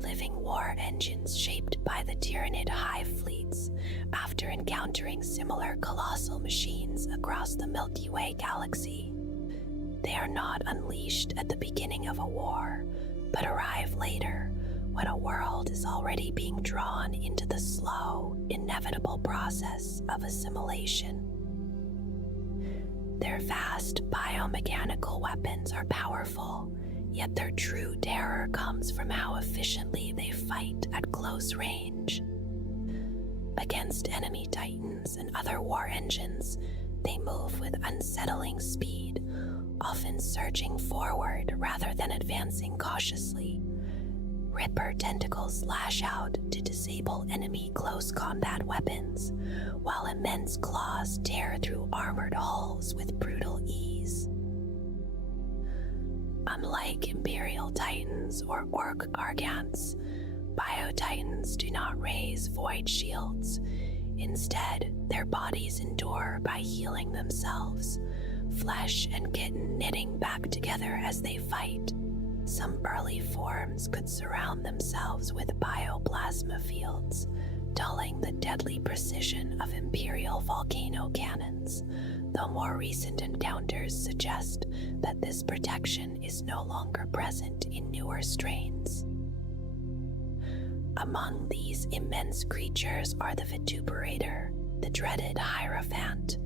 living war engines shaped by the Tyranid hive fleets after encountering similar colossal machines across the Milky Way galaxy. They are not unleashed at the beginning of a war, but arrive later when a world is already being drawn into the slow, inevitable process of assimilation. Their vast biomechanical weapons are powerful, yet their true terror comes from how efficiently they fight at close range. Against enemy titans and other war engines, they move with unsettling speed, often surging forward rather than advancing cautiously. Ripper tentacles lash out to disable enemy close combat weapons, while immense claws tear through armored hulls with brutal ease. Unlike Imperial Titans or Orc Gargants, Bio-Titans do not raise void shields. Instead, their bodies endure by healing themselves, flesh and kitten knitting back together as they fight. Some early forms could surround themselves with bioplasma fields, dulling the deadly precision of Imperial volcano cannons, though more recent encounters suggest that this protection is no longer present in newer strains. Among these immense creatures are the Vituperator, the dreaded Hierophant,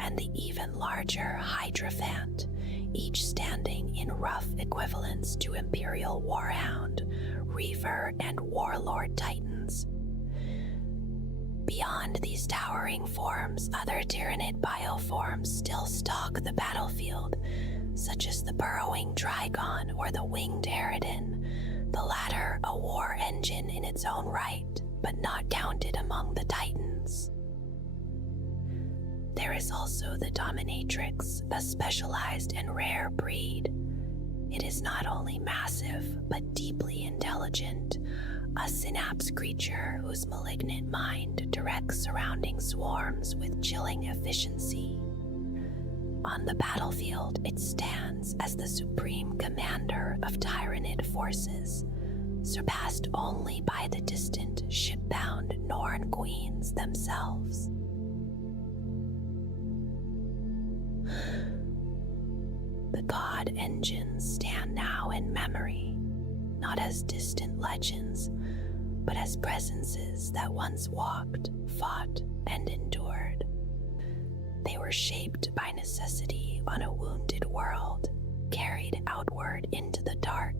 and the even larger Hydrophant, each standing in rough equivalence to Imperial Warhound, Reaver, and Warlord Titans. Beyond these towering forms, other Tyranid bioforms still stalk the battlefield, such as the burrowing Trigon or the winged Harridan, the latter a war engine in its own right, but not counted among the Titans. There is also the Dominatrix, a specialized and rare breed. It is not only massive, but deeply intelligent, a synapse creature whose malignant mind directs surrounding swarms with chilling efficiency. On the battlefield, it stands as the supreme commander of Tyranid forces, surpassed only by the distant ship-bound Norn queens themselves. The god engines stand now in memory, not as distant legends, but as presences that once walked, fought, and endured. They were shaped by necessity on a wounded world, carried outward into the dark,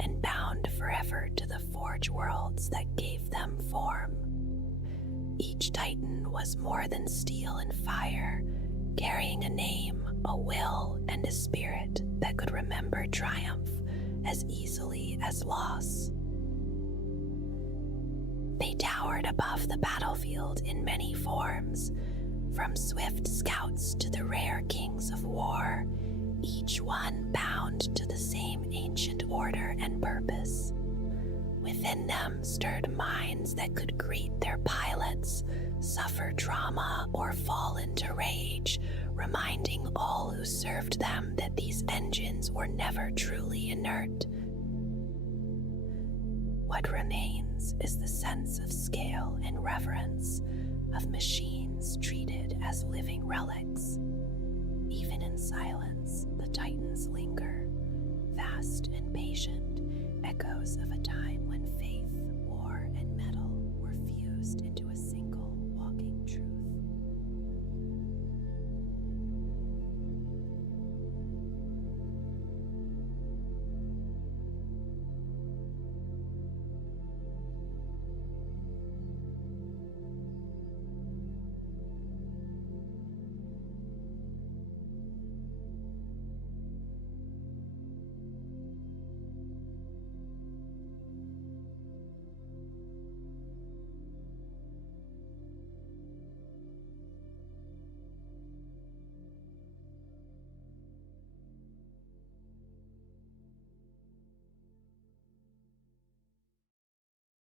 and bound forever to the forge worlds that gave them form. Each Titan was more than steel and fire, carrying a name, a will, and a spirit that could remember triumph as easily as loss. They towered above the battlefield in many forms, from swift scouts to the rare kings of war, each one bound to the same ancient order and purpose. Within them stirred minds that could greet their pilots, suffer trauma, or fall into rage, reminding all who served them that these engines were never truly inert. What remains is the sense of scale and reverence, of machines treated as living relics. Even in silence, the Titans linger, vast and patient, echoes of a time